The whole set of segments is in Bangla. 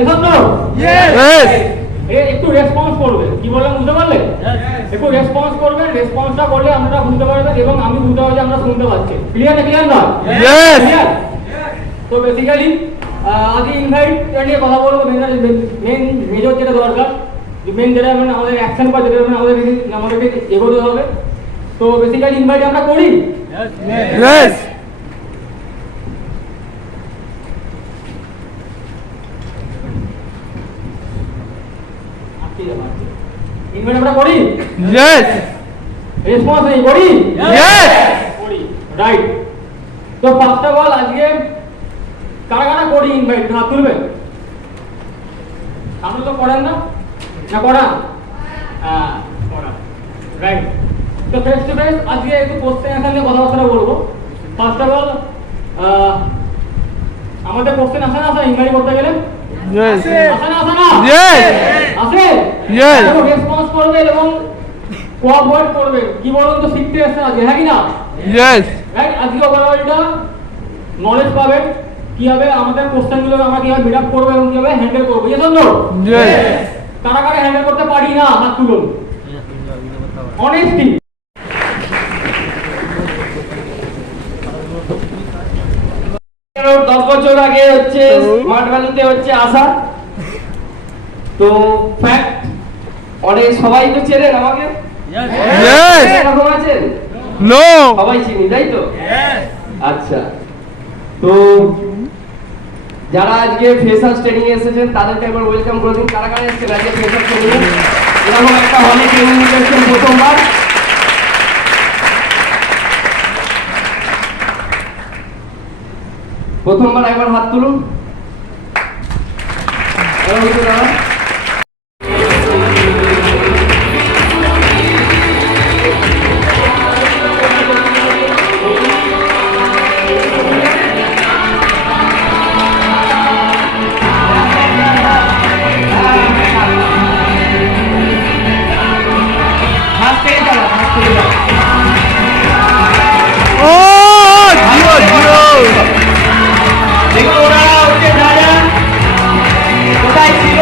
এসব তো Yes. একটু রেসপন্স করবে, কি বললাম বুঝতে পারলে? একটু রেসপন্স করবে, রেসপন্সটা করলে আপনারা বুঝতে পারবেন এবং আমি বুঝতে পারছি আমরা শুনতে পাচ্ছি। ক্লিয়ার না ক্লিয়ার নয়? Yes. ক্লিয়ার? তো বেসিক্যালি আজকে ইনভাইট নিয়ে কথা বলবো। মেন মেজর যেটা দরকার, মেন যেটা মানে আমাদের অ্যাকশন বা যেটা মানে আমাদেরকে এগোতে হবে। তো বেসিক্যালি ইনভাইট আমরা করি। Yes. ইনভাইট আমরা করি। Yes. রেসপন্স নেই, করি। Yes. করি, রাইট। তো ফার্স্ট অফ অল আজকে কারা কারা করি ইনভাইট হাত তুলবে? আপনি তো করেন না, না করান? হ্যাঁ করান, রাইট। তো ফেস টু ফেস আজকে একটু কোশ্চেন অ্যান্সার নিয়ে কথাবার্তা বলবো। ফার্স্ট অফ অল আমাদের কোশ্চেন আসে না ইনভাইট করতে গেলে? Yes. আসে না, আসে না? Yes. আসে? Yes. রেসপন্স করবে এবং কোঅপারেট করবে। কি বলুন তো, শিখতে এসেছে আজকে, হ্যাঁ কি না? Yes. রাইট। আজকে ওভারঅলটা নলেজ পাবেন কিভাবে আমাদের কোশ্চেনগুলো আমরা কিভাবে মিট আপ করবো এবং কিভাবে হ্যান্ডেল করবো। Yes or no? Yes. কারা কারা হ্যান্ডেল করতে পারি না হাত তুলুন। অনেস্টি। 10 বছর আগে হচ্ছে স্মার্ট ভ্যালিতে হচ্ছে আসা। তো ফ্যাক্ট অনেক সবাই তো চেনেন আমাকে। Yes. এরকম আছেন? No. সবাই চিনি তাই তো? আচ্ছা, তো যারা আজকে ফ্রেশার্স ট্রেনিং এ এসেছেন তাদেরকে একবার ওয়েলকাম করে দিন। কারা কারা এসেছেন আজকে ফ্রেশার্স ট্রেনিং এ? এরকম একটা হলে ট্রেনিং নিতেছেন প্রথমবার। প্রথমবার একবার হাত তুলুন। এরকম করে দাঁড়ান। Oh, zero. দেখুন ওরা হচ্ছে যারা কোথায় ছিল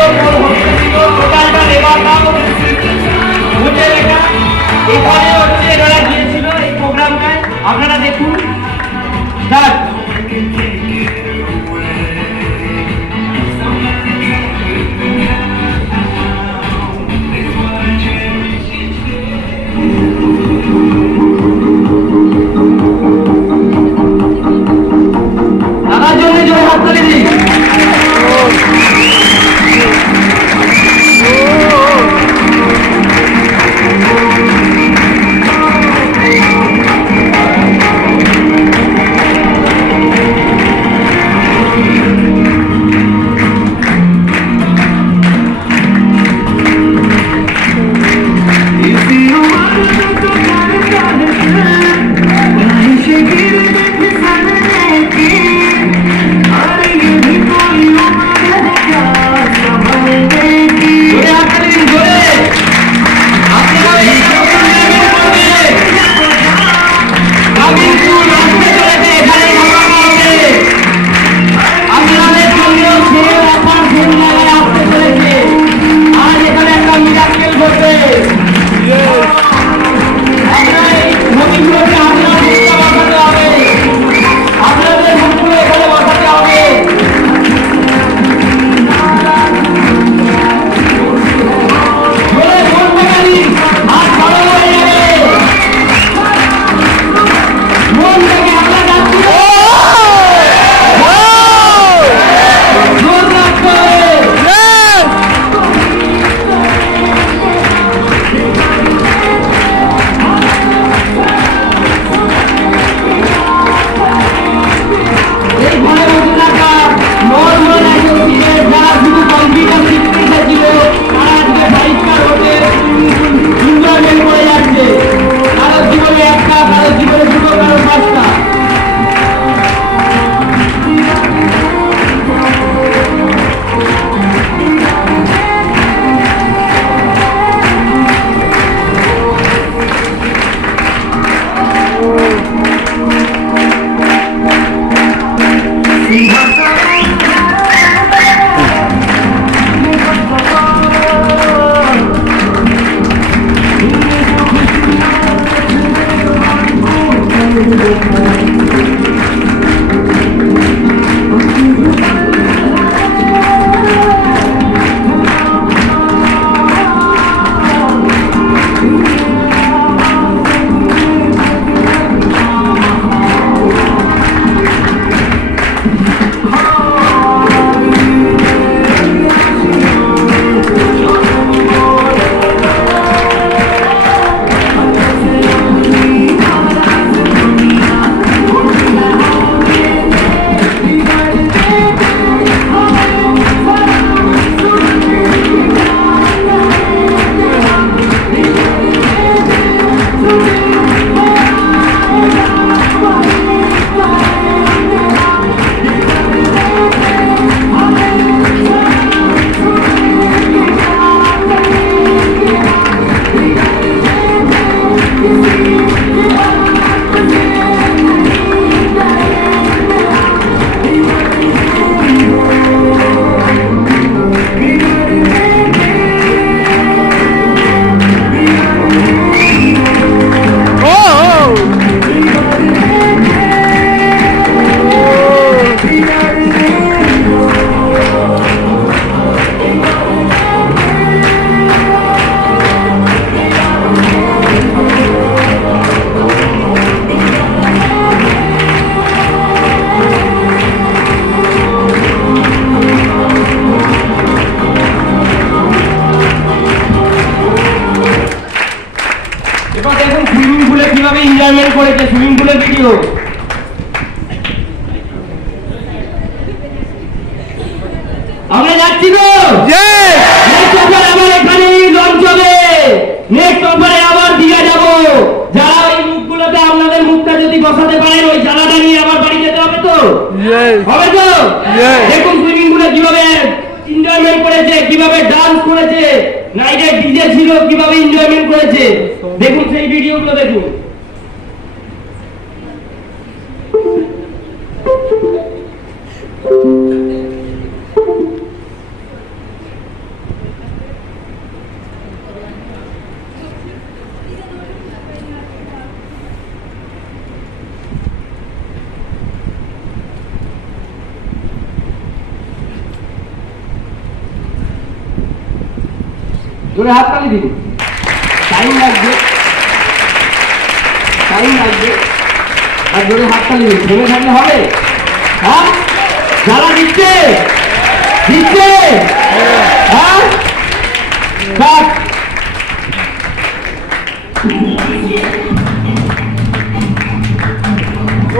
এবার দেখুন সুইমিং পুলে কিভাবে এনজয়মেন্ট করেছে, সুইমিং পুলের ভিডিও। আমরা যাচ্ছি তো, নেক্সট অফার আবার এখানে লঞ্চ হবে, নেক্সট অফারে আবার দীঘা যাবো। যারা ওই মুখগুলোতে আপনাদের মুখটা যদি বসাতে পারেন, ওই জ্বালাটা নিয়ে আবার বাড়ি যেতে হবে তো, হবে তো। দেখুন সুইমিং পুলে কিভাবে এনজয়মেন্ট করেছে, কিভাবে ডান্স করেছে, নাইটে ডিজে ছিল, কিভাবে এনজয়মেন্ট করেছে, দেখুন সেই ভিডিওগুলো দেখুন। জোরে হাত তালি দিন, টাইম লাগবে, টাইম লাগবে, আর জোরে হাত তালি দিন। থেমে থাকলে হবে? হ্যাঁ, যারা দিচ্ছে দিচ্ছে, হ্যাঁ বাস।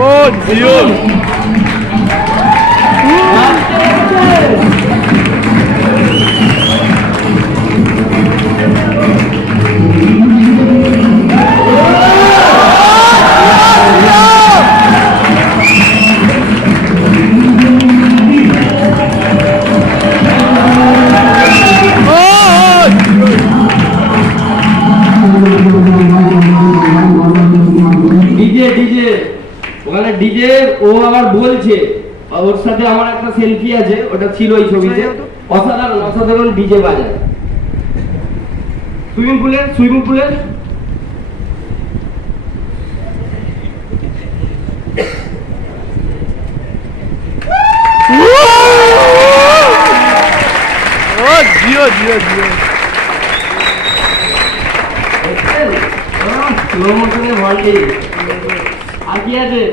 ও জিও ডিজে ডিজে ওখানে ডিজে, ও আবার বলছে, ওর সাথে আমার একটা সেলফি আছে, ওটা ছিল এই ছবিতে। অসাধারণ অসাধারণ ডিজে বাজায় সুইমিং পুলের, সুইমিং পুলের। জিও জিও জিও স্লো মোশনে ভল্টি আর কি আছে?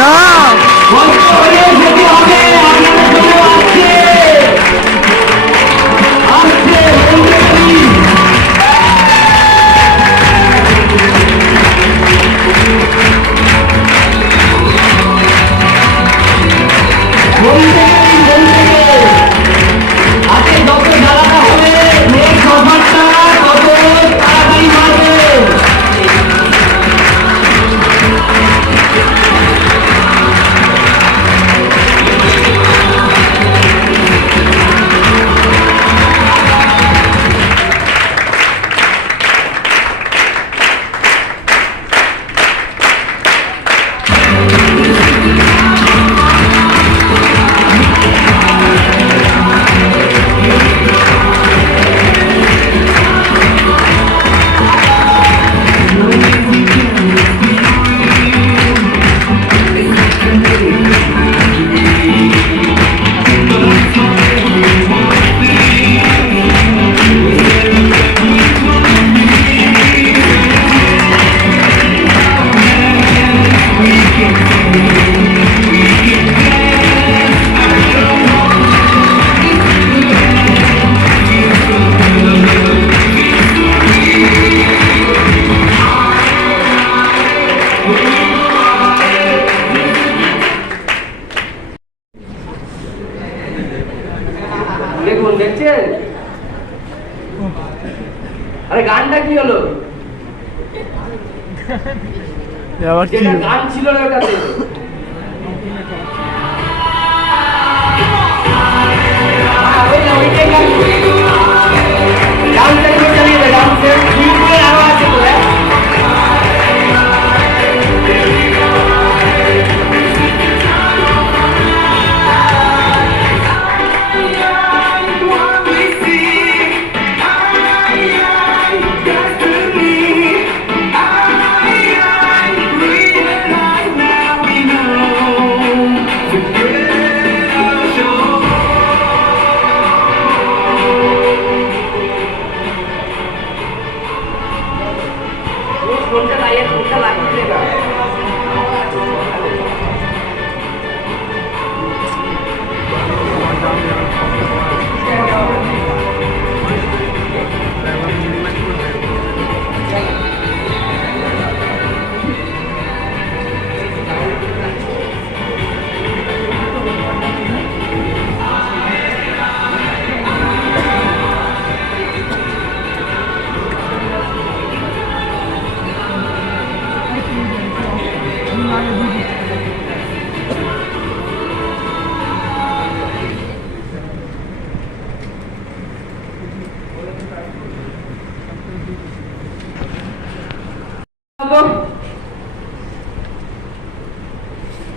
না কষ্ট হলে যেতে হবে, আপনাদের জন্য আসছে আসছে বলতে পারি। হাতে যত জ্বালাটা হবে নেক্সট অফারটা তত তাড়াতাড়ি মারবে। দেখুন, দেখছেন? আরে গানটা কি হলো? আবার কি যেটা গান ছিল না ওটাতে। ওইটাই গান। ডান্সের উপর চালিয়ে দে, ডান্সের সুইংগুলো আরো আছে তো, হ্যাঁ? ফোনটা লাগিয়ে দে না।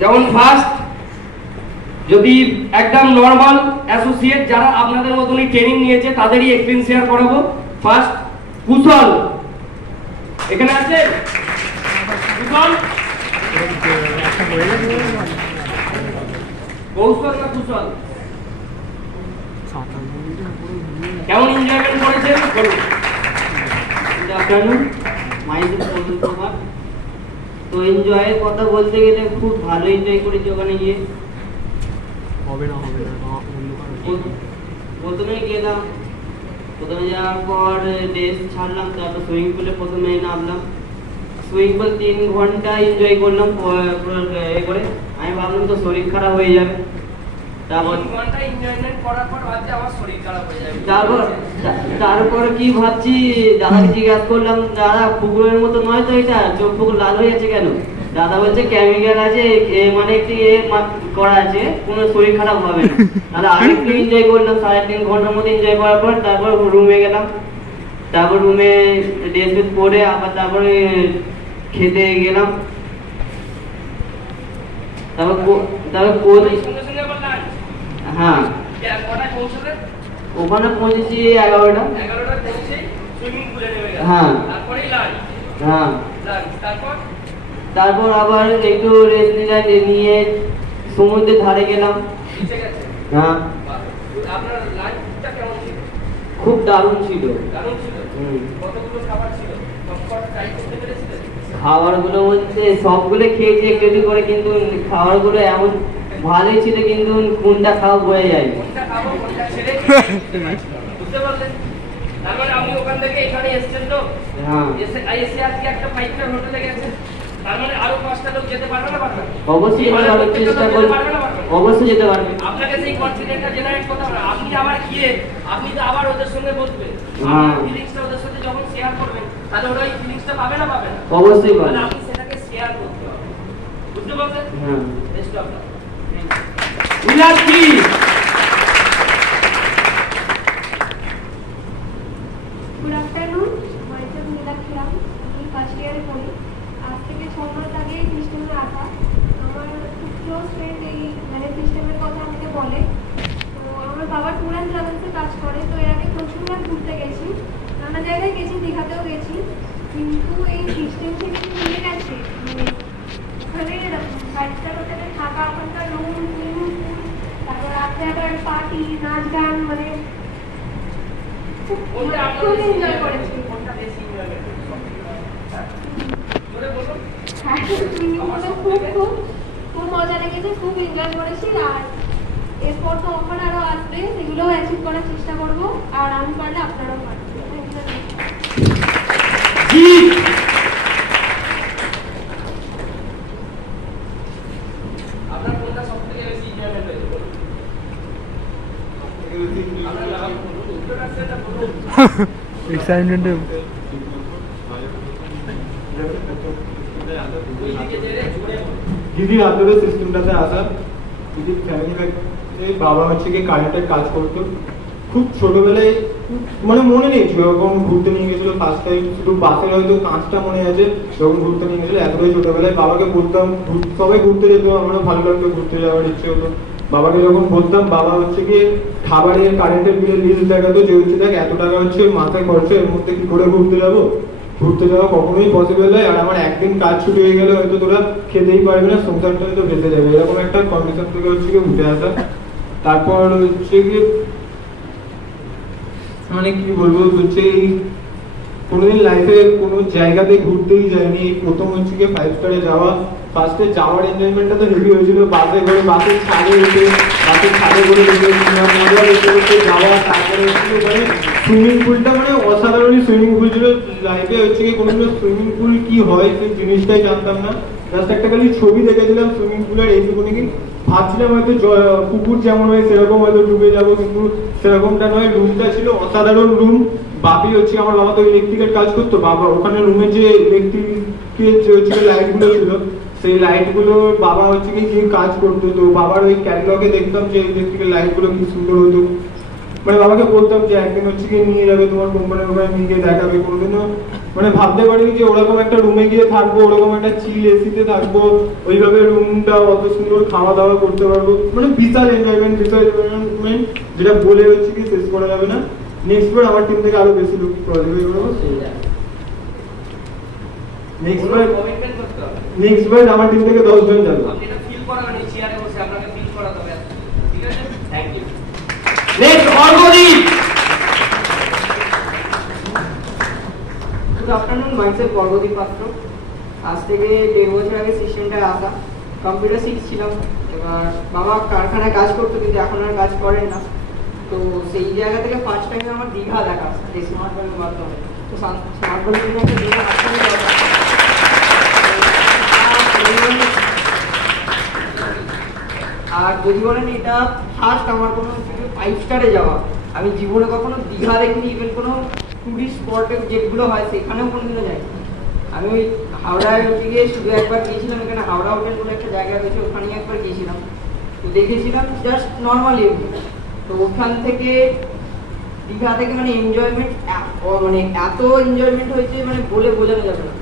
যেমন ফার্স্ট যদি একদম নরমাল অ্যাসোসিয়েট যারা আপনাদের মতনই ট্রেনিং নিয়েছে তাদেরই এক্সপিরিয়েন্স শেয়ার করাবো। ফার্স্ট কুশল, এখানে আছে কুশল, কৌশল না কুশল? কেমন এনজয়মেন্ট করেছেন বলুন। তো এনজয়ের কথা বলতে গেলে খুব ভালো এনজয় করেছি ওখানে গিয়ে। প্রথমে গেলাম, প্রথমে যাওয়ার পর ড্রেস ছাড়লাম, তারপর সুইমিং পুলে প্রথমে নামলাম। সুইমিং পুল 3 ঘন্টা এনজয় করলাম এ করে। আমি ভাবলাম তো শরীর খারাপ হয়ে যাবে, তারপর কি ভাবছি, দাদাকে জিজ্ঞাসা করলাম, দাদা পুকুরের মতো নয় তো এটা, চোখ পুকুর লাল হয়ে আছে কেন? দাদা বলছে কেমিক্যাল আছে, মানে একটি করা আছে, কোনো শরীর খারাপ হবে না। দাদা আরেকটু এনজয় করলাম, 3.5 ঘন্টার মতো এনজয় করার পর তারপর রুমে গেলাম। তারপর রুমে ড্রেস ফ্রেস পরে আবার তারপরে খেতে গেলাম। হ্যাঁ, ওখানে পৌঁছেছি 11টা। হ্যাঁ হ্যাঁ, তারপর আবার একটু রেস্ট নিয়ে সমুদ্রের ধারে গেলাম। হ্যাঁ, খুব দারুণ ছিল। খাবারগুলো মধ্যে সবগুলো খেয়েছি একটু একটু করে, কিন্তু খাবারগুলো এমন ভালোই ছিল, কিন্তু কোনটা খাওয়া বোঝা যায় না। কোনটা খাবো কোনটা ছেড়ে বুঝতে পারলেন? তার মানে আপনি ওখান থেকে এখানে এসেছেন তো, হ্যাঁ, এসে আজকে একটা 5 স্টার হোটেলে গেছেন, তার মানে আরো 5টা লোক যেতে পারবে না পারবে না? অবশ্যই যেতে পারবে, চেষ্টা করবে, অবশ্যই যেতে পারবে। আপনাকে সেই কনফিডেন্টটা জেনারেট করতে হবে। আপনি আবার গিয়ে আপনি তো আবার ওদের সঙ্গে বসবেন, হ্যাঁ। আপনার ফিলিংসটা ওদের সাথে যখন শেয়ার করবেন, তাহলে ওরা এই ফিলিংসটা পাবে না পাবে না? অবশ্যই পাবে। তাহলে আপনি সেটাকে শেয়ার করতে হবে, বুঝতে পারছেন? হ্যাঁ। Best of lakh. Ullasi good afternoon, myself Nilakshi Ram, আমি ফার্স্ট ইয়ারে পড়ি। আজ থেকে 6 মাস আগে এই সিস্টেমে আসা। আমার খুব ক্লোজ ফ্রেন্ড এই মানে সিস্টেমের কথা আমাকে বলে। তো আমার বাবা ট্যুর অ্যান্ড ট্রাভেলসে কাজ করে, তো এর আগে প্রচুরবার ঘুরতে গেছি, নানা জায়গায় গেছি, দীঘাতেও গেছি, কিন্তু এই সিস্টেম থেকে মিলে গেছে। মানে ওখানে 5 স্টার হোটেলে থাকা, ওখানকার রুম, সুইমিং পুল, তারপর রাত্রে আবার পার্টি, নাচ গান, মানে কোনটা আপনার খুব বেশি এনজয় করেছি। কোনটা বেশি এনজয় করেছেন? জোরে বলুন। হ্যাঁ, সুইমিং পুলে খুব খুব খুব মজা লেগেছে, খুব এনজয় করেছি। আর এরপর তো অফার আরো আসবে, সেগুলোও অ্যাচিভ করার চেষ্টা করবো, আর আমি পারলে আপনারাও পারবেন। জি আপনার কোনটা সবথেকে বেশি এনজয়মেন্ট হয়েছে বলুন? আপনার লাভ বলুন, উত্তরটা সেটা বলুন। एक्साइटमेंट ওই দিকে যেয়ে জোরে বলুন। দিদির হাতের সিস্টেমটাতে আসা। দিদির ফ্যামিলি বাবা হচ্ছে কি কারেন্টের কাজ করতো। খুব ছোটবেলায় মানে মনে নেই যখন ঘুরতে নিয়ে গেছিল ফার্স্ট টাইম, শুধু বাসের হয়তো কাঁচটা মনে আছে যখন ঘুরতে নিয়ে গেছিল। এতটাই ছোটবেলায় বাবাকে বলতাম, সবাই ঘুরতে যেত, আমারও ভালো লাগতো, ঘুরতে যাওয়ার ইচ্ছে হতো। বাবাকে যখন বলতাম, বাবা হচ্ছে কি খাবারের কারেন্টের বিলের লিস্ট দেখাতো, যে হচ্ছে দেখ এত টাকা হচ্ছে মাথায় খরচা, এর মধ্যে কি করে ঘুরতে যাবো? ঘুরতে যাওয়া কখনোই পসিবল নয়, আর আমার একদিন কাজ ছুটি হয়ে গেলে হয়তো তোরা খেতেই পারবি না, সংসারটা হয়তো বেঁচে যাবে, এরকম একটা কন্ডিশন থেকে হচ্ছে কি উঠে আসা। তারপর হচ্ছে কি মানে কি বলবো, হচ্ছে এই কোনোদিন লাইফে কোনো জায়গাতে ঘুরতেই যায়নি, এই প্রথম হচ্ছে কি 5 স্টারে যাওয়া। ফার্স্টে যাওয়ার এনজয়মেন্টটা তো হেভি হয়েছিল, বাসে করে, বাসের ছাদে উঠে, বাসের ছাদে করে মজা করতে যাওয়া। তারপরে হচ্ছে মানে সুইমিং পুলটা মানে অসাধারণই সুইমিং পুল ছিল। লাইফে হচ্ছে কি কোনোদিনও সুইমিং পুল কি হয় সেই জিনিসটাই জানতাম না, জাস্ট একটা খালি ছবি দেখেছিলাম সুইমিং পুলের, এইটুকুনি কি ভাবছিলাম হয়তো পুকুর যেমন হয় সেরকম হয়তো ডুবে যাবো, কিন্তু সেরকমটা নয়। রুমটা ছিল অসাধারণ রুম। বাপি হচ্ছে আমার বাবা তো ইলেকট্রিকের কাজ করতো, বাবা ওখানে রুমে যে ইলেকট্রিকের হচ্ছে লাইটগুলো ছিল, সেই লাইটগুলো বাবা হচ্ছে কি কাজ করতো। তো বাবার ওই ক্যাটালগে দেখতাম যে ইলেকট্রিকের লাইটগুলো কি সুন্দর হতো। মানে বাবাকে বলতাম যে একদিন হচ্ছে কি নিয়ে যাবে তোমার কোম্পানির ওখানে, নিয়ে গিয়ে দেখাবে। কোনোদিনও মানে ভাবতে পারিনি যে ওরকম একটা রুমে গিয়ে থাকবো, ওরকম একটা চিল এসিতে থাকবো, ওইভাবে রুমটা অত সুন্দর খাওয়া দাওয়া করতে পারবো। মানে বিশাল এনজয়মেন্ট, যেটা বলে হচ্ছে কি শেষ করা যাবে না। নেক্সট বার আমার টিম থেকে আরো বেশি লোক প্রজেক্ট করবো। নেক্সট বার কমিটমেন্ট করতে হবে। নেক্সট বার আমার টিম থেকে 10 জন যাবে। আপনি এটা ফিল করাবেন, এই চেয়ারে বসে আপনাকে ফিল করাতে হবে, ঠিক আছে? Thank you. Next Argadeep. Good afternoon, myself Argadeep Patra. আজ থেকে 1.5 বছর আগে সিস্টেমটা আসা। কম্পিউটার শিখছিলাম, এবার বাবা কারখানায় কাজ করতো, কিন্তু এখন আর কাজ করেন না। তো সেই জায়গা থেকে ফার্স্ট টাইম আমার দীঘা দেখা এই স্মার্ট ফোনের মাধ্যমে। তো স্মার্ট ফোনের জন্য একটা দীঘা আসতে দরকার। আর যদি বলেন এটা ফার্স্ট আমার কোনো 5 স্টারে যাওয়া, আমি জীবনে কখনো দীঘা দেখিনি, ইভেন কোনো টুরিস্ট স্পটে যেগুলো হয় সেখানেও কোনোদিনও যাই। আমি ওই হাওড়ায় গিয়ে শুধু একবার গিয়েছিলাম, এখানে হাওড়া হোটেল বলে একটা জায়গা রয়েছে, ওখানেই একবার গিয়েছিলাম। তো দেখেছিলাম জাস্ট নর্মালি। তো ওখান থেকে দীঘা থেকে মানে এনজয়মেন্ট, মানে এত এনজয়মেন্ট হয়েছে মানে বলে বোঝানো যাবে না।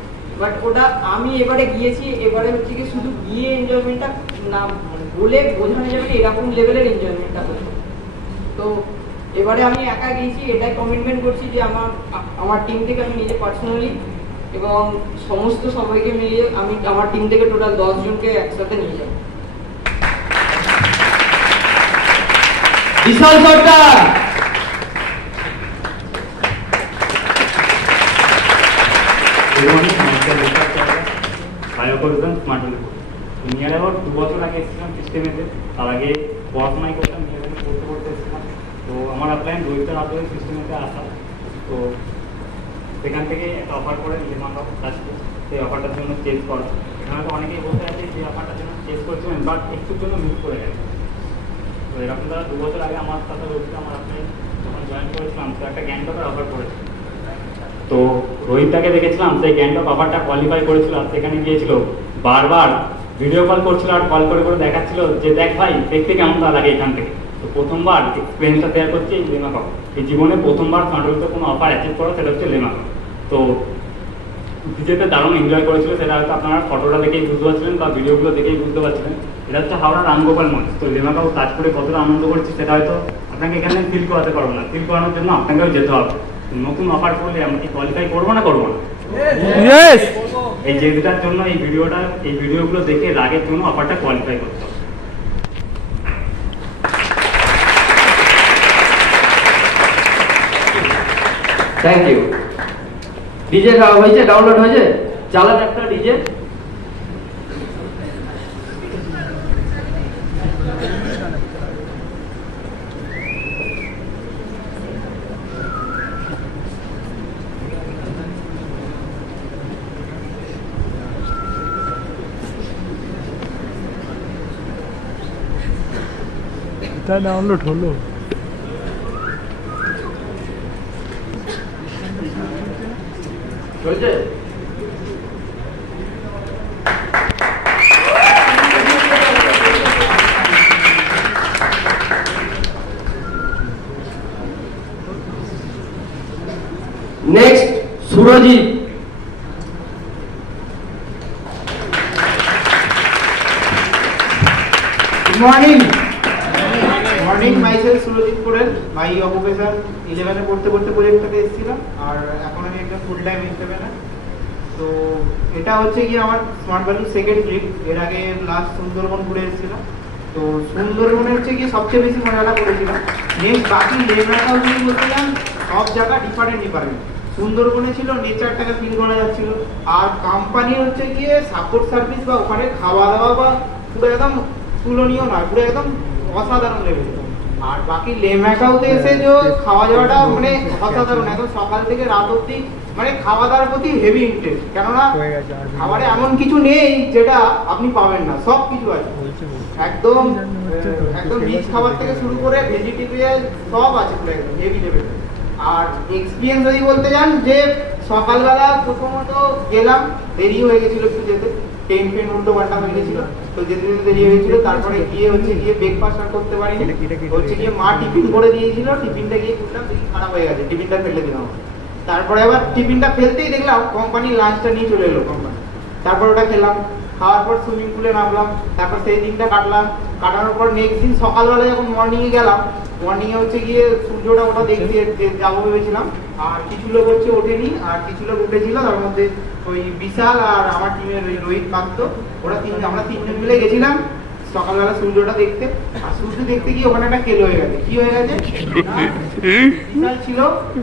বাট ওটা আমি এবারে গিয়েছি, এবারে হচ্ছে কি শুধু গিয়ে এনজয়মেন্টটা না মানে বলে বোঝানো যাবে না, এরকম লেভেলের এনজয়মেন্টটা হয়েছে। তো এবারে আমি একা গিয়েছি, এটাই কমিটমেন্ট করছি যে আমার টিম থেকে আমি নিজে পার্সোনালি এবং সমস্ত সবাইকে মিলিয়ে আমি আমার টিম থেকে টোটাল 10 জনকে একসাথে নিয়ে যাব। বিশাল সরকার। বায়োকোরিজম স্মার্ট হলে নিয়ার অ্যাবাউট 2 বছর আগে এসেছিলাম সিস্টেমেতে। তার আগে পড়াশোনাই করতাম, নিয়ার পড়তে এসেছিলাম। তো আমার অ্যাপ্লাইন রোহিতের হাতে সিস্টেমেতে আসা, তো সেখান থেকে একটা অফার করে লেমাকাও কাজকে সেই অফারটার জন্য চেঞ্জ করা। এখানে তো অনেকেই বলতে আছে যে অফারটার জন্য চেঞ্জ করছিলেন, বাট একটুর জন্য মিস করে গেছে। তো এরকম তারা 2 বছর আগে আমার সাথে রোহিত আমার অ্যাপ্লাই যখন জয়েন করেছিলাম, তো একটা গ্যাংটকের অফার করেছিল। তো রোহিতটাকে দেখেছিলাম, সেই গ্যাংটক অফারটা কোয়ালিফাই করেছিল, আর সেখানে গিয়েছিল বারবার ভিডিও কল করছিল আর কল করে করে দেখাচ্ছিল যে দেখ ভাই দেখতে কেমন তা লাগে এখান থেকে। তো প্রথমবার এক্সপিরিয়েন্সটা শেয়ার করছি এই লেমাকাও, এই জীবনে প্রথমবার স্মার্টওয়েতে কোনো অফার অ্যাচিভ করা, সেটা হচ্ছে লেমাকাও। তো ভিডিওতে দারুণ এনজয় করেছিল, সেটা হয়তো আপনারা ফটোটা দেখেই বুঝতে পারছিলেন বা ভিডিওগুলো দেখেই বুঝতে পারছিলেন। এটা হচ্ছে হাওড়া রামগোপাল মঞ্চ। তো লেমাকাও কাজ করে কতটা আনন্দ করছি সেটা হয়তো আপনাকে এখানে ফিল করাতে পারবো না, ফিল করানোর জন্য আপনাকেও যেতে হবে। নতুন অফার করলে আমরা কি কোয়ালিফাই করবো না করবো না? ইয়েস। এই যেটার জন্য এই ভিডিওগুলো দেখে রাগের জন্য অফারটা কোয়ালিফাই করতে হবে। Thank you. ডিজে হয়েছে, ডাউনলোড হয়েছে, চালান একটা ডিজে। এটা ডাউনলোড হলো। চলছে? Next Surajit. Morning myself Surajit Korel. My occupation 11-এ পড়তে প্রজেক্টটাতে এসেছিলাম, আর এখন আমি একটা ফুল টাইম এন্টারপ্রেনার। তো এটা হচ্ছে গিয়ে আমার স্মার্ট ভ্যালুর সেকেন্ড ট্রিপ। এর আগে লাস্ট সুন্দরবন ঘুরে এসেছিলাম। তো সুন্দরবনে হচ্ছে গিয়ে সবচেয়ে বেশি মজাটা করেছিলাম। নেক্সট বাকি লেভেলটাও যদি বলতে যান, সব জায়গা ডিফারেন্ট। সুন্দরবনে ছিল নেচারটাকে ফিল করা যাচ্ছিল, আর কোম্পানি হচ্ছে গিয়ে সাপোর্ট সার্ভিস বা ওখানে খাওয়া দাওয়া বা পুরো একদম তুলনীয় নয়, পুরো একদম অসাধারণ লেভেল। আর বাকি লেমাকাওতে এসে যে খাওয়া দাওয়াটা মানে অসাধারণ, একদম সকাল থেকে রাত অবধি মানে খাওয়া দাওয়ার প্রতি হেভি ইন্টারেস্ট। কেননা খাবারে এমন কিছু নেই যেটা আপনি পাবেন না, সব কিছু আছে একদম একদম রিচ খাবার থেকে শুরু করে ভেজিটেরিয়ান সব আছে পুরো একদম হেভি লেভেল। আর এক্সপিরিয়েন্স যদি বলতে যান, যে সকালবেলা প্রথমত গেলাম, দেরি হয়ে গেছিল একটু যেতে, ট্রেন উল্টো পাল্টা হয়ে গেছিল, তো যেতে যেতে দেরি হয়েছিল। তারপরে গিয়ে ব্রেকফাস্ট আর করতে পারিনি, হচ্ছে গিয়ে মা টিফিন করে দিয়েছিল, টিফিনটা গিয়ে খুললাম, দেখি খারাপ হয়ে গেছে, টিফিনটা ফেলে দিলাম। তারপরে আবার টিফিনটা ফেলতেই দেখলাম কোম্পানির লাঞ্চটা নিয়ে চলে এলো কোম্পানি। তারপর ওটা খেলাম, খাওয়ার পর সুইমিং পুলে নামলাম, তারপর সেই দিনটা কাটানোর পর নেক্সট দিন সকালবেলা যখন মর্নিংয়ে গেলাম, মর্নিংয়ে হচ্ছে গিয়ে সূর্যটা ওটা দেখতে যাবো ভেবেছিলাম। আর কিছু লোক হচ্ছে ওঠেনি, আর কিছু লোক উঠেছিল, তার মধ্যে ওই বিশাল আর আমার টিমের রোহিত কান্ত, আমরা তিনজন মিলে গেছিলাম সকালবেলা সূর্যটা দেখতে। আর সূর্য দেখতে গিয়ে ওখানে একটা কেলো হয়ে গেছে। কি হয়ে গেছে? বিশাল ছিল,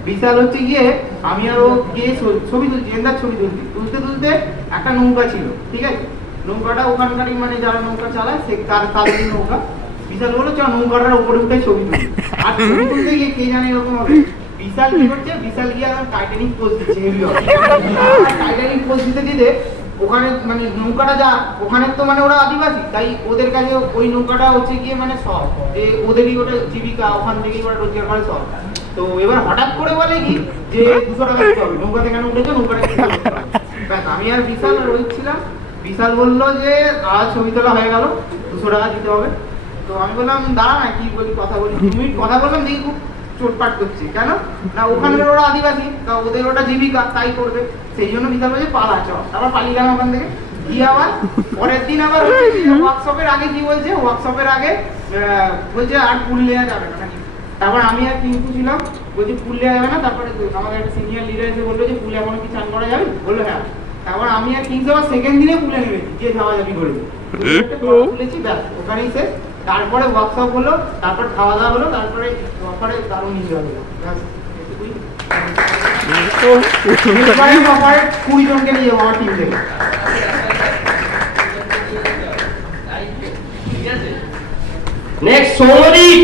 বিশাল হচ্ছে গিয়ে আমি আরো গিয়ে ছবি তুলছি, ছবি তুলতে একটা নৌকা ছিল, ঠিক আছে? নৌকাটা ওখানকারই মানে যারা নৌকা চালায় সে তাদের নৌকা। বিশাল বললো চ নৌকাটার উপরে উঠে ছবি তুলি। আর ছবি তুলতে গিয়ে কে জানে এরকম হবে, বিশাল কি করছে, বিশাল গিয়ে এখন টাইটানিক পোজ দিচ্ছে, হেভি হবে। টাইটানিক পোজ দিতে ওখানে মানে নৌকাটা যা ওখানে তো মানে ওরা আদিবাসী, তাই ওদের কাছে ওই নৌকাটা হচ্ছে গিয়ে মানে সব যে ওদেরই ওটা জীবিকা, ওখান থেকেই ওরা রোজগার করে সব। তো এবার হঠাৎ করে বলে কি যে 200 টাকা দিতে হবে, নৌকাতে কেন উঠেছে, নৌকাটা ব্যাস। আমি আর বিশাল আর রোহিত ছিলাম। বিশাল বললো যে আজ ছবি তোলা হয়ে গেল, 200 টাকা দিতে হবে। তো আমি বললাম দাঁড়া না, কি বলি কথা বলি, 2 মিনিট কথা বললাম, দেখি খুব চোটপাট করছে। কেন না ওখানকার ওরা আদিবাসী, তা ওদের ওটা জীবিকা, তাই করবে। সেই জন্য বিশাল বলছে পালা চ, তারপর পালিয়ে গেলাম ওখান থেকে। গিয়ে আবার পরের দিন আবার ওয়ার্কশপের আগে কি বলছে, ওয়ার্কশপের আগে বলছে আর পুরুলিয়া যাবে না নাকি। তারপর আমি আর কিন্তু ছিলাম, বলছি পুরুলিয়া যাবে না। তারপরে আমাদের একটা সিনিয়র লিডার এসে বললো যে পুলে এখনো কি চান করা যাবে, বললো হ্যাঁ। তারপর আমি আর কিংস আবার সেকেন্ড দিনে পুলে নেমেছি, যে যাওয়াজাবি করেছি, তুলেছি, ব্যাস ওখানেই শেষ। তারপরে ওয়ার্কশপ হলো, তারপর খাওয়া দাওয়া হলো, তারপরে অফারে দারুণ এনজয় হলো, ব্যাস এটুকুই। 20 জনকে নিয়ে যাবো আমার টিম থেকে। নেক্সট সৌমদীপ,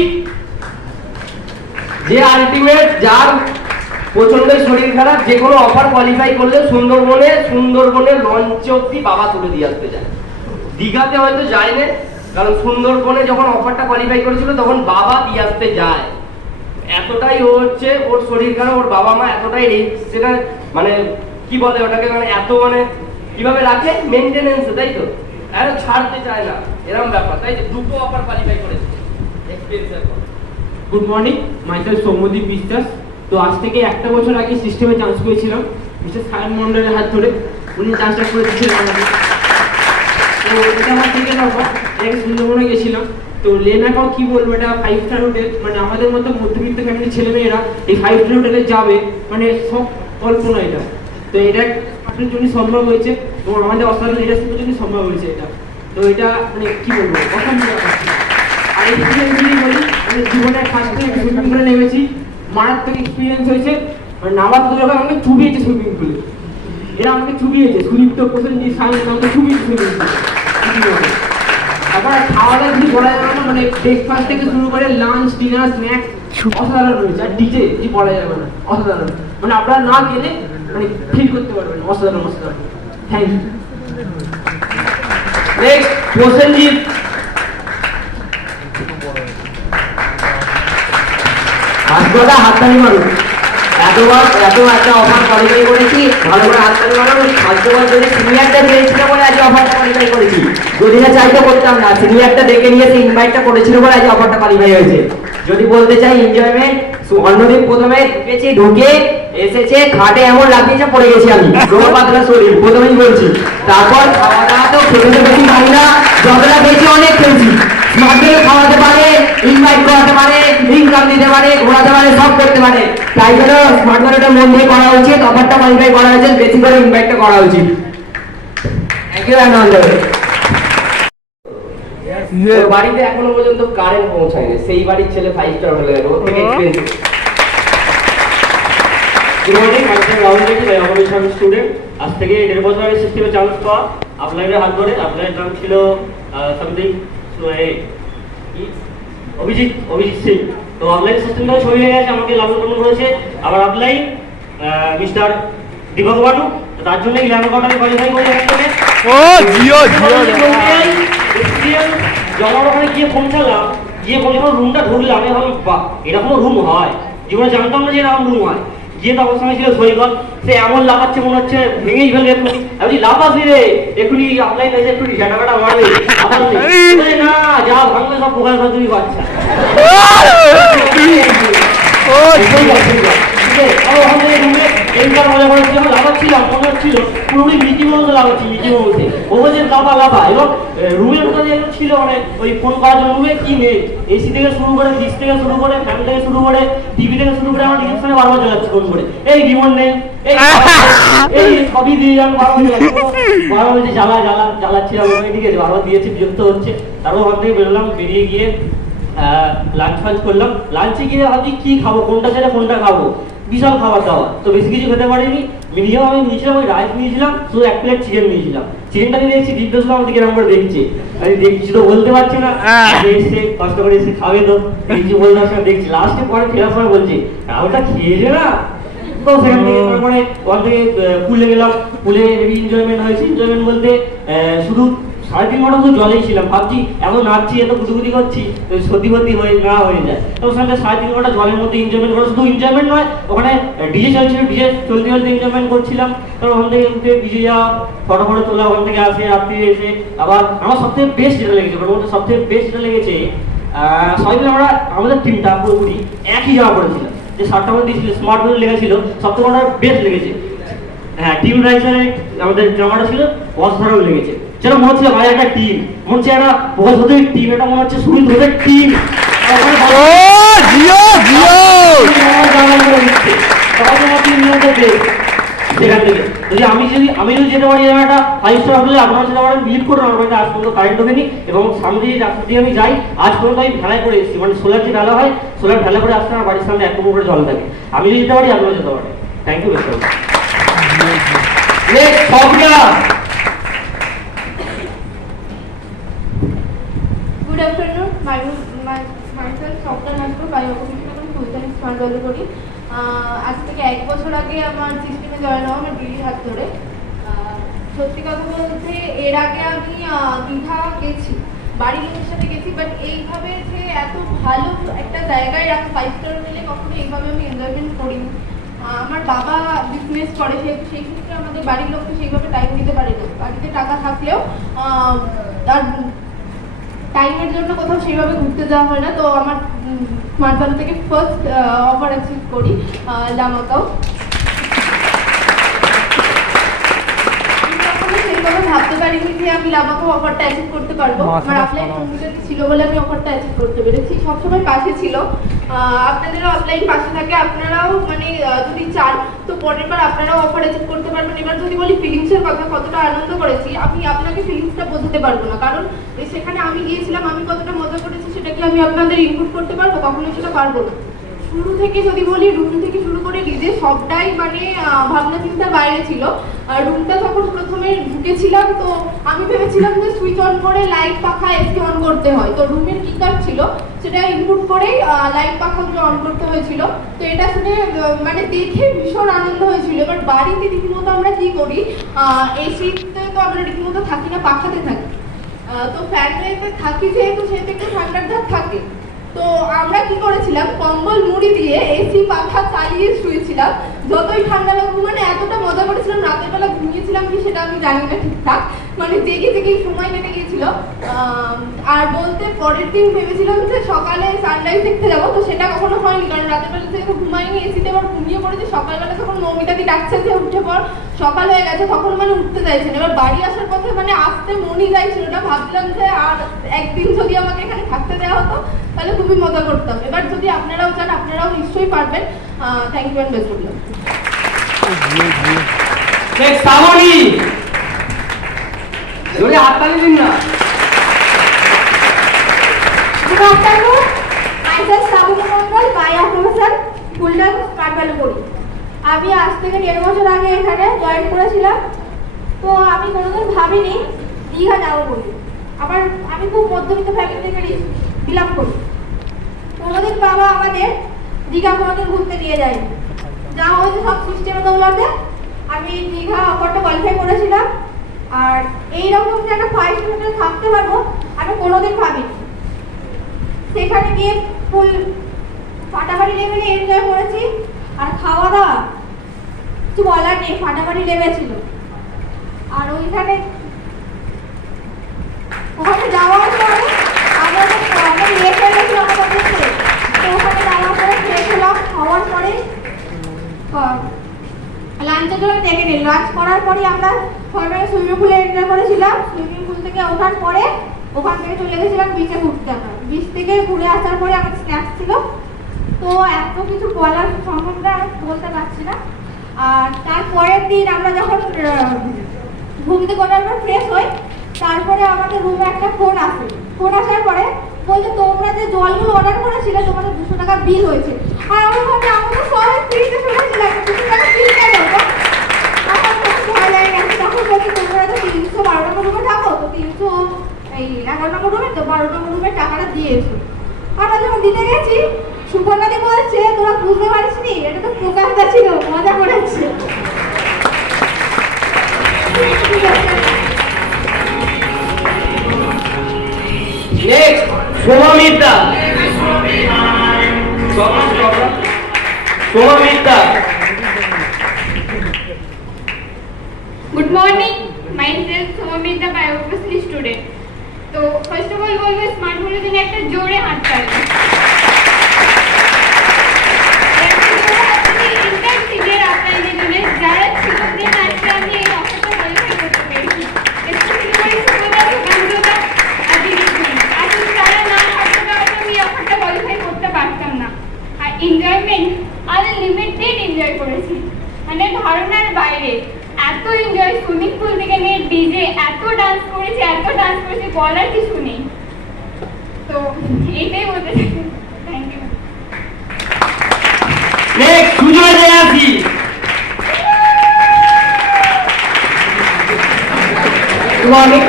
যে আলটিমেট, যার প্রচন্ড শরীর খারাপ, যে কোনো অফার কোয়ালিফাই করলে সুন্দরবনে লঞ্চে অব্দি বাবা তুলে দিয়ে আসতে যায়। দীঘাতে হয়তো যায় না, কারণ সুন্দরবনে যখন অফারটা কোয়ালিফাই করেছিল তখন বাবা দিয়ে আসতে যায়। এতটাই ও হচ্ছে, ওর শরীর খারাপ, ওর বাবা মা এতটাই সেটা মানে কি বলে ওটাকে, মানে এত মানে কিভাবে রাখে মেনটেনেন্স, তাই তো, আর ছাড়তে চায় না, এরকম ব্যাপার, তাই তো, দুটো অফার কোয়ালিফাই করেছে এক্সপেরিয়েন্সের পর। গুড মর্নিং, মাইসেলফ সৌম্যদীপ বিশ্বাস। তো আজ থেকে একটা বছর আগে সিস্টেমে চান্স পেয়েছিলাম মিস্টার সায়ন মন্ডলের হাত ধরে, উনি চান্সটা করে দিচ্ছিলেন আমাকে। তো এটা আমার থেকে ব্যাপার, এক সুন্দরবনে গেছিলাম। তো লেনাকাও কি বলবো, এটা 5 স্টার হোটেল, মানে আমাদের মতো মধ্যবিত্ত ফ্যামিলির ছেলেমেয়েরা এই 5 স্টার হোটেলে যাবে, মানে সব কল্পনা এটা। তো এটা আপনার জন্য সম্ভব হয়েছে এবং আমাদের অসাধারণ লিডারশিপের জন্য সম্ভব হয়েছে এটা। তো এটা মানে কি বলবো, অসম্ভব ব্যাপার। আর এক্সপিরিয়েন্স যদি বলি, আমি জীবনে ফার্স্ট টাইম সুইমিং পুলে নেমেছি, মারাত্মক এক্সপিরিয়েন্স হয়েছে। মানে নামার তো যখন আমাকে চুবিয়েছে সুইমিং পুলে, এরা আমাকে চুবিয়েছে, সুদীপ্ত প্রসেনজিৎ সায়ন আমাকে চুবিয়েছে সুইমিং পুলে। তারপর খাওয়া দাওয়া কিছু বলা যাবে না, মানে ব্রেকফাস্ট থেকে শুরু করে লাঞ্চ, ডিনার, স্ন্যাক্স অসাধারণ রয়েছে। আর ডিজে কি বলা যাবে না, অসাধারণ, মানে আপনারা না গেলে মানে ফিল করতে পারবেন, অসাধারণ অসাধারণ। Thank you. নেক্সট প্রসেনজিৎ, হাতটা হাততালি মারুন। এত একটা অফার কোয়ালিফাই করেছি, ভালো করে হাততালি মারুন। ভাগ্যবান যদি সিনিয়রটা পেয়েছিল বলে আজ অফারটা কোয়ালিফাই করেছি, যদি না চাইতে করতাম না। সিনিয়রটা দেখে নিয়ে সে ইনভাইটটা করেছিল বলে আজ অফারটা কোয়ালিফাই হয়েছে। যদি বলতে চাই এনজয়মেন্ট, অন্যদিন প্রথমে ঢুকে এসেছে, খাটে এমন লাগিয়েছে পড়ে গেছি আমি, রোগ পাতলা শরীর, প্রথমেই বলছি। তারপর খাওয়া দাওয়া তো খেতে তো বেশি খাই না, যতটা বেশি অনেক খেয়েছি। স্মার্টকে খাওয়াতে পারে, ইনভাইট করাতে পারে, ইনকাম দিতে পারে, ঘোরাতে পারে, সব করতে পারে। তাই জন্য স্মার্ট ওটা মন দিয়ে করা উচিত, অফারটা কোয়ালিফাই করা উচিত, বেশি করে ইনভাইটটা করা উচিত। থ্যাংক ইউ আনন্দ। ওর বাড়িতে এখনো পর্যন্ত কারেন্ট পৌঁছায়নি, সেই বাড়ির ছেলে 5 স্টার হলে গেল, ওর থেকে experience. Good morning, Rahul Reddy, আমি স্টুডেন্ট। আজ থেকে 1.5 বছর আগে সিস্টেমে চান্স পাওয়া, আপনাদের হাত ধরে। আপনাদের নাম ছিল সামথিং অভিজিৎ সিং। তো অনলাইন সিস্টেম থেকে ছবি হয়ে গেছে, আমাকে লালন পালন করেছে। আবার অফলাইন মিস্টার দীপক বানু, তার জন্য এই ল্যান্ডমার্কটা আমি কোয়ালিফাই করি এখান থেকে। ও জিও জমার ওখানে গিয়ে পৌঁছালাম, রুমটা ঢুকলাম, আমি ভাবলাম বাহ, এরকম রুম হয়, জীবনে জানতাম না যে এরকম রুম হয়। গিয়ে তো আমার সঙ্গে ছিল সৈকত, সে এমন লাফাচ্ছে মনে হচ্ছে ভেঙেই ফেলবে এক্ষুনি। আমি লাফাচ্ছি রে, এক্ষুনি অনলাইন এসে একটু ঝাঁটাকাটা মারবে, না যা ভাঙলে সব পোকার তুমি বাচ্চা। লাফাচ্ছিলাম, মনে হচ্ছিল পুরোপুরি মিকি মাউসে লাফাচ্ছি, মিকি মাউসে। ও বলছে লাফা এবং রুমের মধ্যে ছিল মানে ওই ফোন করার জন্য রুমে কি নেই, এসি থেকে শুরু করে, ফ্রিজ থেকে শুরু করে, ফ্যান থেকে শুরু করে, টিভি থেকে শুরু করে, আমার রিসেপশনে বারবার চালাচ্ছি ফোন করে, এই রিমোট নেই, এই সবই দিয়ে আমি বারবার বলছি জ্বালাচ্ছিলাম, ঠিক আছে, বারবার দিয়েছি, বিরক্ত হচ্ছে। তারপর ওখান থেকে বেরোলাম, বেরিয়ে গিয়ে লাঞ্চ ফাঞ্চ করলাম। লাঞ্চে গিয়ে ভাবছি কি খাবো, কোনটা ছেড়ে কোনটা খাবো, বিশাল খাবার দাবার, তো বেশি কিছু খেতে পারিনি। মিনিমাম আমি নিয়েছিলাম ওই রাইস নিয়েছিলাম, শুধু 1 প্লেট চিকেন নিয়েছিলাম। চিকেনটা নিয়ে দেখছি জিজ্ঞেস আমাদের কিরকম করে দেখছে, আমি দেখছি তো বলতে পারছি না, এসে কষ্ট করে এসে খাবে তো কিছু বলতে পারছি না, দেখছি। লাস্টে পরে ফেরার সময় বলছি ওটা খেয়েছে না। তো সেখান থেকে তারপরে ওখান থেকে পুলে গেলাম, পুলে হেভি এনজয়মেন্ট হয়েছে। এনজয়মেন্ট বলতে শুধু 3.5 ঘন্টা শুধু জলেই ছিলাম, ভাবছি এত নাচছি, এত গুদুগুদি করছি, সত্যি হয়ে যায়। তো ওখানে 3.5 ঘন্টা জলের মধ্যে এনজয়মেন্ট করা, শুধু এনজয়মেন্ট নয়, ওখানে ডিজে চলছিল, ডিজে চলতে এনজয়মেন্ট করছিলাম। তারপর ওখান থেকে উঠে বিজে যাওয়া, ফটো তোলা, ওখান থেকে আসে, রাত্রি এসে আবার আমার সবথেকে বেস্ট যেটা লেগেছে, ওর মধ্যে সবথেকে বেস্ট যেটা লেগেছে, সবাই মিলে আমরা আমাদের টিমটা পুরোপুরি একই জামা পড়েছিলাম, যে শার্টটা আমাদের দিয়েছিল স্মার্ট বলে লেগেছিল, সবথেকে আমার বেস্ট লেগেছে। হ্যাঁ, টিম রাইসারের আমাদের জামাটা ছিল অসাধারণ লেগেছে। যেটা মনে হচ্ছে ভাই একটা টিম, মনে হচ্ছে একটা বছরের টিম, এটা মনে হচ্ছে সুনীল ধোদের টিম। সেখান থেকে যদি আমি যেতে পারি একটা 5 স্টার হোটেলে, আপনারা যেতে পারেন, বিলিভ করুন আমার বাড়িতে আজ পর্যন্ত কারেন্ট ঢোকেনি এবং সামনে যে রাস্তা দিয়ে আমি যাই আজ পর্যন্ত আমি ভেলায় করে এসেছি, মানে সোলার যে ভেলা হয়, সোলার ভেলা করে আসতে আমার বাড়ির সামনে 1 কোমর করে জল থাকে। আমি যদি যেতে পারি, আপনারা যেতে পারেন। Thank you. Good afternoon. My আসবো বায়োকমিশন এখন ফুলটাইম স্মার্ট ভ্যালু করি। আজ থেকে 1 বছর আগে আমার সিস্টেমে জয়েন হওয়া আমার দিদির হাত ধরে। সত্যি কথা বলতে এর আগে আমি দীঘা গেছি, বাড়ির লোকের সাথে গেছি, বাট এইভাবে যে এত ভালো একটা জায়গায় 5 স্টার হোটেলে কখনো এইভাবে আমি এনজয়মেন্ট করিনি। আমার বাবা বিজনেস করে, সেই ক্ষেত্রে আমাদের বাড়ির লোককে সেইভাবে টাইম দিতে পারে না। বাড়িতে টাকা থাকলেও আর টাইমের জন্য কোথাও সেইভাবে ঘুরতে যাওয়া হয় না। তো আমার স্মার্ট ভ্যালু থেকে ফার্স্ট অফার অ্যাচিভ করি লামাকাও। সেইভাবে ভাবতে পারিনি যে আমি লামাকাও অফারটা অ্যাচিভ করতে পারবো। আমার অফলাইন কমিউনিটি ছিল বলে আমি অফারটা অ্যাচিভ করতে পেরেছি। সবসময় পাশে ছিল, আপনাদেরও অফলাইন পাশে থাকে। আপনারাও মানে যদি চান তো পরের বার আপনারাও অফার অ্যাচিভ করতে পারবেন। এবার যদি বলি ফিলিংসের কথা, কতটা আনন্দ করেছি আমি আপনাকে ফিলিংসটা বোঝাতে পারবো না, কারণ সেখানে আমি গিয়েছিলাম, আমি কতটা মজা করেছি সেটা কি আমি আপনাদের ইনপুট করতে পারবো? কখনোই সেটা পারবো না। শুরু থেকে যদি বলি, রুম থেকে শুরু করে নিজে সবটাই মানে ভাবনা চিন্তার বাইরে ছিল। আর রুমটা যখন প্রথমে ঢুকেছিলাম তো আমি ভেবেছিলাম যে সুইচ অন করে লাইট পাখা এসি অন করতে হয়, তো রুমের কি কার্ড ছিল সেটা ইনপুট করেই লাইট পাখাগুলো অন করতে হয়েছিল। তো এটা শুনে মানে দেখে ভীষণ আনন্দ হয়েছিল। এবার বাড়িতে রীতিমতো আমরা কি করি, এসিতে তো আমরা রীতিমতো থাকি না, পাখাতে থাকি। তো ফ্যান লাইটে থাকি যেহেতু সেহেতু একটু ঠান্ডার ধার থাকে। তো আমরা কি করেছিলাম, কম্বল মুড়ি দিয়ে এসি পাখা চালিয়ে শুয়েছিলাম, যতই ঠান্ডা লাগুক। মানে এতটা মজা করেছিলাম, রাতের বেলা ঘুমিয়েছিলাম কি সেটা আমি জানি না ঠিকঠাক, মানে জেগে জেগেই সময় কেটে গিয়েছিল। আর বলতে পরের দিন ভেবেছিলাম যে সকালে সানরাইজ দেখতে যাবো, তো সেটা কখনো হয়নি, কারণ রাতের বেলা থেকে ঘুমাইনি, এসিতে আবার ঘুমিয়ে পড়েছি। সকালবেলা তখন মৌমিতাদি ডাকছে যে উঠে পর, সকাল হয়ে গেছে, তখন মানে উঠতে চাইছেন। এবার বাড়ি আসার পথে মানে আসতে মনই চাইছিল না, ভাবলাম যে আর একদিন যদি আমাকে এখানে থাকতে দেওয়া হতো তাহলে খুবই মজা করতাম। এবার যদি আপনারাও চান আপনারাও নিশ্চয়ই পারবেন। Thank you and best of luck. Next Shrabani, জোরে হাততালি দিন না। Good afternoon, myself Shrabani Mondal, bio professor, full time smart value করি। আমি আজ থেকে 1.5 বছর আগে এখানে জয়েন করেছিলাম। তো আমি কোনোদিন ভাবিনি দীঘা যাবো বলে। আমি খুব মধ্যবিত্ত ফ্যামিলি থেকে বিলং করি। কোনোদিন বাবা আমাদের দীঘা কোনোদিন ঘুরতে নিয়ে যায়নি, যা হয়েছে সব সিস্টেমে দৌলাতে আমি দীঘা অফারটা কোয়ালিফাই করেছিলাম। আর এইরকম যে একটা 5 স্টার হোটেলে থাকতে পারবো আমি কোনোদিন ভাবিনি। সেখানে গিয়ে ফুল ফাটাফাটি লেভেলে এনজয় করেছি। আর খাওয়া দাওয়া কিছু বলার নেই, ফাটাফাটি লেভেল ছিল। আর ওখানে যাওয়ার পরে আমরা লেট হয়ে গেছিল আমাদের, তো ওখানে যাওয়ার পরে ফ্রেশ হলাম, খাওয়ার পরে লাঞ্চের জন্য ডেকে নিল। লাঞ্চ করার পরে আমরা সবাই সুইমিং পুলে এনজয় করেছিলাম। সুইমিং পুল থেকে ওঠার পরে ওখান থেকে চলে গেছিলাম বিচে ঘুরতে। আমরা বিচ থেকে ঘুরে আসার পরে আমাদের স্ন্যাক্স ছিল। তো এত কিছু বলার সম্বন্ধে আমি বলতে পারছি না। আর তারপরের দিন আমরা যখন ঘুম থেকে ওঠার পর ফ্রেশ হই, তারপরে আমাদের রুমে একটা ফোন আসে। ফোন আসার পরে বলছে তোমরা যে জলগুলো অর্ডার করেছিলে তোমাদের 200 টাকা বিল হয়েছে। আর আমরা ভাবছি আমরা তো সবাই ফ্রিতে শুনেছিলাম 200 টাকা বিল কেন হতো। আমার খুব ভয় লেগে গেছে। তখন বলছি তোমরা তো 312 নম্বর রুমে থাকো, তো 311 নম্বর রুমে তো 12 নম্বর রুমের টাকাটা দিয়েছো। আমরা যখন দিতে গেছি সুপর্ণাদি বলছে তোরা বুঝতে পারিস নি, এটা তো প্রকাশটা ছিল, মজা করেছে। Next Soma Mitra. Soma Mitra. Good morning, myself Somita biography student. तो फर्स्ट ऑफ ऑल बोलबो स्मार्ट बोलाর জন্য একটা জোরে হাত তালি। ইন্টারসিভিয়ার আপনাদের জন্য যারা ছিলেন আজকে আমি এই অফারটা কোয়ালিফাই করতে পেরেছি। স্পেশালি সুবিধা সুবিধা আজ তারা না থাকলে আমি এই অফারটা কোয়ালিফাই করতে পারতাম না। আর এনজয়মেন্ট আনলিমিটেড এনজয় করেছি, মানে ধারণার বাইরে। এত এনজয়, সুইমিং পুল থেকে নিয়ে ডিজে, এত ডান্স করেছি বলার কিছু নেই। তো এটাই বলতে চাই। Thank you. Next Sujoy Deyashi. Good morning,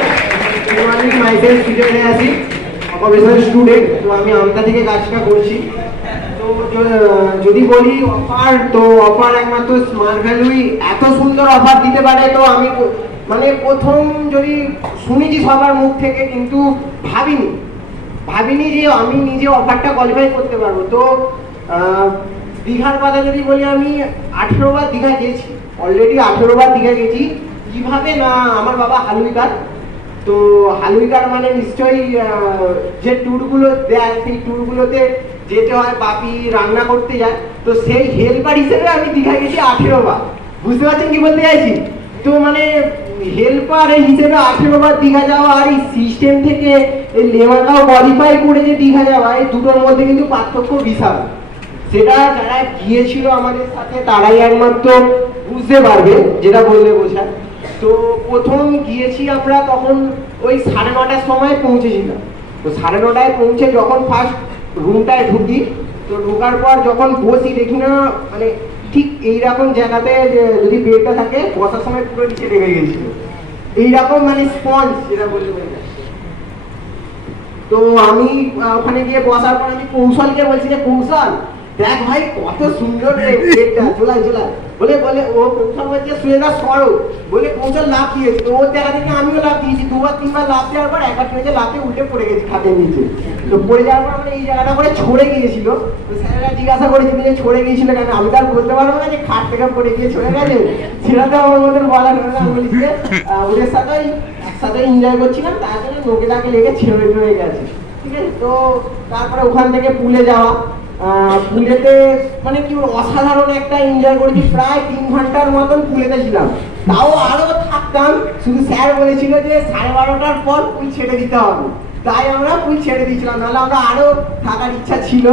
myself Sujoy Deyashi, professor student. তো আমি আমতা থেকে কাজটা করছি। যদি বলি অফার, তো অফার একমাত্র স্মার্ট ভ্যালুই এত সুন্দর অফার দিতে পারে। তো আমি মানে প্রথম যদি শুনেছি সবার মুখ থেকে, কিন্তু ভাবিনি যে আমি নিজে অফারটা কোয়ালিফাই করতে পারবো। তো দীঘার কথা যদি বলি, আমি 18 বার দীঘা গেছি, অলরেডি 18 বার দীঘা গেছি। কিভাবে না, আমার বাবা হালুইকার, তো হালুইকার মানে নিশ্চয়ই যে ট্যুরগুলো দেয় সেই ট্যুরগুলোতে যেতে হয়, বাপি রান্না করতে যায়, তো সেই হেল্পার হিসেবে আমি দীঘা গেছি 18 বার। বুঝতে পারছেন কি বলতে চাইছি? তো মানে হেল্পার হিসেবে 18 বার দীঘা যাওয়া আর এই সিস্টেম থেকে এই লেবারটাও মডিফাই করে যে দীঘা যাওয়া, এই দুটোর মধ্যে কিন্তু পার্থক্য বিশাল। সেটা যারা গিয়েছিল আমাদের সাথে তারাই একমাত্র বুঝতে পারবে, যেটা বললে বোঝায়। তো প্রথম গিয়েছি আমরা তখন ওই 9:30টার সময় পৌঁছেছিলাম। তো 9:30টায় পৌঁছে যখন ফার্স্ট রুমটায় ঢুকি, তো ঢোকার পর যখন বসি দেখি না মানে ঠিক এইরকম জায়গাতে যদি বেডটা থাকে বসার সময় পুরো নিচে লেগে গেছিল, এইরকম মানে স্পঞ্জ যেটা বলতে পারি। তো আমি ওখানে গিয়ে বসার পর আমি কৌশলকে বলছি যে কৌশল দেখ ভাই কত সুন্দর বেডটা, চলাই বলে ও কৌশল বলছে সুয়েদা সরো বলে কৌশল লাভ দিয়েছে। তো ওর জায়গা থেকে আমিও লাভ দিয়েছি, 2-3 বার লাভ দেওয়ার পর একবার ট্রেনে লাভে উল্টে পড়ে গেছি খাটের নিচে। তো পড়ে যাওয়ার পর মানে এই জায়গাটা করে ছড়ে গিয়েছিল। তো স্যারেরা জিজ্ঞাসা করেছিল যে ছড়ে গিয়েছিল কেন, আমি তো আর বলতে পারবো না যে খাট থেকে পড়ে গিয়ে ছড়ে গেছে, সেটা তো আমার মধ্যে বলার হবে না। বলি যে ওদের সাথে একসাথে এনজয় করছিলাম, তার জন্য নোকে টাকে লেগে ছেড়ে গেছে, ঠিক আছে। তো তারপরে ওখান থেকে পুলে যাওয়া, পুলেতে মানে কি অসাধারণ একটা এনজয় করেছি। প্রায় 3 ঘন্টার মতন পুলেতে ছিলাম, তাও আরো থাকতাম। শুধু স্যার বলেছিল যে 12:30টার পর পুল ছেড়ে দিতে হবে, তাই আমরা পুল ছেড়ে দিয়েছিলাম, নাহলে আমরা আরো থাকার ইচ্ছা ছিল।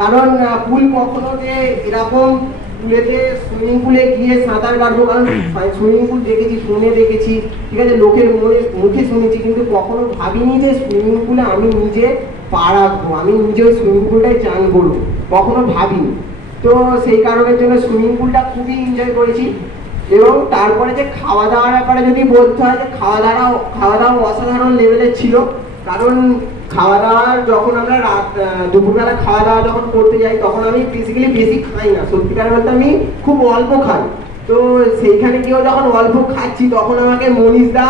কারণ পুল কখনো যে এরকম পুলেতে সুইমিং পুলে গিয়ে সাঁতার কাটবো, কারণ সুইমিং পুল দেখেছি, ফোনে দেখেছি, ঠিক আছে, লোকের মুখে শুনেছি, কিন্তু কখনো ভাবিনি যে সুইমিং পুলে আমি নিজে পা রাখবো, আমি নিজে ওই সুইমিং পুলটায় চান করবো, কখনো ভাবিনি। তো সেই কারণের জন্য সুইমিং পুলটা খুবই এনজয় করেছি। এবং তারপরে যে খাওয়া দাওয়ার ব্যাপারে যদি বলতে হয়, যে খাওয়া দাওয়া অসাধারণ লেভেলের ছিল। কারণ খাওয়া দাওয়ার যখন আমরা দুপুরবেলা খাওয়া দাওয়া যখন করতে যাই, তখন আমি বেসিক্যালি বেশি খাই না, সত্যিকার বলতে আমি খুব অল্প খাই। তো সেইখানে গিয়েও যখন অল্প খাচ্ছি, তখন আমাকে মনীষদা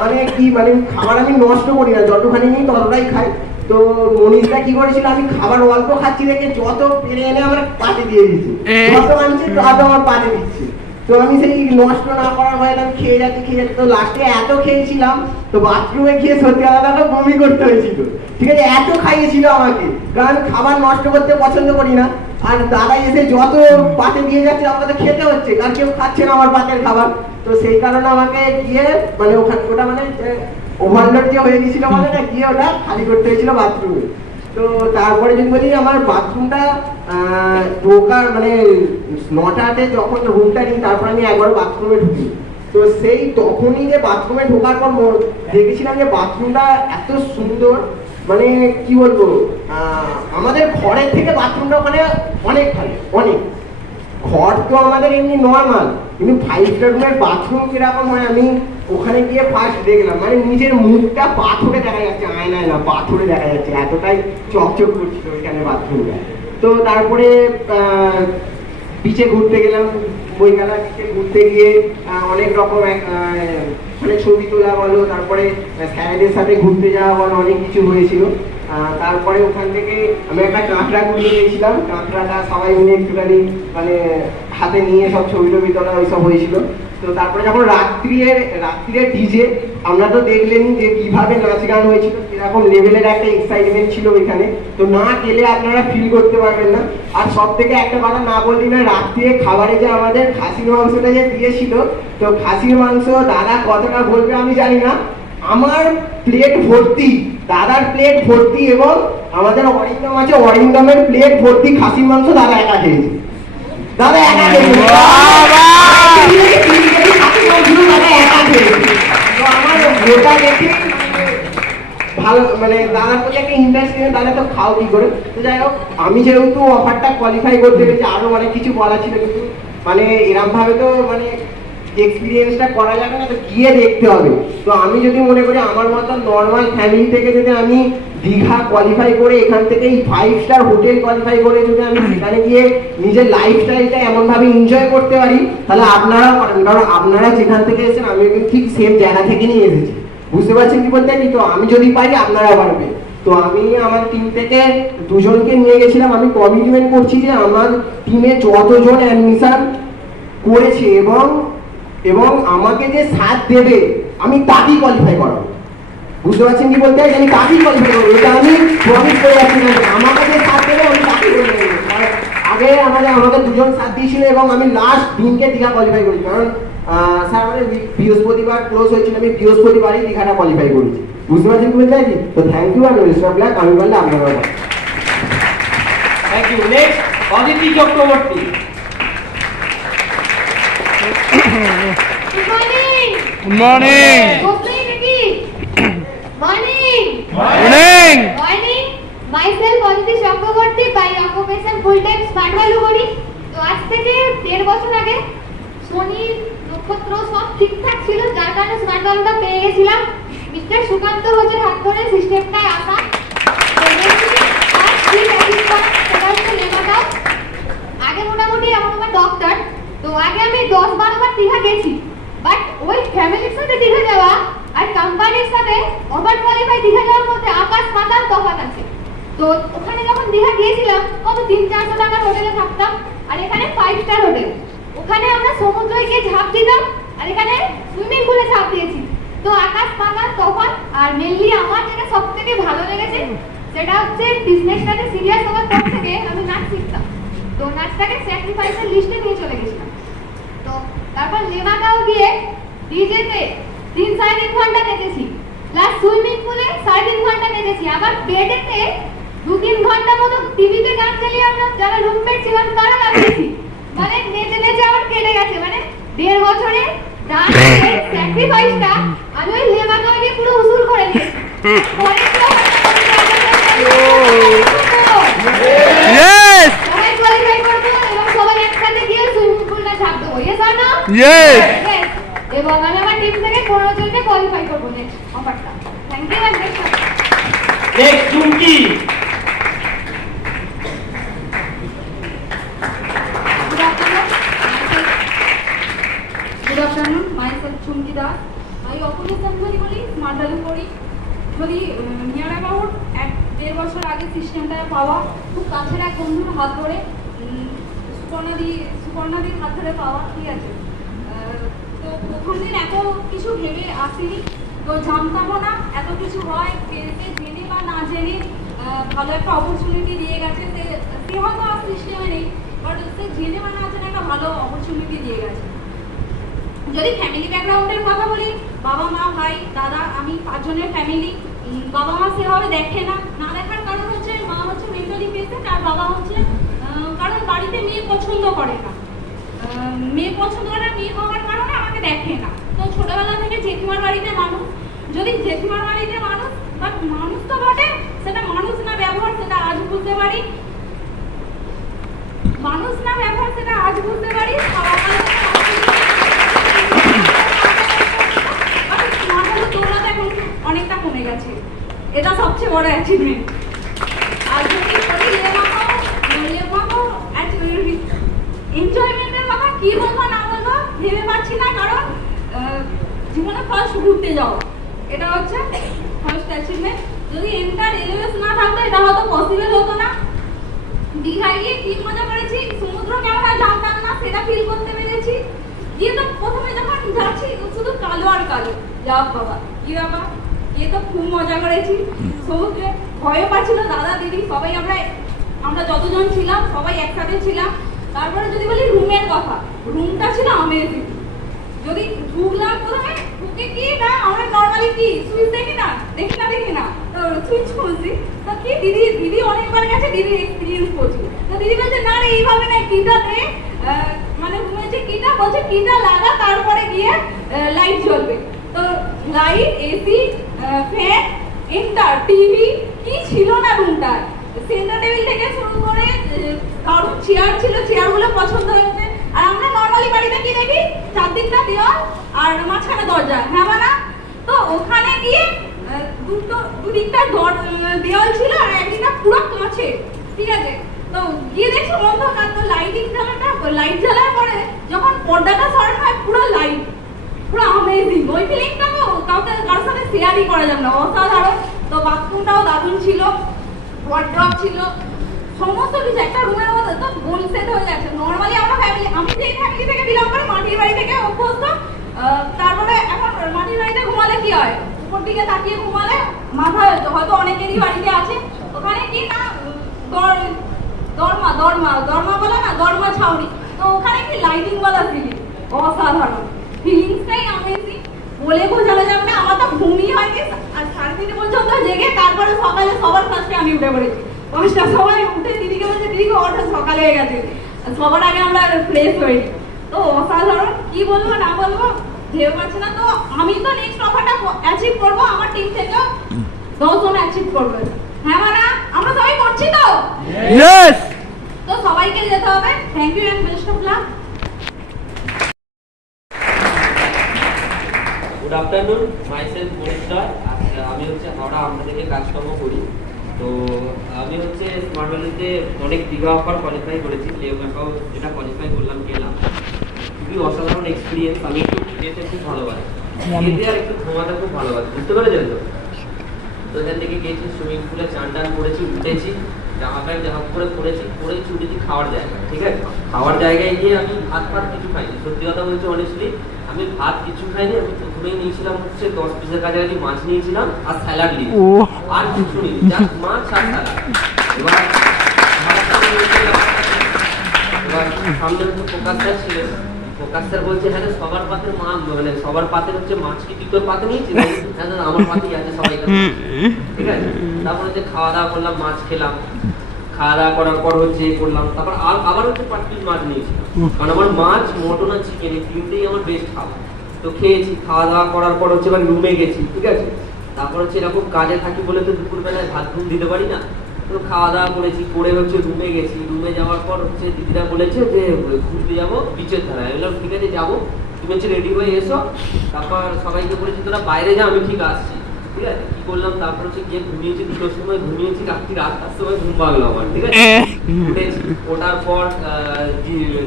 মানে কি মানে খাবার আমি নষ্ট করি না, যতখানি নিই ততটাই খাই। তো মনীষদা কি করেছিল, আমি খাবার অল্প খাচ্ছি দেখে যত পেরে এনে আমার পাতে দিয়ে দিচ্ছি, যত আনছি তত আমার পাতে দিচ্ছি। তো আমি সেই নষ্ট না করার ভয়ে আমি খেয়ে যাচ্ছি। তো লাস্টে এত খেয়েছিলাম, তো বাথরুমে গিয়ে সত্যি কথা বমি করতে হয়েছিল, ঠিক আছে, এত খাইয়েছিল আমাকে। কারণ খাবার নষ্ট করতে পছন্দ করি না, আর দাদা এসে যত পাতে দিয়ে যাচ্ছে আমাকে খেতে হচ্ছে, কারণ কেউ খাচ্ছে না আমার পাতের খাবার। তো সেই কারণে আমাকে গিয়ে মানে ওটা মানে ওভারলোড যে হয়ে গেছিল মানে না, গিয়ে ওটা খালি করতে হয়েছিল বাথরুমে। তো তারপরে যদি বলি আমার বাথরুমটা ঢোকার মানে 9টাতে যখন রুমটা নিই, তারপর আমি একবার বাথরুমে ঢুকি। তো সেই তখনই যে বাথরুমে ঢোকার পর দেখেছিলাম যে বাথরুমটা এত সুন্দর, মানে কি বলবো, আমাদের ঘরের থেকে বাথরুমটা ওখানে অনেক ভালো, অনেক। ঘর তো আমাদের এমনি নর্মাল, কিন্তু 5 স্টার রুমের বাথরুম কিরকম হয় আমি ওখানে গিয়ে ফার্স্ট দেখলাম। মানে নিজের মুখটা পাথরে দেখা যাচ্ছে, আয়নায় না পাথরে দেখা যাচ্ছে, এতটাই চকচক করছিল ওইখানে বাথরুমটা। তো তারপরে বিচে ঘুরতে গেলাম, বইমেলা বিচে ঘুরতে গিয়ে অনেক রকম মানে ছবি তোলা বলো, তারপরে স্যারেদের সাথে ঘুরতে যাওয়া বলো, অনেক কিছু হয়েছিল। তারপরে ওখান থেকে আমি একটা কাঁকড়া কুড়িয়ে গিয়েছিলাম, কাঁকড়াটা সবাই মিলে একটুখানি মানে হাতে নিয়ে সব ছবি টবি তোলা ওইসব হয়েছিল। তো তারপরে যখন রাত্রিরে ডিজে, আমরা তো দেখলেনই যে কিভাবে নাচ গান হয়েছিল, এরকম লেভেলের একটা এক্সাইটমেন্ট ছিল ওইখানে। তো না গেলে আপনারা ফিল করতে পারবেন না। আর সব থেকে একটা কথা না বললি না, রাত্রিরে খাবারে যে আমাদের খাসির মাংসটা যে দিয়েছিল, তো খাসির মাংস দাদা কতটা বলবে আমি জানি না, আমার প্লেট ভর্তি, দাদার প্লেট ভর্তি, এবং আমাদের অরিন্দম আছে, অরিন্দমের প্লেট ভর্তি খাসির মাংস দাদা একা খেয়েছে। দাদা একা খেয়েছে, তো আমার ওটা দেখে ভালো মানে দাদার প্রতি একটা ইন্টারেস্ট নিয়ে, দাদা তো খাও কি করে। তো যাই হোক, আমি যেহেতু অফারটা কোয়ালিফাই করতে পেরেছি, আরো অনেক কিছু বলা ছিল, কিন্তু মানে এরকম ভাবে তো মানে এক্সপিরিয়েন্সটা করা যাবে না, তো গিয়ে দেখতে হবে। তো আমি যদি মনে করি আমার মতো নর্মাল ফ্যামিলি থেকে যদি আমি দীঘা কোয়ালিফাই করে এখান থেকে 5 স্টার হোটেল কোয়ালিফাই করে যদি আমি সেখানে গিয়ে নিজের লাইফস্টাইলটা এমনভাবে এনজয় করতে পারি, তাহলে আপনারাও পারেন। কারণ আপনারা যেখান থেকে এসেছেন আমি কিন্তু ঠিক সেম জায়গা থেকে নিয়ে এসেছি, বুঝতে পারছেন কি বলতে চাইছি? তো আমি যদি পারি আপনারাও পারবেন। তো আমি আমার টিম থেকে 2 জনকে নিয়ে গেছিলাম। আমি কমিটমেন্ট করছি যে আমার টিমে যতজন অ্যাডমিশন করেছে এবং আমাকে যে সাথ দেবে আমি তাকেই কোয়ালিফাই করাবো, বুঝতে পারছেন কি বলতে চাইছি? আমি তাকেই কোয়ালিফাই করবো, এটা আমি প্রমিস করে যাচ্ছি না। আমাকে যে সাথ দেবে আমি তাকেই করে দেবো। আগে আমাকে 2 জন সাথ দিয়েছিল এবং আমি লাস্ট দিনকে দীঘা কোয়ালিফাই করেছি। কারণ স্যার আমাদের বৃহস্পতিবার ক্লোজ হয়েছিল, আমি বৃহস্পতিবারই দীঘাটা কোয়ালিফাই করেছি, বুঝতে পারছেন কি বলতে চাইছি? তো থ্যাংক ইউ আর বেস্ট অফ লাক। আমি বললে আপনারা thank you. Next Aditi Chakraborty. Good morning. Good morning. Hopefully, Vicky. Morning. Morning. Morning. Myself, Aditi Chakraborty, by occupation full-time smart value করি। তো আজ থেকে 1.5 বছর আগে শনি নক্ষত্র সব ঠিকঠাক ছিল, যার কারণে স্মার্ট ভ্যালুটা পেয়ে গেছিলাম। মিস্টার সুকান্ত ঘোষের হাত ধরে সিস্টেমটায় আসা। আগে মোটামুটি আমার ডক্টর, তো আগে আমি 10-12 বার দীঘা গেছি, বাট ওই ফ্যামিলির সাথে দীঘা যাওয়া আর কোম্পানির সাথে ওভার কোয়ালিফাই দীঘা যাওয়ার মধ্যে আকাশ পাতাল তফাৎ আছে। তো ওখানে যখন দীঘা গিয়েছিলাম কত 300-400 টাকার হোটেলে থাকতাম, আর এখানে 5 স্টার হোটেল। ওখানে আমরা সমুদ্রে গিয়ে ঝাঁপ দিতাম, আর এখানে সুইমিং পুলে ঝাঁপ দিয়েছি। তো আকাশ পাতাল তফাৎ। আর মেনলি আমার যেটা সব থেকে ভালো লেগেছে সেটা হচ্ছে বিজনেসটাকে সিরিয়াস হওয়ার পর থেকে আমি নাচ শিখতাম। তো নাচটাকে স্যাক্রিফাইসের লিস্টে নিয়ে চলে গেছিলাম। তো তারপর লেমাগাঁও গিয়ে ডিজেতে 3-3.5 ঘন্টা নেচেছি, প্লাস সুইমিং পুলে 3.5 ঘন্টা নেচেছি, আবার বেডেতে 2-3 ঘন্টা মতো টিভিতে গান চালিয়ে আমরা যারা রুমমেট ছিলাম তারা লাগিয়েছি। মানে নেচে নেচে আমার কেটে গেছে, মানে 1.5 বছরে ডান্সের স্যাক্রিফাইসটা আমি ওই লেমাগাঁও গিয়ে পুরো উসুল করে নিয়েছি। Yes. সবাই কোয়ালিফাই করবো এবং সবাই একসাথে গিয়ে সুইমিং পুলটা ঝাঁপ দেবো, yes or no? Yes. Yes. এবং আমি আমার টিম থেকে 15 জনকে কোয়ালিফাই করবো নেক্সট অফারটা। Thank you and next. Next Chumki. Good afternoon. Myself Chumki Das. I occupation করি স্মার্ট ভ্যালু করি। যদি নিয়ার অ্যাবাউট 1.5 বছর আগে সিস্টেমটা পাওয়া, খুব কাছের এক বন্ধুর হাত ধরে সুপর্ণাদির হাত ধরে পাওয়া, ঠিক আছে। তো প্রথম দিন এত কিছু ভেবে আসিনি, তো জানতামও না এত কিছু হয়। পেয়েছে জেনে বা না জেনে ভালো একটা অপরচুনিটি দিয়ে গেছে। সে হয়তো আর সিস্টেমে নেই, বাট সে জেনে বা না জেনে একটা ভালো অপরচুনিটি দিয়ে গেছে। যদি ফ্যামিলি ব্যাকগ্রাউন্ডের কথা বলি, বাবা মা ভাই দাদা আমি 5 জনের ফ্যামিলি। বাবা মা সেভাবে দেখে না, না দেখার কারণ হচ্ছে মা হচ্ছে মেন্টালি পেশেন্ট, আর বাবা হচ্ছে কারণ বাড়িতে মেয়ে পছন্দ করে না। মেয়ে পছন্দ করে না, মেয়ে হওয়ার কারণে আমাকে দেখে না। তো ছোটবেলা থেকে জেঠিমার বাড়িতে মানুষ, যদি জেঠিমার বাড়িতে মানুষ, বাট মানুষ তো বটে, সেটা মানুষ না ব্যবহার সেটা আজ বুঝতে পারি। মানুষ না ব্যবহার সেটা আজ বুঝতে পারি। অনেকটা কমে গেছে, এটা সবচেয়ে বড় অ্যাচিভমেন্ট। আর যদি এনজয়মেন্টের কথা কি বলবো না বলবো ভেবে পাচ্ছি না, কারণ জীবনে ফার্স্ট ঘুরতে যাও, এটা হচ্ছে ফার্স্ট অ্যাচিভমেন্ট। যদি এন্টার এলিভেস না থাকতো এটা হয়তো পসিবল হতো না। দীঘায় গিয়ে কি মজা করেছি, সমুদ্র কেমন হয় জানতাম না, সেটা ফিল করতে পেরেছি। গিয়ে তো প্রথমে যখন যাচ্ছি শুধু কালো আর কালো, যা বাবা কি বাবা, গিয়ে তো খুব মজা করেছি। সমুদ্রে ভয়ও পাচ্ছিল, দাদা দিদি সবাই আমরা যতজন ছিলাম সবাই একসাথে ছিলাম। তারপরে যদি বলি রুমের কথা, রুমটা ছিল আমেজিং। যদি ঢুকলাম প্রথমে ঢুকে কি না, আমরা নর্মালি কি সুইচ দেখি না তো সুইচ খুলছি, তো কি দিদি অনেকবার গেছে, দিদির এক্সপিরিয়েন্স করছি। তো দিদি বলছে না রে এইভাবে না, কিটা দে, মানে রুমে যে কিটা বলছে কিটা লাগা, তারপরে গিয়ে লাইট জ্বলবে। তো light, AC, fan, inter, TV, কি ছিল না রুমটায়। সেন্টার টেবিল থেকে শুরু করে কারণ চেয়ার ছিল, চেয়ারগুলো পছন্দ হয়েছে। আর আমরা নর্মালি বাড়িতে কি দেখি, চারদিকটা দেওয়া আর মাঝখানে দরজা, হ্যাঁ মানে তো ওখানে গিয়ে দুদিকটা দেওয়াল ছিল আর একদিকটা পুরো কাঁচে, ঠিক আছে। তো গিয়ে দেখছি অন্ধকার, তো লাইট জ্বালার পরে যখন পর্দাটা সরানো হয় পুরো লাইট, পুরো অ্যামেজিং। ওই ফিলিংটা তো কাউকে কারোর সাথে শেয়ারই করা যাবে না, অসাধারণ। তো বাথরুমটাও দারুণ ছিল, ওয়ার্ড্রপ ছিল, সমস্ত কিছু একটা রুমের মধ্যে তো গোল সেট হয়ে গেছে। নর্মালি আমরা ফ্যামিলি, আমি যেই ফ্যামিলি থেকে বিলং করি মাটির বাড়ি থেকে অভ্যস্ত, তারপরে এখন মাটির বাড়িতে ঘুমালে কি হয়, উপর দিকে তাকিয়ে ঘুমালে মাথা হয়তো অনেকেরই বাড়িতে আছে, ওখানে কি না দরমা বলে না, দরমা ছাউনি, তো ওখানে কি লাইটিং ওয়ালা ফিলিং, অসাধারণ ফিলিংসটাই অ্যামেজিং, বলে বোঝানো যাবে না। আমার তো ঘুমই হয়নি আর 3:30 পর্যন্ত জেগে তারপরে সকালে সবার ফার্স্টে আমি উঠে পড়েছি 5টার সময় উঠে দিদিকে বলছে দিদিকে ওটা সকালে হয়ে গেছে, সবার আগে আমরা ফ্রেশ হই। তো অসাধারণ, কি বলবো না বলবো ভেবে পাচ্ছি না। তো আমি তো নেক্সট অফারটা অ্যাচিভ করবো, আমার টিম থেকে 10 জন অ্যাচিভ করবে, হ্যাঁ মানে আমরা সবাই করছি তো, Yes! তো সবাইকে যেতে হবে। Thank you and best of luck. Good afternoon, myself মনিস্টার। আমি হচ্ছে হাওড়া আমরা থেকে কাজকর্ম করি। তো আমি হচ্ছে স্মার্ট ভ্যালিতে অনেক দীঘা অফার কোয়ালিফাই করেছি, লেভ অ্যাকাউন্ট যেটা কোয়ালিফাই করলাম গেলাম, খুবই অসাধারণ এক্সপিরিয়েন্স। আমি একটু যেতে খুব ভালোবাসি, যেতে আর একটু ঘুমাতে খুব ভালোবাসি, বুঝতে পেরেছেন তো? তো এখান থেকে গেছি, সুইমিং পুলে চান টান করেছি, উঠেছি, জামা প্যান্ট জামা করে পরেছি, উঠেছি খাওয়ার জায়গা, ঠিক আছে। খাওয়ার জায়গায় গিয়ে আমি ভাত কিছু খাইনি, সত্যি কথা বলছি অনেস্টলি, আমি ভাত কিছু খাইনি। আমি প্রথমেই নিয়েছিলাম হচ্ছে 10 পিসের কাছাকাছি মাছ নিয়েছিলাম আর স্যালাড নিয়েছি, আর কিছু নিই, জাস্ট মাছ আর স্যালাড। এবার সামনে হচ্ছে ফোকাস স্যার ছিলেন, ফোকাস স্যার বলছে হ্যাঁ সবার পাতে মানে সবার পাতে হচ্ছে মাছ কি তুই তোর পাতে নিয়েছিস? হ্যাঁ আমার পাতেই আছে, সবাই ঠিক আছে। তারপর হচ্ছে খাওয়া দাওয়া করলাম, মাছ খেলাম, খাওয়া দাওয়া করার পর হচ্ছে করলাম, তারপর আবার হচ্ছে 5 পিস মাছ নিয়েছিলাম, কারণ আমার মাছ মটন আর চিকেন এই তিনটেই আমার বেস্ট খাওয়া। তো খেয়েছি, খাওয়া দাওয়া করার পর হচ্ছে এবার রুমে গেছি, ঠিক আছে। তারপর হচ্ছে এরকম কাজে থাকি বলে তো দুপুরবেলায় ভাত ঘুম দিতে পারি না, তো খাওয়া দাওয়া করেছি, করে হচ্ছে রুমে গেছি। রুমে যাওয়ার পর হচ্ছে দিদিরা বলেছে যে ঘুরতে যাবো বিচের ধারায়, আমি বললাম ঠিক আছে যাবো, তুমি হচ্ছে রেডি হয়ে এসো। তারপর সবাইকে বলেছি তোরা বাইরে যা, আমি ঠিক আসছি, ঠিক আছে। কি করলাম, তারপর হচ্ছে গিয়ে ঘুমিয়েছি, 2টোর সময় ঘুমিয়েছি, রাত্রি 8টার সময় ঘুম ভাঙলো আমার, ঠিক আছে। উঠেছি, ওঠার পর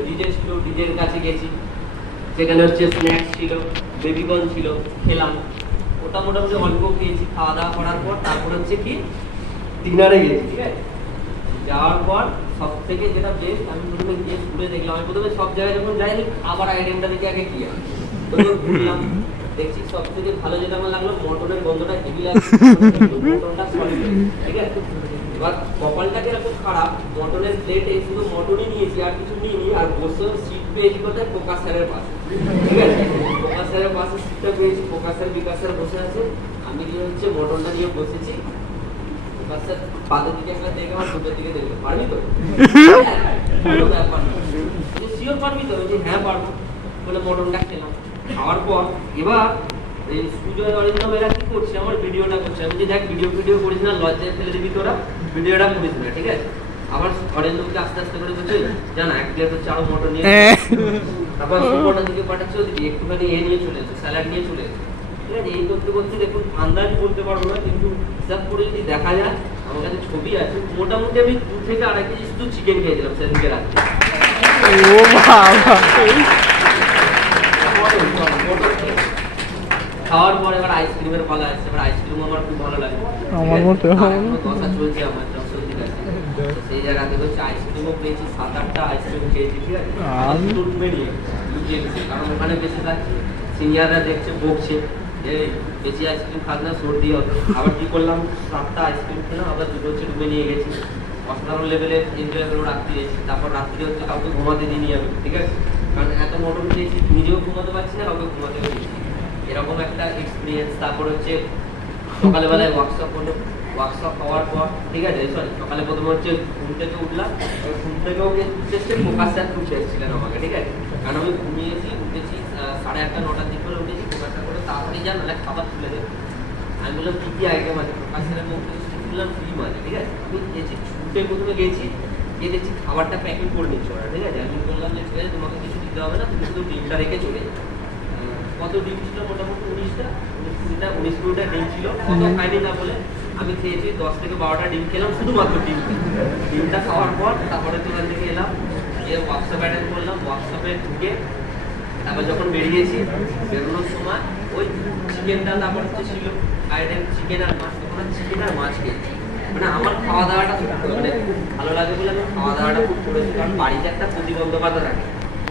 ডিজে ছিল, ডিজের কাছে গেছি, সেখানে হচ্ছে স্ন্যাক্স ছিল, বেবিকর্ন ছিল, খেলাম, ওটা মোটামুটি অল্প খেয়েছি। খাওয়া দাওয়া করার পর তারপর হচ্ছে কি ডিনারে গেছি, ঠিক আছে। যাওয়ার পর সব থেকে যেটা বেস্ট, আমি প্রথমে গিয়ে ঘুরে দেখলাম, আমি প্রথমে সব জায়গায় যখন যাইনি আবার আইটেমটা দেখে আগে কি হয়, তো ঘুরলাম, দেখছি সব থেকে ভালো যেটা আমার লাগলো মটনের গন্ধটা হেভি লাগছে, মটনটা সলিড, ঠিক আছে। এবার কপালটাকে এরকম খারাপ, মটনের প্লেটে শুধু মটনই নিয়েছি আর কিছু নিইনি, আর বসে সিট পেয়েছি কোথায়, ফোকাস স্যারের পাশে, ঠিক আছে। ফোকাস স্যারের পাশে সিটটা পেয়েছি, ফোকাস স্যার বিকাশ স্যার বসে আছে, আমি গিয়ে হচ্ছে মটনটা নিয়ে বসেছি। ফোকাস স্যার পাতের দিকে একটা দেখে আমার দুটোর দিকে দেখবে, পারবি তো? শিওর পারবি তো? হ্যাঁ পারবো বলে মটনটা খেলাম। খাওয়ার পর এবার এই সুজয় অরিন্দম এরা কি করছে, আমার ভিডিওটা করছে, আমি যে দেখ ভিডিও করিস না, লজ্জায় ফেলে দিবি তোরা, ভিডিওটা করিস না, ঠিক আছে। আবার অরিন্দমকে আস্তে আস্তে করে বলছে জানা এক প্লেট হচ্ছে আরো মটন নিয়ে, তারপর সুপর্ণার দিকে পাঠাচ্ছে, ওদিকে একটুখানি নিয়ে চলে এসেছে, স্যালাড নিয়ে চলে এসেছে, ঠিক আছে। এই করতে করতে দেখুন আন্দাজ বলতে পারবো না, কিন্তু হিসাব করে যদি দেখা যায় আমার কাছে ছবি আছে, মোটামুটি আমি 2 থেকে 2.5 কেজি শুধু চিকেন খেয়েছিলাম সেদিনকে রাত্রে। খাওয়ার পর এবার আইসক্রিমের পালা আসছে, এবার আইসক্রিম আমার খুব ভালো লাগে, আমার মতো কথা চলছে আমার যশোরের কাছে, সেই জায়গা থেকে হচ্ছে আইসক্রিমও পেয়েছি, 7-8টা আইসক্রিম খেয়েছি, ঠিক আছে। নিয়ে লুকিয়ে গেছি, কারণ ওখানে বেশি থাকছে, সিনিয়ররা দেখছে বকছে যে বেশি আইসক্রিম খাস না সর্দি হবে। আবার কি করলাম, 7টা আইসক্রিম খেলাম, আবার 2টো হচ্ছে রুমে নিয়ে গেছি, অসাধারণ লেভেলে এনজয় করে রাত্রি এসেছি। তারপর রাত্রি হচ্ছে কাউকে ঘুমাতে দিইনি আমি, ঠিক আছে, কারণ এত মটন খেয়েছি, নিজেও ঘুমাতে পারছি না, কাউকে ঘুমাতেও দিচ্ছি, এরকম একটা এক্সপিরিয়েন্স। তারপর হচ্ছে সকালবেলায় ওয়ার্কশপ হলো, ওয়ার্কশপ হওয়ার পর ঠিক আছে, সকালে প্রথমে হচ্ছে ঘুম থেকে উঠলাম, ঘুম থেকেও উঠেছে ফোকাস স্যার খুব এসেছিলেন আমাকে, ঠিক আছে, কারণ আমি ঘুমিয়েছি, উঠেছি 8:30 9টার দিক করে উঠেছি, ফোকাস স্যার করে তাড়াতাড়ি যান নাহলে খাবার তুলে দেবে। আমি বললাম কি আইটেম আছে, ফোকাস স্যারের মুখ শুনলাম ফ্রি মাঝে, ঠিক আছে। আমি গেছি, ছুটে প্রথমে গেছি, গিয়ে দেখছি খাবারটা প্যাকিং করে নিচ্ছে ওরা, ঠিক আছে। আমি বললাম যে ঠিক আছে তোমাকে কিছু দিতে হবে না, তুমি শুধু ডিমটা রেখে চলে যাবে। কত ডিম ছিল মোটামুটি 19টা 19-20টা ডিম ছিল, কত খাইনি না বলে আমি খেয়েছি 10 থেকে 12টা ডিম খেলাম, শুধুমাত্র ডিমটা খাওয়ার পর তারপরে তো ওখান থেকে এলাম, গিয়ে ওয়ার্কশপ অ্যাটেন্ড করলাম, ওয়ার্কশপে ঢুকে তারপর যখন বেরিয়েছি, বেরোনোর সময় ওই চিকেনটা তারপর ছিল আইটেম চিকেন আর মাছ, তখন চিকেন আর মাছ খেয়েছি। মানে আমার খাওয়া দাওয়াটা মানে ভালো লাগে বলে আমি খাওয়া দাওয়াটা খুব করেছি, কারণ বাড়িতে একটা প্রতিবন্ধকতা থাকে,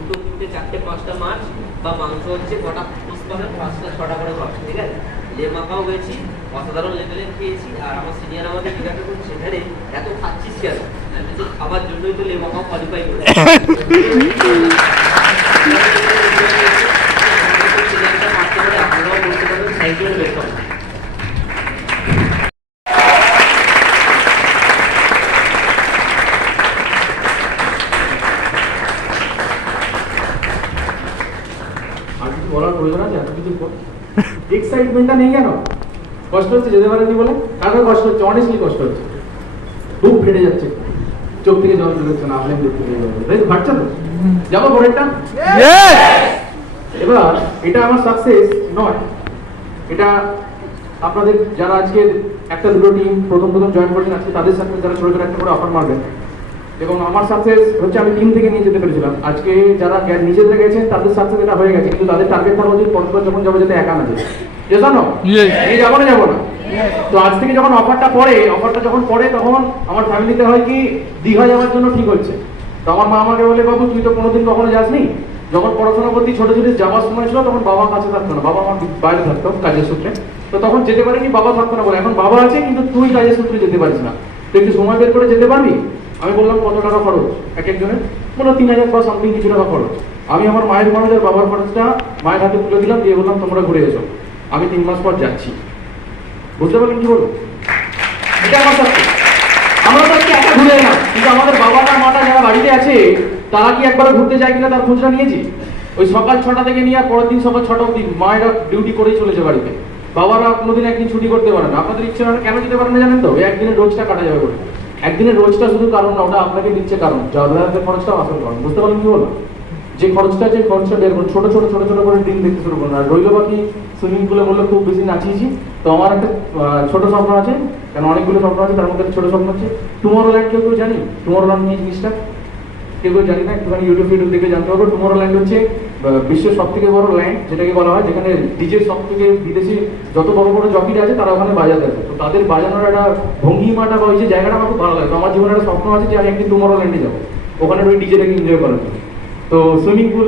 2, 3, 4, 5টা মাছ বা মাংস হচ্ছে কটা পিস পাবেন, 5টা 6টা করে মাছ, ঠিক আছে। লেমাকাও গেছি, অসাধারণ লেভেলে খেয়েছি। আর আমার সিনিয়র আমাদের জিজ্ঞাসা করছে সেখানে এত খাচ্ছিস কেন, খাবার জন্যই তো লেমাকাও কোয়ালিফাই করে। আপনারাও বলতে পারবেন থ্যাংক ইউ ওয়েলকাম। আর কিছু বলার প্রয়োজন আছে এত কিছুর পর? এক্সাইটমেন্টটা নেই কেন? কষ্ট হচ্ছে যেতে পারেনি বলে? কারণ কষ্ট হচ্ছে, অনেস্টলি কষ্ট হচ্ছে, বুক ফেটে যাচ্ছে, চোখ থেকে জল বেরোচ্ছে না, আপনার দেখতে যাবে, ভাবছে তো যাবো পরেরটা। এবার এটা আমার সাকসেস নয়, এটা আপনাদের যারা আজকে একটা দুটো টিম প্রথম জয়েন করেছেন আজকে তাদের সাথে যারা ছোট ছোট একটা করে অফার মারবেন। এবং আমার সাকসেস হচ্ছে আমি টিম থেকে নিয়ে যেতে পেরেছিলাম। আজকে যারা নিজেদের গেছেন তাদের সাকসেস এটা হয়ে গেছে, কিন্তু তাদের টার্গেট থাকা উচিত পরস্পর যখন যাবো যাতে একা না যায়, জানো এই যাবো না যাবো না। তো আজ থেকে যখন অফারটা যখন পড়ে তখন আমার ফ্যামিলিতে হয় কি দীঘা যাওয়ার জন্য ঠিক হচ্ছে। তো আমার মা আমাকে বলে, বাবু তুই তো কোনোদিন কখনো যাসনি। যখন পড়াশোনা করতে ছোট ছোট যাওয়ার সময় ছিল তখন বাবা কাছে থাকতো না, বাবা আমার বাইরে থাকতো কাজের সূত্রে, তো তখন যেতে পারিনি, বাবা থাকতো না বলে। এখন বাবা আছে কিন্তু তুই কাজের সূত্রে যেতে পারিস না, তুই একটু সময় বের করে যেতে পারবি? আমি বললাম কত টাকা খরচ এক একজনের? বললো 3000 বা সামথিং কিছু টাকা খরচ। আমি আমার মায়ের খরচ আর বাবার খরচটা মায়ের হাতে তুলে দিলাম, দিয়ে বললাম তোমরা ঘুরে এসো, আমি 3 মাস পর যাচ্ছি। বুঝতে পারলেন কি বলবো? এটা আমার সাথে আমরা তো আজকে একা ঘুরে এলাম, কিন্তু আমাদের বাবাটা মাটা যারা বাড়িতে আছে তারা কি একবার ঘুরতে যায় কিনা তার খোঁজটা নিয়েছি? ওই সকাল 6টা থেকে নিয়ে আর পরের দিন সকাল 6টা অব্দি মায়েরা ডিউটি করেই চলেছে বাড়িতে, বাবারা কোনোদিন একদিন ছুটি করতে পারে না। আপনাদের ইচ্ছে না কেন যেতে পারেন না জানেন তো? একদিনের রোজটা কাটা যাবে বলে। একদিনের রোজটা শুধু কারণ না, ওটা আপনাকে দিচ্ছে কারণ, যাতায়াতের খরচটাও আসল কারণ। বুঝতে পারলেন কি বলো? যে খরচটা বের করুন, ছোট ছোট করে দিন দেখতে শুরু করুন। আর রইল বাকি সুইমিং পুলে বললে খুব বেশি নাচিয়েছি, তো আমার একটা ছোট স্বপ্ন আছে, কারণ অনেকগুলো স্বপ্ন আছে, তার মধ্যে ছোট স্বপ্ন হচ্ছে টুমরোল্যান্ড। কেউ জানি টুমরোল্যান্ড নিয়ে জিনিসটা? কেউ জানি না, একটুখানি ইউটিউব দেখে জানতে পারবো। টুমরোল্যান্ড হচ্ছে বিশ্বের সব থেকে বড় ল্যান্ড, যেটাকে বলা হয় যেখানে ডিজের সব থেকে বিদেশি যত বড় বড় জকিটা আছে তারা ওখানে বাজাতে আছে। তো তাদের বাজানোর একটা ভঙ্গিমাটা বা ওই যে জায়গাটা আমার খুব ভালো লাগে। তো আমার জীবনে একটা স্বপ্ন আছে যে আমি একদিন টুমরোল্যান্ডে যাবো, ওখানে ওই ডিজেটাকে এনজয় করার জন্য। তো সুইমিং পুল